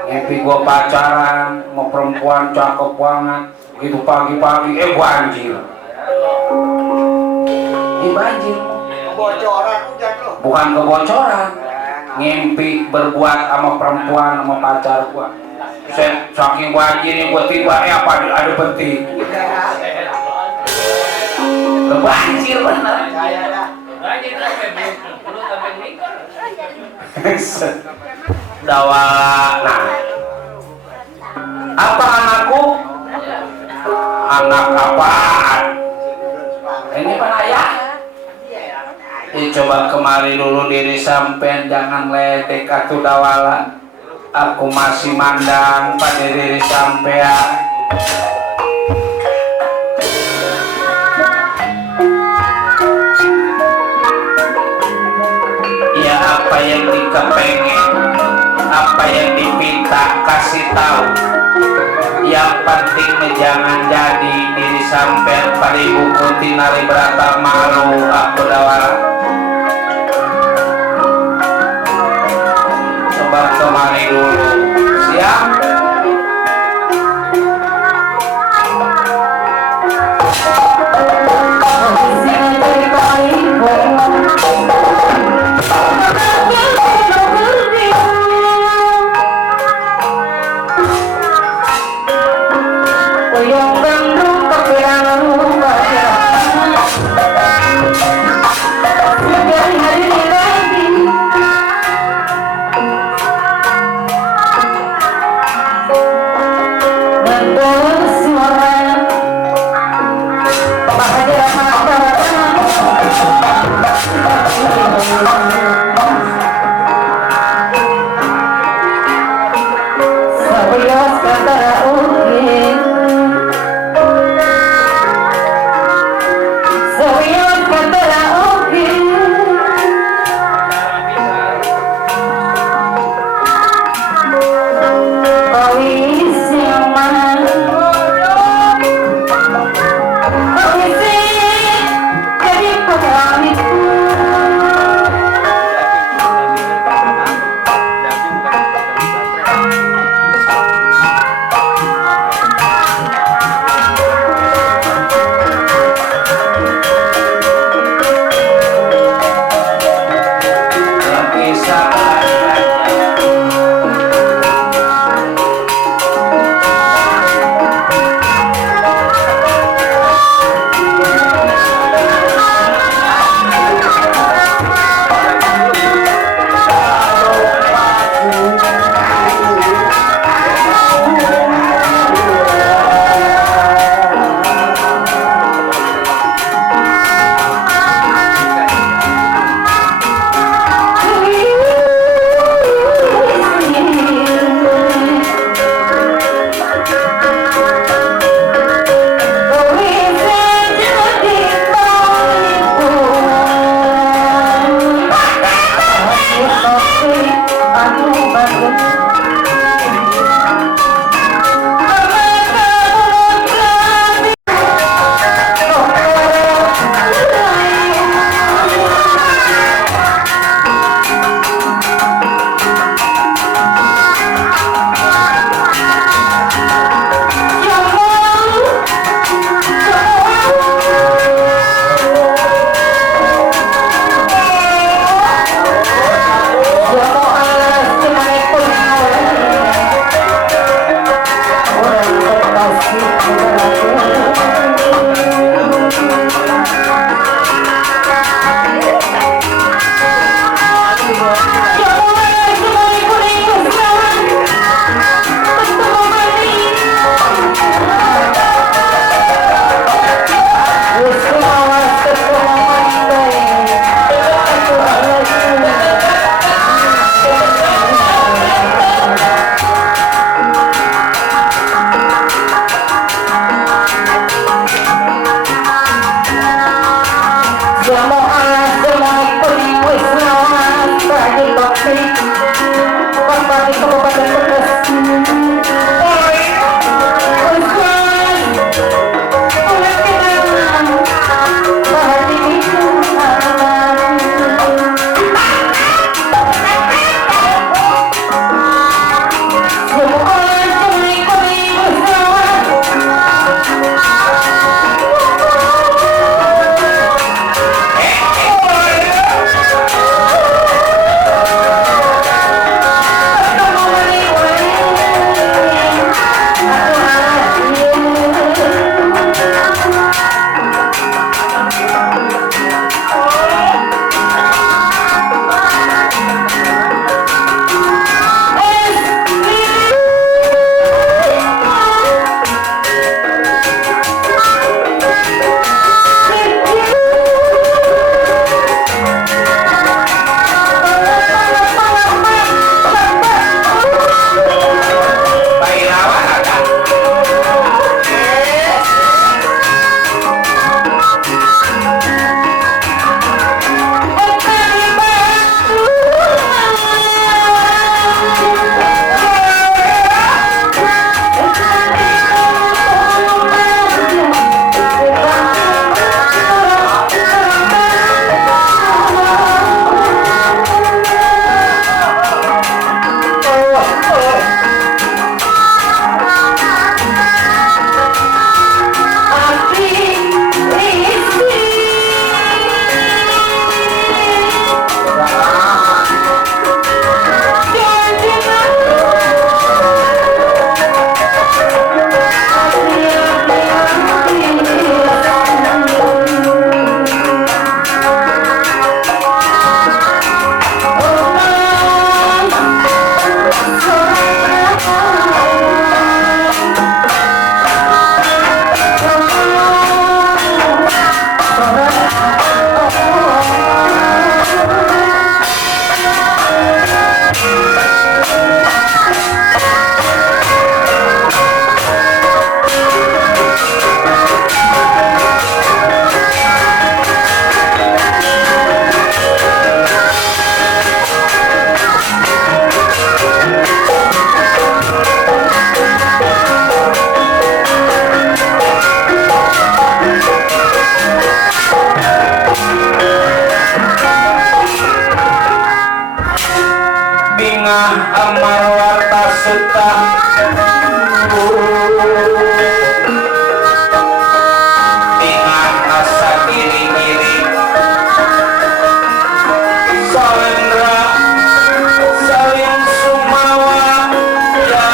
Ngimpi gua pacaran mau perempuan cakep banget. Begitu pagi-pagi banjir. Banjir. Kebocoran hujan loh. Bukan kebocoran. ngimpi berbuat sama perempuan sama pacar gua. Saya saking wajib gua tiba apa ada penting. Kebanjir bener. Banjir sampai mulut sampai meninggal. Dawa. Nah. Apa anakku? Anak apaan? Ini penayah. Coba kemari dulu diri sampean, jangan ledek atuh dawala. Aku masih mandang pada diri sampean. Ya apa yang dikepengen, apa yang dipinta kasih tahu. Yang penting jangan jadi diri sampean pada ibu kunti nari berata malu aku dawala. Coba kemari dulu, siap? sarwata sutang dengan asa diri-diri salendra saling sumawa ya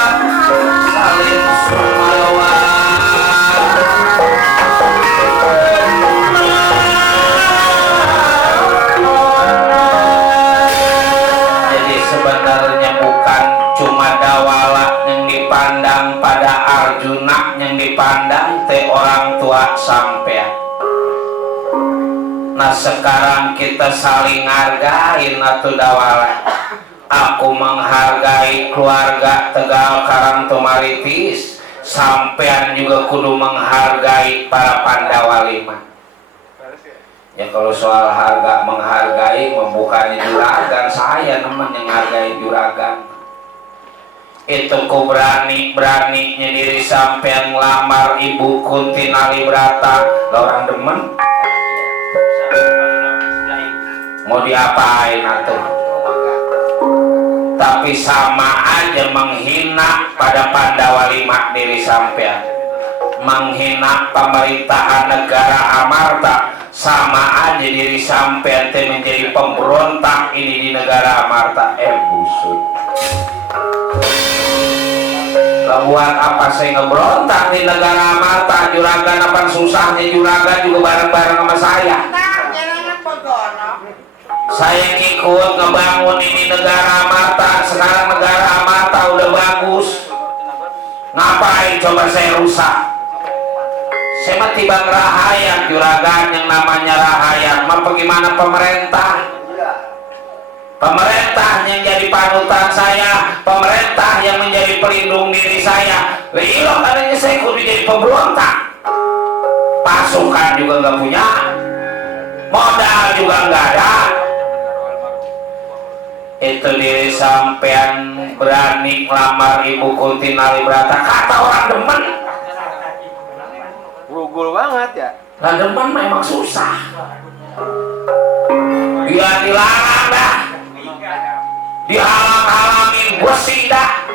saling sumawa jadi sebenarnya bukan cuma dawala yang dipandang pada Arjuna, yang dipandang teh orang tua sampean. Nah sekarang kita saling hargain atuh dawala. Aku menghargai keluarga Tegal Karang Tumaritis, sampean juga kudu menghargai para Pandawa lima. Ya kalau soal harga menghargai membukanya juragan, saya nemen yang hargai juragan. Itu ku beraninya diri sampean ngelamar Ibu Kunti Nalibrata, orang demen. Mau diapain atuh? Tapi sama aja menghina pada Pandawa lima diri sampean, menghina pemerintahan negara Amarta. Sama aja diri sampean teh menjadi pemberontak ini di negara Amarta. Busuk. Buat apa saya ngeberontak di negara Amarta? Juragan apa susahnya juragan juga bareng-bareng sama saya. Saya ikut ngebangun ini negara Amarta. Sekarang negara Amarta udah bagus. Ngapain coba saya rusak? Saya mah tiba ngerahayat juragan, yang namanya rahayat mah bagaimana pemerintah? Pemerintah yang jadi panutan saya, pemerintah yang menjadi pelindung diri saya. Lilo katanya saya kudu jadi pemberontak. Pasukan juga nggak punya, modal juga nggak ada. Itu diri sampean berani ngelamar Ibu Kunti Nalibrata, kata orang demen. Rugul banget ya. Lah demen memang susah. Dia dilarang dah, dihalang-halangin besi dah.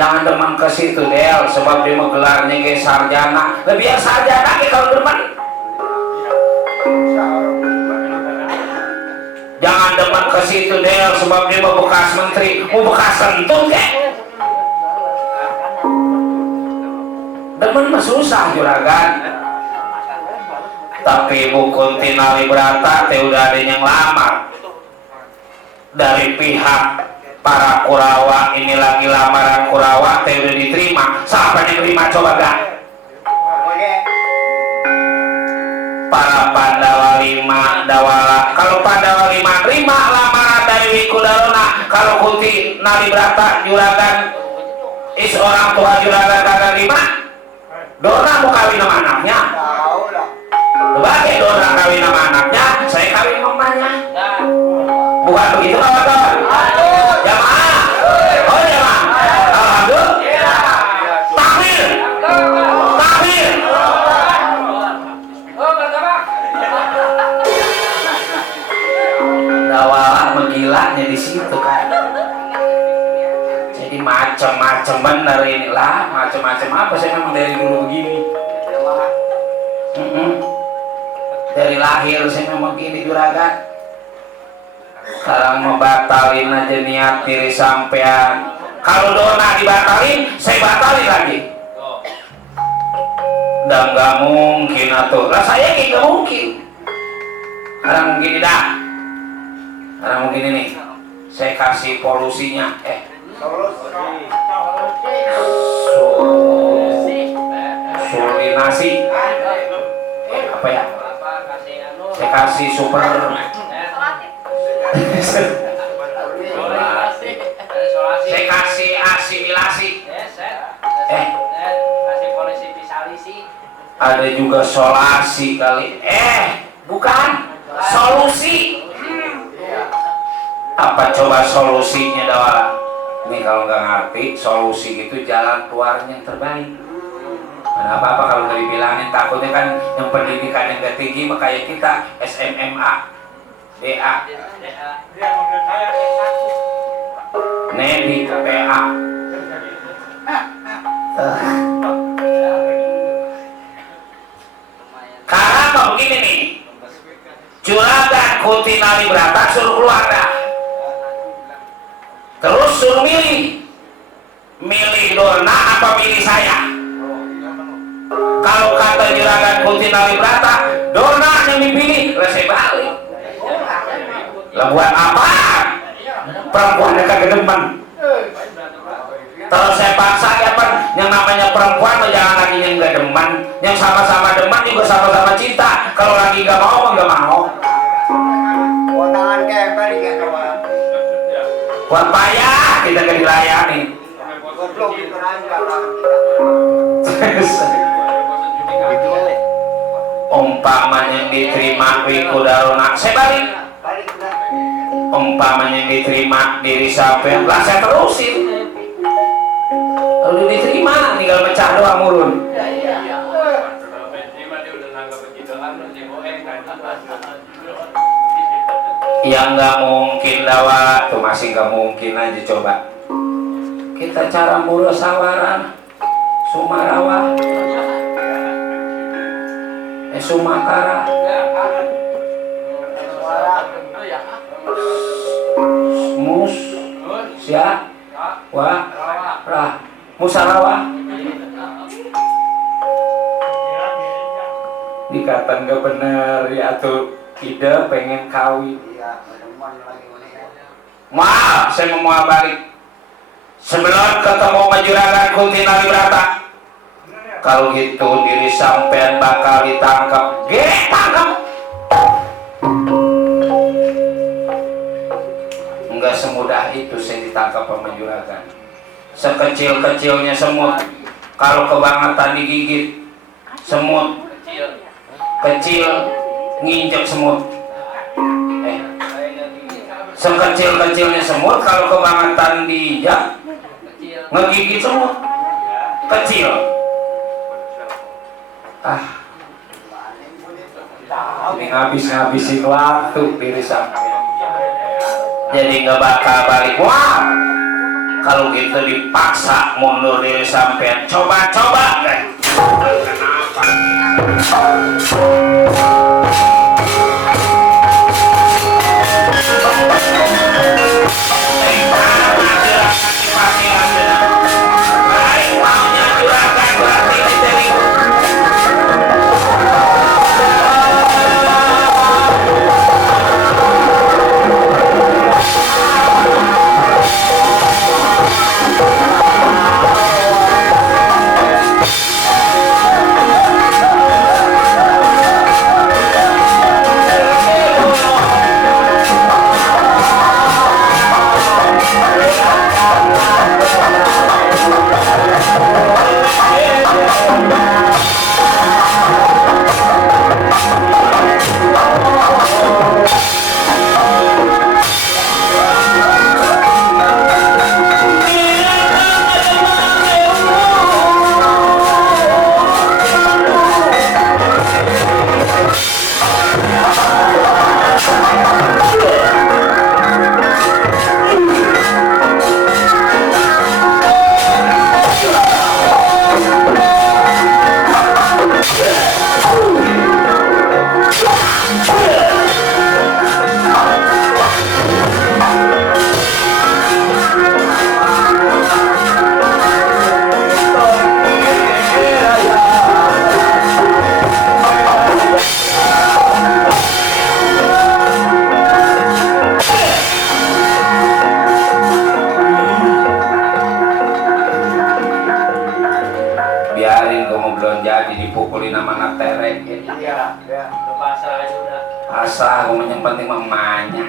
Jangan demen ke situ Del, sebab dia mau gelarnya kayak sarjana. Lebih sarjana kayak kalau demen. Jangan demen ke situ Del, sebab dia mau bekas menteri, mau bekas sentuh kayak. Demen mah susah juragan. Tapi Ibu Kunti Nalibrata teh udah ada yang lamar. Dari pihak para Kurawa, ini lagi lamaran Kurawa teh udah diterima. Siapa yang terima coba gak? Para Pandawa lima dawala. Kalau Pandawa lima terima lamaran dari Wikudarona, kalau Kunti Nalibrata juragan orang tua juragan kagak terima, Dona mau kawin sama anaknya. Sebagai Dona kawin sama anaknya, saya kawin sama mamanya. Bukan begitu kawan-kawan? Jamaah. Oh jamaah. Alhamdulillah. Takbir. Takbir. Dawala menggilanya di situ kan. Jadi macam-macam bener ini lah, macam-macam apa saya memang dari dulu begini. Dari lahir saya memang begini juragan. Sekarang mau batalin aja niat diri sampean. Kalau Dona dibatalin, saya batalin lagi. Dan nggak mungkin atuh. Lah saya nggak mungkin. Sekarang begini dah. Sekarang begini nih. Saya kasih polusinya. Sulinasi. Apa ya? Saya kasih super. Saya kasih asimilasi. Ada juga solasi kali. Bukan solusi. Apa coba solusinya Dawala? Ini kalau nggak ngerti, solusi itu jalan keluarnya yang terbaik. Nah, apa-apa kalau nggak dibilangin, takutnya kan yang pendidikan yang ketiga mah kayak kita SMMA. DA. Dia manggil saya S1. Nedi PA. Karena apa begini nih? Juragan Kuntinali Brata suruh keluar dah. Terus suruh milih Dorna apa milih saya? Kalau kata Juragan Kuntinali Brata, Dorna yang dipilih, lah saya balik. Lah buat apa? Perempuan dekat ke depan. Kalau saya paksa ya pan, yang namanya perempuan jangan lagi yang gak demen, yang sama-sama demen juga sama-sama cinta. Kalau lagi gak mau, gak mau. Potongan kemper ya kawan. Buat payah kita gak dilayani. Goblok itu aja kawan kita. Umpamanya diterima wiku daruna, saya balik. Balik dah. Umpamanya diterima diri sampai, lah saya terusin. Lalu diterima, tinggal pecah doang murun. Yang nggak mungkin lawat, tuh masih nggak mungkin aja coba. Kita cara murosawaran, Sumarawa, Sumatera, Mus, Sia, Wa, Rah, Musarawa. Dikatakan gak bener ya tuh ide pengen kawin. Iya, teman lagi ini. Maaf, saya mau balik. Sebelum ketemu Juragan Kuntinali Brata, kalau gitu diri sampean bakal ditangkap. Tangkap. Enggak semudah itu saya ditangkap sama Juragan. Sekecil-kecilnya semut, kalau kebangetan digigit semut kecil nginjek semut. Sekecil-kecilnya semut, kalau kebangetan diinjak ngegigit semut kecil. Ini ngabis-ngabisin waktu diri sampean. Jadi nggak bakal balik. Wah, kalau gitu dipaksa mundur diri sampean. Coba-coba deh. Kenapa? dipukulin sama anak terek gitu. Iya, ya. Pasrah aja udah. Asal yang penting mamanya.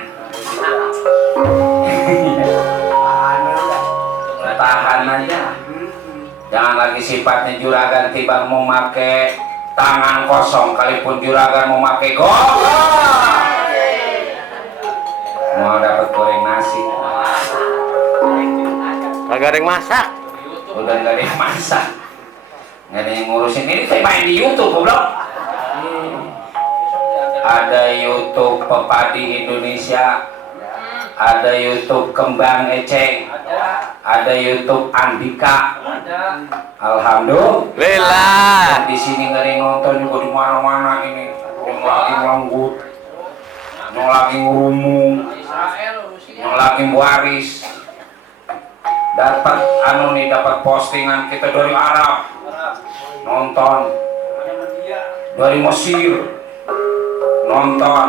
Tahan aja. Jangan lagi sifatnya juragan tiba mau make tangan kosong, kalipun juragan mau make gol. Mau dapat goreng nasi. Gak ada yang masak. Udah gak ada yang masak. Gak ada yang ngurusin ini, saya main di YouTube goblok. ada YouTube Pepadi Indonesia, ada YouTube Kembang Eceng, ada YouTube Andika. Alhamdulillah. Di sini ngeri nonton juga di mana-mana ini. Yang lagi nganggut, yang lagi ngurumu, yang lagi waris. Dapat dapat postingan kita dari Arab, nonton, dari Mesir, nonton,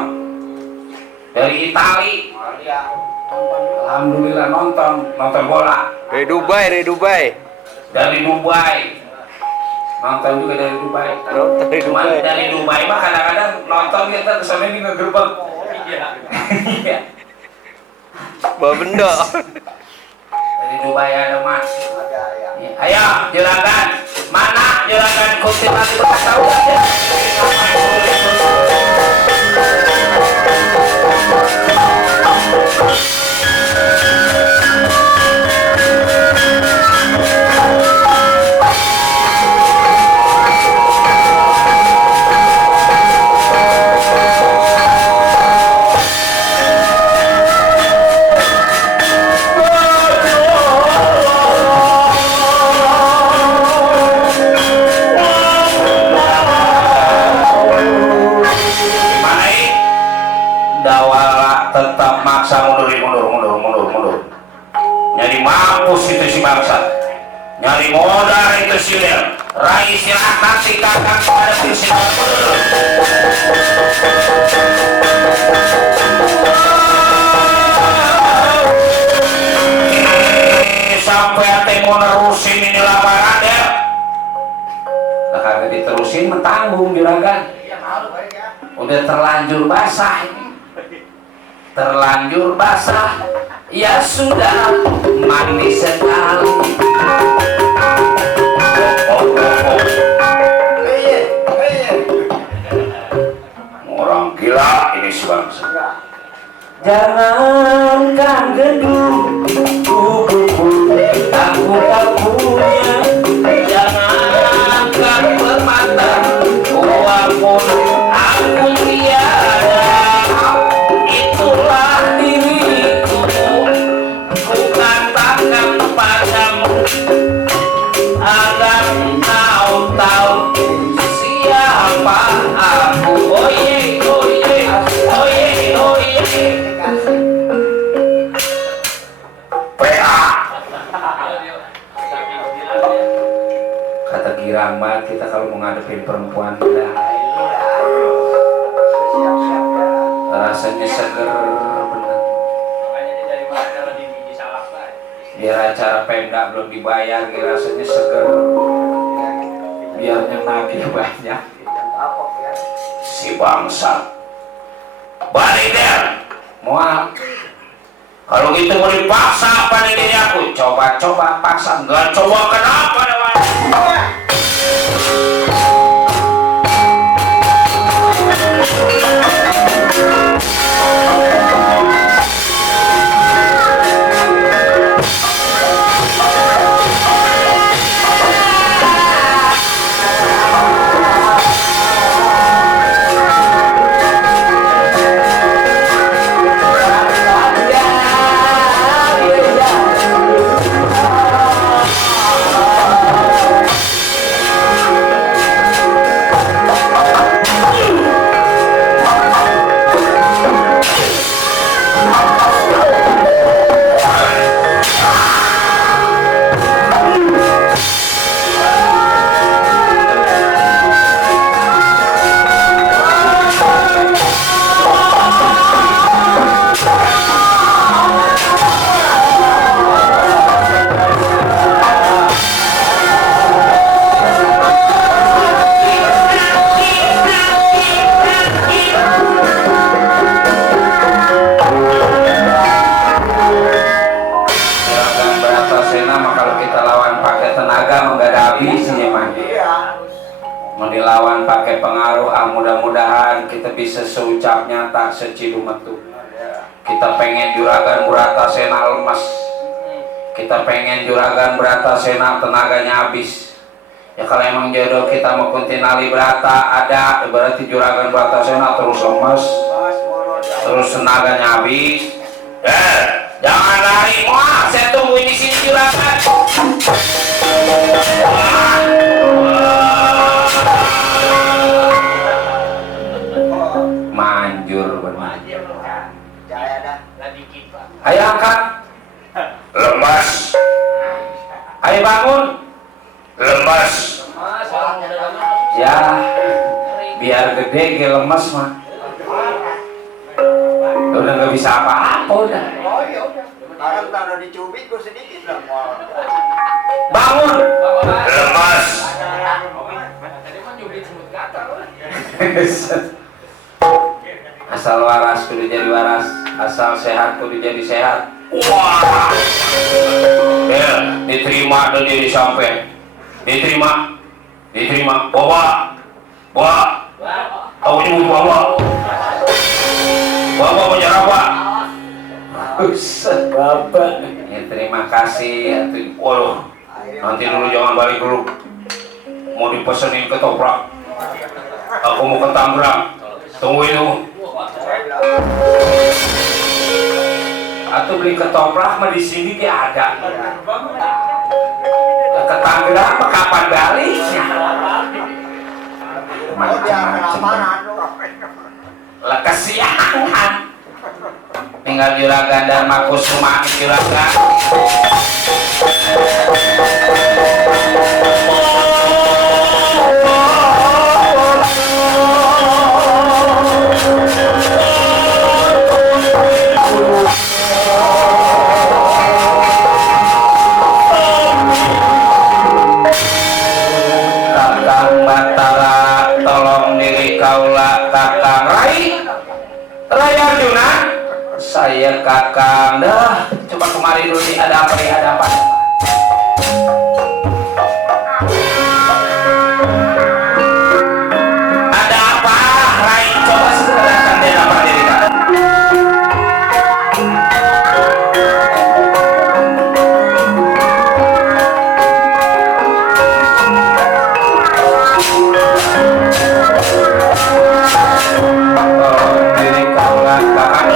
dari Itali, alhamdulillah nonton bola. Dari Dubai. Dari Dubai, nonton juga dari Dubai. Cuman dari Dubai mah kadang-kadang nonton kita kesana di ngegerbek. Bawa benda. Dari Dubai ada mas. Ayo juragan, mana juragan kultivasi bertahu aja. Tetap maksa mundur. Nyari mampus itu si bangsa, nyari modal itu si Lel. Rai istirahat nanti kakak pada kursi sampai ate mau nerusin ini lamaran ya. Nah kagak diterusin mentanggung juragan. Udah terlanjur basah ini. Terlanjur basah, ya sudah manis sekali. Orang gila ini si bangsa. Jangankan gedung tubuhku, aku tak punya. Jangankan permata, uang pun aku tiada. Itulah diriku, ku katakan padamu agar kau tahu siapa aku. Oye. PA kata Girama, kita kalau menghadapi perempuan rasanya seger benar. Biar acara Pemda belum dibayar, rasanya seger. Biarnya nagih banyak. Si bangsa. Balik der, mual. Kalau gitu mau dipaksa pada diri aku, coba paksa, enggak coba kenapa dewan? Dilawan pakai pengaruh, mudah-mudahan kita bisa seucapnya tak secilumetu. Kita pengen juragan Bratasena lemas, kita pengen juragan Bratasena tenaganya habis. Ya kalau emang jodoh kita mau Kuntinali Brata ada, berarti Juragan Bratasena terus lemes, terus tenaganya habis. Jangan lari, wah saya tungguin di sini Juragan. Manjur benar. Jaya dah. Ayo angkat. Lemas. Ayo bangun. Lemas. Ya, biar gede ke lemas mah. Udah nggak bisa apa-apa udah. Oh iya udah. Sekarang kalau dicubit gue sedikit lah. Bangun. Lemas. Tadi mah nyubit semut gatal. Asal waras kudu jadi waras, asal sehat kudu jadi sehat. Wah, diterima dan jadi sampai, diterima, bawa, aku nyebut bawa punya apa? Bapak, ya, terima kasih. Waduh, nanti dulu jangan balik dulu. Mau dipesenin ketoprak, aku mau ke Tangerang. Tunggu itu. Atau beli ketoprak mah di sini dia ada. Ke Tangerang mah kapan baliknya? Macam-macam. Lah kesiangan. Tinggal Juragan Dharma Kusuma Juragan. Kakang Batara tolong diri kaula Kakang Rai Arjuna. Saya Kakang dah coba kemari dulu nih, ada apa nih, ada apa? Ada apa Rai? Coba sebenarnya dia apa diri Kak? Diri kaula Kakang.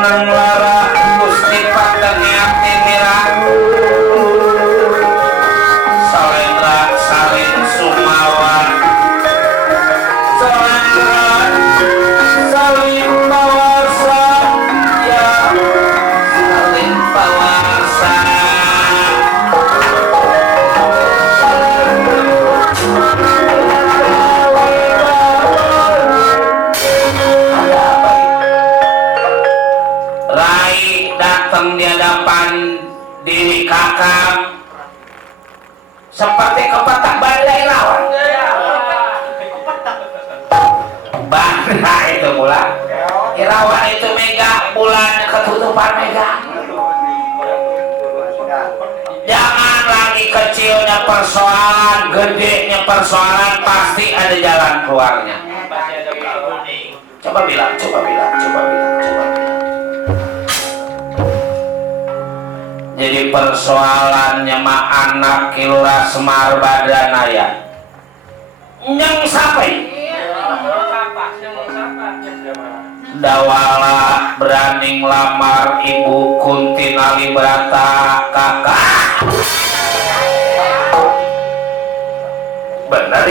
menang lara Gusti Patengnya Timira Salendra Salin Sumawa Salendra Salin Pawasa ya Salin Pawasa Rai datang di hadapan diri kakak seperti kepetak badai lawan bangga itu pula Irawan itu mega bulan ketutupan mega jangan lagi kecilnya persoalan gedenya persoalan pasti ada jalan keluarnya coba bilang jadi persoalannya mah anak Kilura Semar Badanaya nyang sampai dawala berani ngelamar Ibu Kunti Nalibrata kakak bener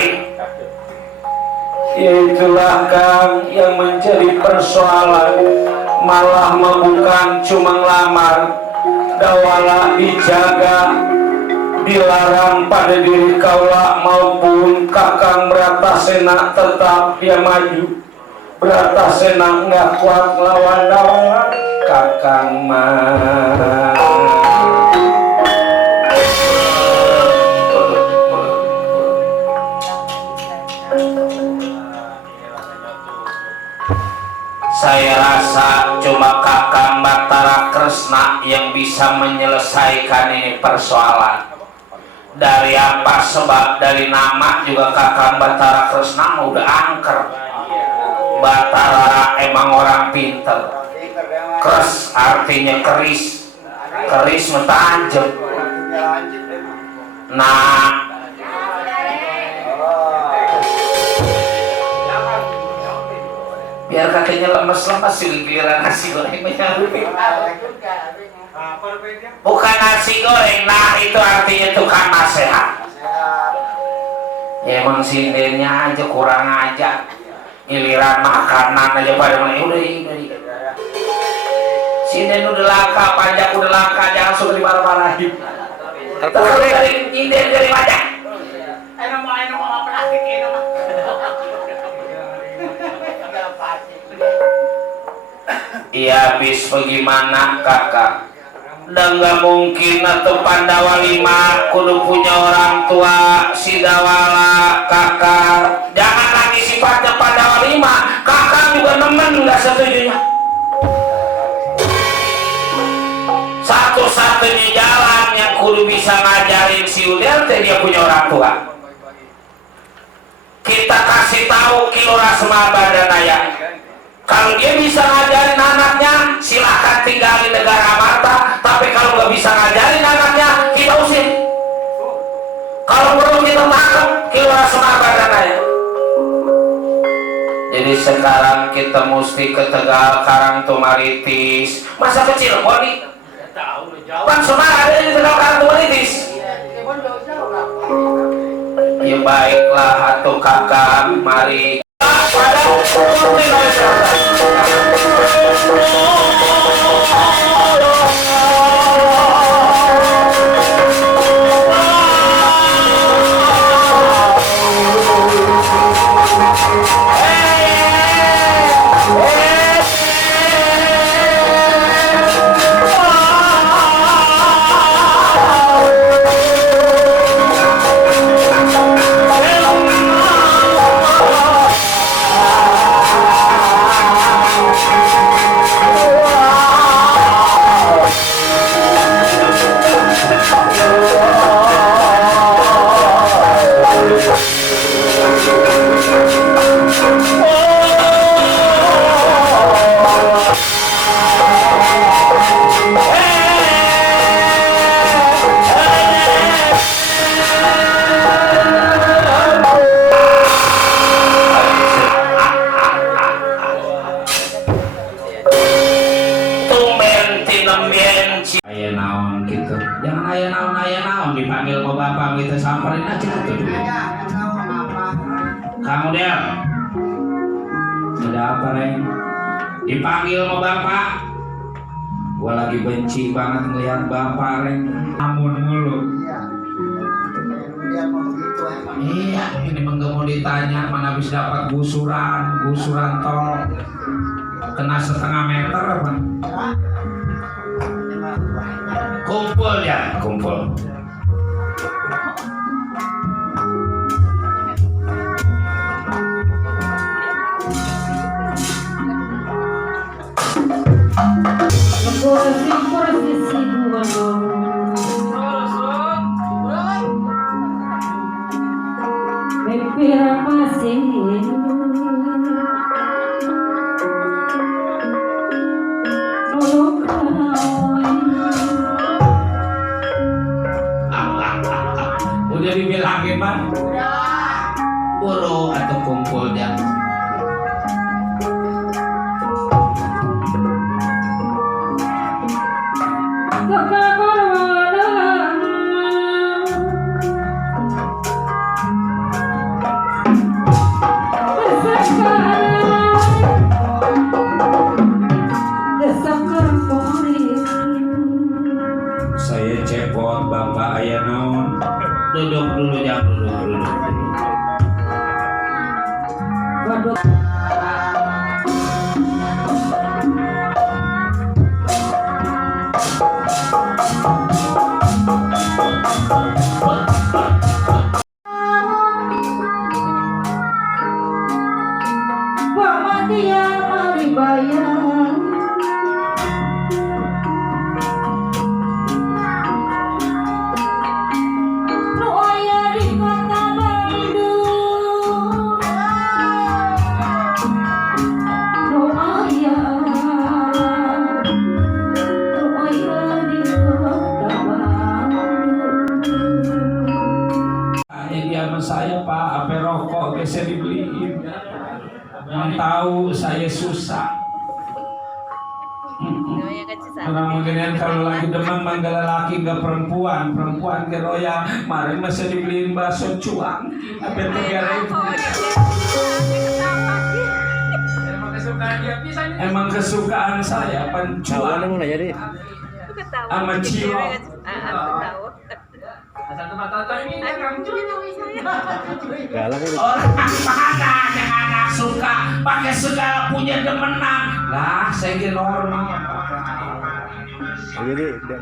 ya itulah Kang yang menjadi persoalan malah bukan cuma ngelamar dawala dijaga dilarang pada diri kaula maupun Kakang Bratasena tetap dia maju Bratasena nggak kuat lawan dawala Kakang mah saya rasa cuma Kakang Batara Kresna yang bisa menyelesaikan ini persoalan. Dari apa sebab dari nama juga Kakang Batara Kresna udah angker. Batara emang orang pinter. Kres artinya keris. Keris mentajam. Nah biar katanya lemes-lemes giliran nasi goreng bukan nasi goreng, nah itu artinya tukang nasihat ya emang sindennya aja kurang aja giliran makanan aja pada mulai udah sinden udah laka, pajak udah laka, jangan suka dimarah-marahin terus dari sinden dari pajak enak mau plastik iya bis bagaimana kakak dan gak mungkin atau Pandawa 5 kudu punya orang tua si dawala kakak jangan lagi sifatnya Pandawa 5 kakak juga nemen gak setujunya satu-satunya jalan yang kudu bisa ngajarin si Udel dia punya orang tua kita kasih tahu Kilura Semar Badanaya kalau dia bisa ngajarin anaknya silahkan tinggal di negara Amarta tapi kalau nggak bisa ngajarin anaknya kita usir kalau perlu kita tangkap Kilura Semar Badanaya jadi sekarang kita mesti ke Tegal Karangtumaritis masa kecil Boni Pan Semar ada di Tegal Karangtumaritis ya baiklah atuh kakak mari pada nemien aya naon gitu. Jangan aya naon dipanggil sama bapak kita samperin aja gitu dulu. Kamu dia. Ada apa, Reng? Dipanggil sama bapak. Gua lagi benci banget ngeliat bapak, Reng. Amun mulu. Iya, ini mau ditanya mana bisa dapat gusuran tol kena setengah meter apa? Kumpul ya, kumpul. Kursi si gubernur Pipira masih Udah dibilangin mah? Buru atau kumpul dia. Saya cepot bapak aya naon. Duduk dulu ya, duduk. Pematian Maribayang nu aya di kota Bandung nu aya di kota Bandung. Tanya dia sama saya, Pak, apa rokok bisa dibeliin? Yang tahu saya susah. Orang mungkin kalau lagi demam manggil laki gak perempuan ke roya, mari masih dibeliin bakso cuang. Apa yang terjadi? Emang kesukaan saya pencuan sama cilok. Orang mana yang anak suka pakai segala punya demenan lah, saya normal.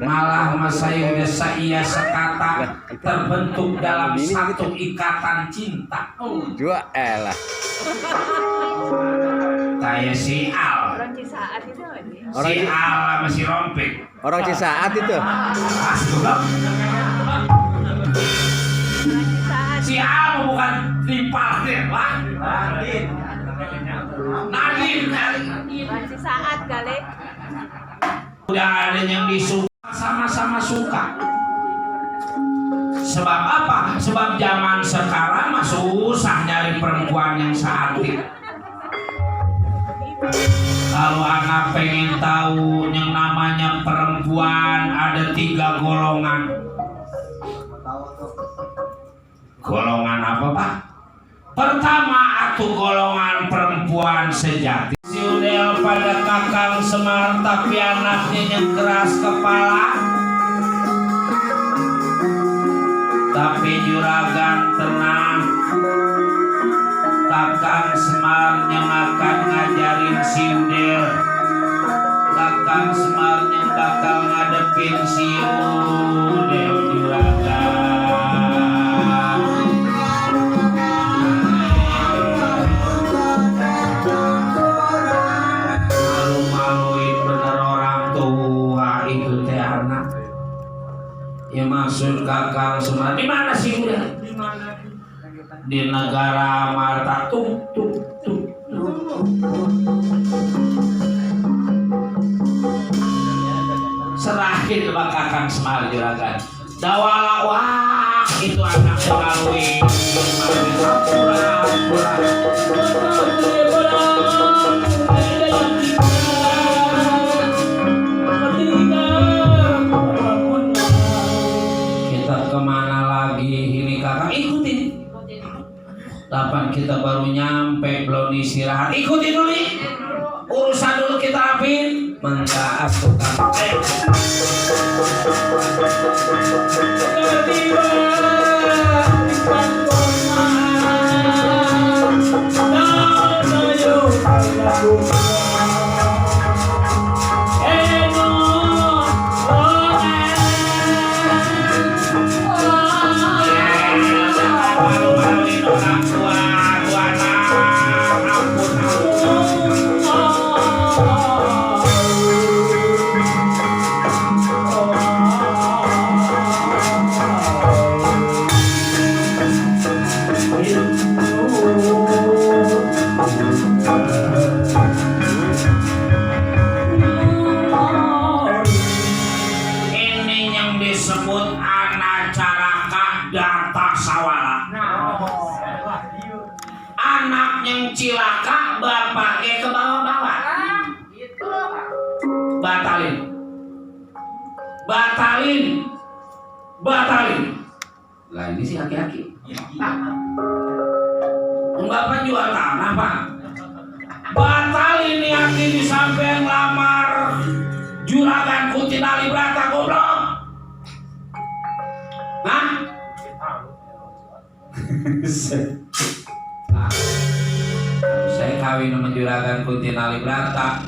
Malah mas saya udah saya sekata terbentuk dalam satu ikatan cinta. Jua elah. Kayak si Al. Orang Cisaat itu lagi. Si Al sama si Rompik. Orang Cisaat itu. Si Al bukan Ripal lah. Nadine. Orang Cisaat kali. Udah ada yang disuka, sama-sama suka. Sebab apa? Sebab zaman sekarang mah susah nyari perempuan yang seaktif. Kalau anak pengen tahu yang namanya perempuan ada 3 golongan. Golongan apa, Pak? Pertama, atuh golongan perempuan sejati. Si Udel pada Kakang Semar tapi anaknya yang keras kepala. Tapi juragan tenang. Kakang Semar yang akan ngajarin si Udel. Kakang Semar yang bakal ngadepin si Udel juragan. Ya maksud Kakang Semar di mana sih udah? Di negara Mata tuk. Serahin sama Kakang Semar juragan. Dawala wah itu anak melalui Kapan kita baru nyampe belum istirahat. Ikuti dulu. Urusan dulu kita rapin. Mentaat tukang. Cilaka bapaknya ke bawah-bawah. Batalin. Lah ini sih aki-aki. Bapak jual tanah pak. Batalin nih aki disampean lamar Juragan Kuntinali Brata goblok. Hah? Saya kawin sama Juragan Kuntinali Brata.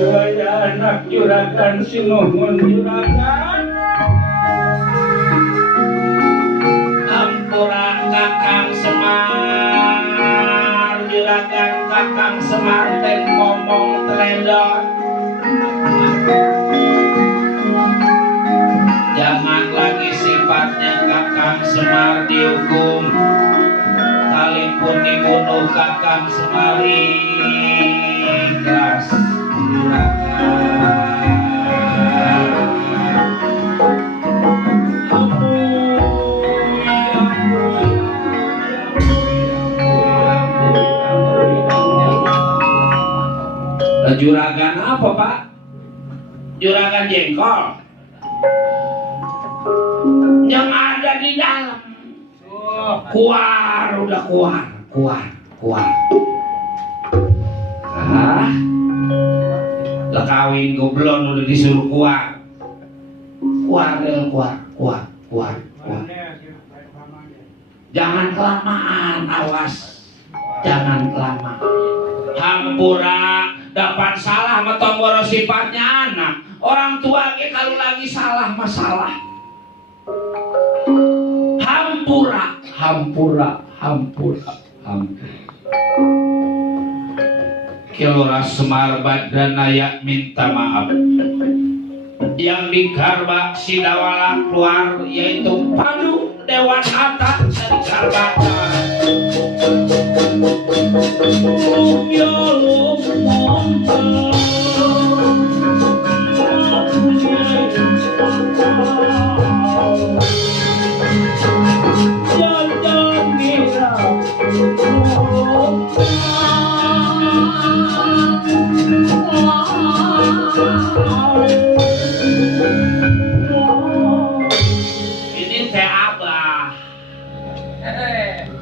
Jaya anak Juragan Sinuhun Juragan. Ampura Kakang Semar, Juragan Kakang Semar ten ngomong teledor. Jangan lagi sifatnya Kakang Semar dihukum, kalipun dibunuh Kakang Semar ikhlas. Juragan apa pak? Juragan jengkol yang ada di dalam. Keluar, udah keluar. Lah kawin goblon udah disuruh keluar. Keluar. Jangan kelamaan, awas. Jangan kelamaan. Hampura dapat salah metomboro sifatnya anak. Orang tua ke kalau lagi salah masalah. Hampura. Kelora Semar Badranaya minta maaf. Yang digarba Sidawala keluar yaitu Padu Dewan Atta dari Garbatan. Ini teh Abah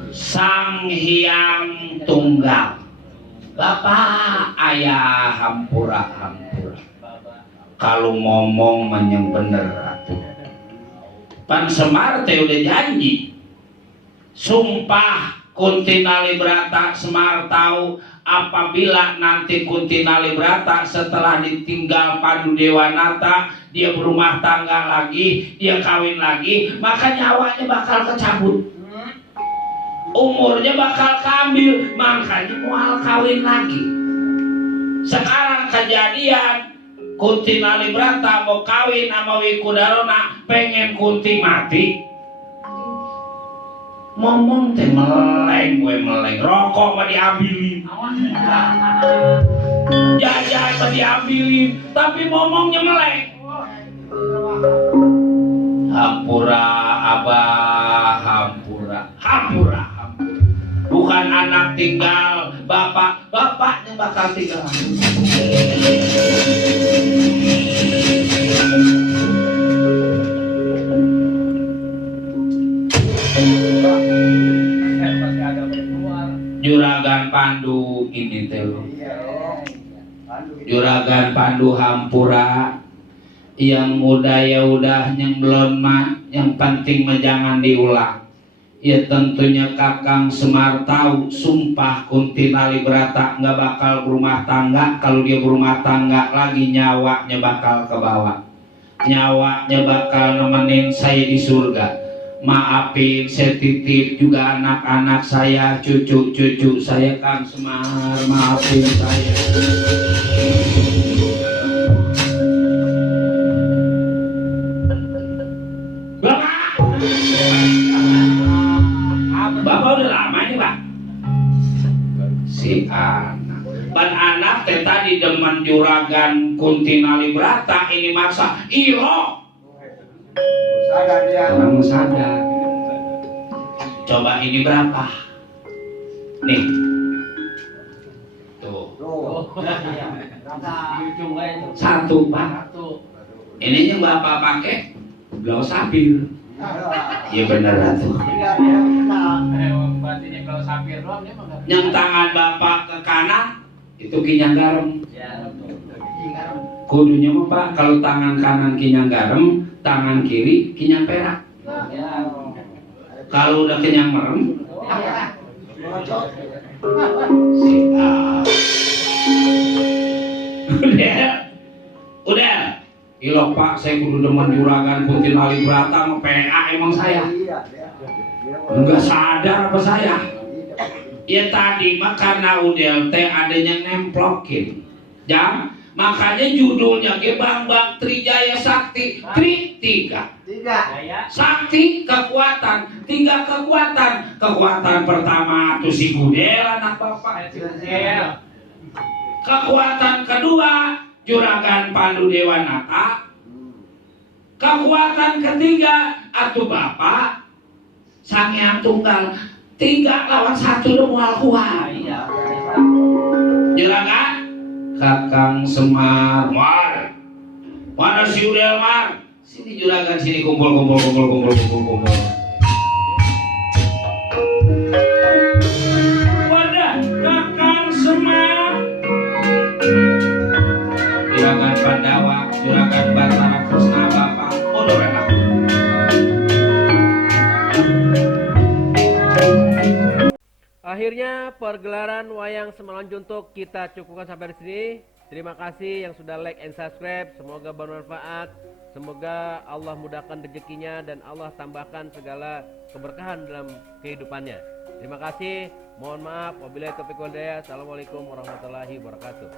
Sang Hyang Tunggal, Bapak Ayah Hampura. Kalau ngomong yang bener atuh. Pan Semar teh udah janji, sumpah Kuntinali Brata Semar tahu apabila nanti Kuntinali Brata setelah ditinggal Padu Dewanata, dia berumah tangga lagi, dia kawin lagi, maka nyawanya bakal kecabut, umurnya bakal kambil, makanya mual kawin lagi. Sekarang kejadian Kuntinali Brata mau kawin sama Wikudarona, pengen Kunti mati. Ngomong teh meleng, rokok mah diambilin, jajan mah diambilin, tapi ngomongnya meleng. Hampura Abah, hampura. Bukan anak tinggal, bakal tinggal. Masih ada keluar. Juragan Pandu ini teh. Juragan Pandu Hampura, yang udah ya udah, yang belum mah, yang penting mah jangan diulang. Ya tentunya Kakang Semar tahu sumpah Kunti Nalibrata nggak bakal berumah tangga. Kalau dia berumah tangga lagi nyawanya bakal ke bawah, nyawanya bakal nemenin saya di surga. Maafin, saya titip juga anak-anak saya, cucu-cucu saya, Kang Semar, maafin saya. Bapak udah lama ini, Pak? Si anak. Ban anak teh tadi demen juragan Kunti Nalibrata, ini masa ilo. Sadar dia. Orang sadar. Coba ini berapa? Nih. Tuh. Di ujung lain tuh. Satu, Pak. Satu. Ini yang Bapak pakai blau sapir. Iya benar tuh. Batinnya kalau sapir doang dia mah nggak. Yang tangan Bapak ke kanan itu kinyang garam. Ya, betul. Kudunya mah Pak, kalau tangan kanan kinyang garam, tangan kiri kinyang perak. Ya. Kalau udah kenyang merem, siap. Udah. Ilo Pak, saya kudu demen juragan Kunti Nalibrata sama PA emang saya. Enggak sadar apa saya? Ya tadi mah karena udel teh adanya nemplokin. Jam, makanya judulnya ge Bang Trijaya Sakti. Tiga. Jaya. Sakti kekuatan, tiga kekuatan. Kekuatan pertama tuh si Budel anak bapak. Jaya. Kekuatan kedua Juragan Pandu Dewanata. Kekuatan ketiga atuh bapak Sang Hyang Tunggal. 3 lawan 1 udah mual kuat. Iya. Juragan Kakang Semar Mar. Mana si Udel Mar? Sini juragan, sini kumpul. Wadah Kakang Semar. Juragan Pandawa, juragan Batara Krishna Bapak. Mundur enak. Akhirnya pergelaran wayang Semalam Juntuk kita cukupkan sampai di sini. Terima kasih yang sudah like and subscribe. Semoga bermanfaat. Semoga Allah mudahkan rezekinya dan Allah tambahkan segala keberkahan dalam kehidupannya. Terima kasih. Mohon maaf. Wabillahi taufiq wal hidayah. Assalamualaikum warahmatullahi wabarakatuh.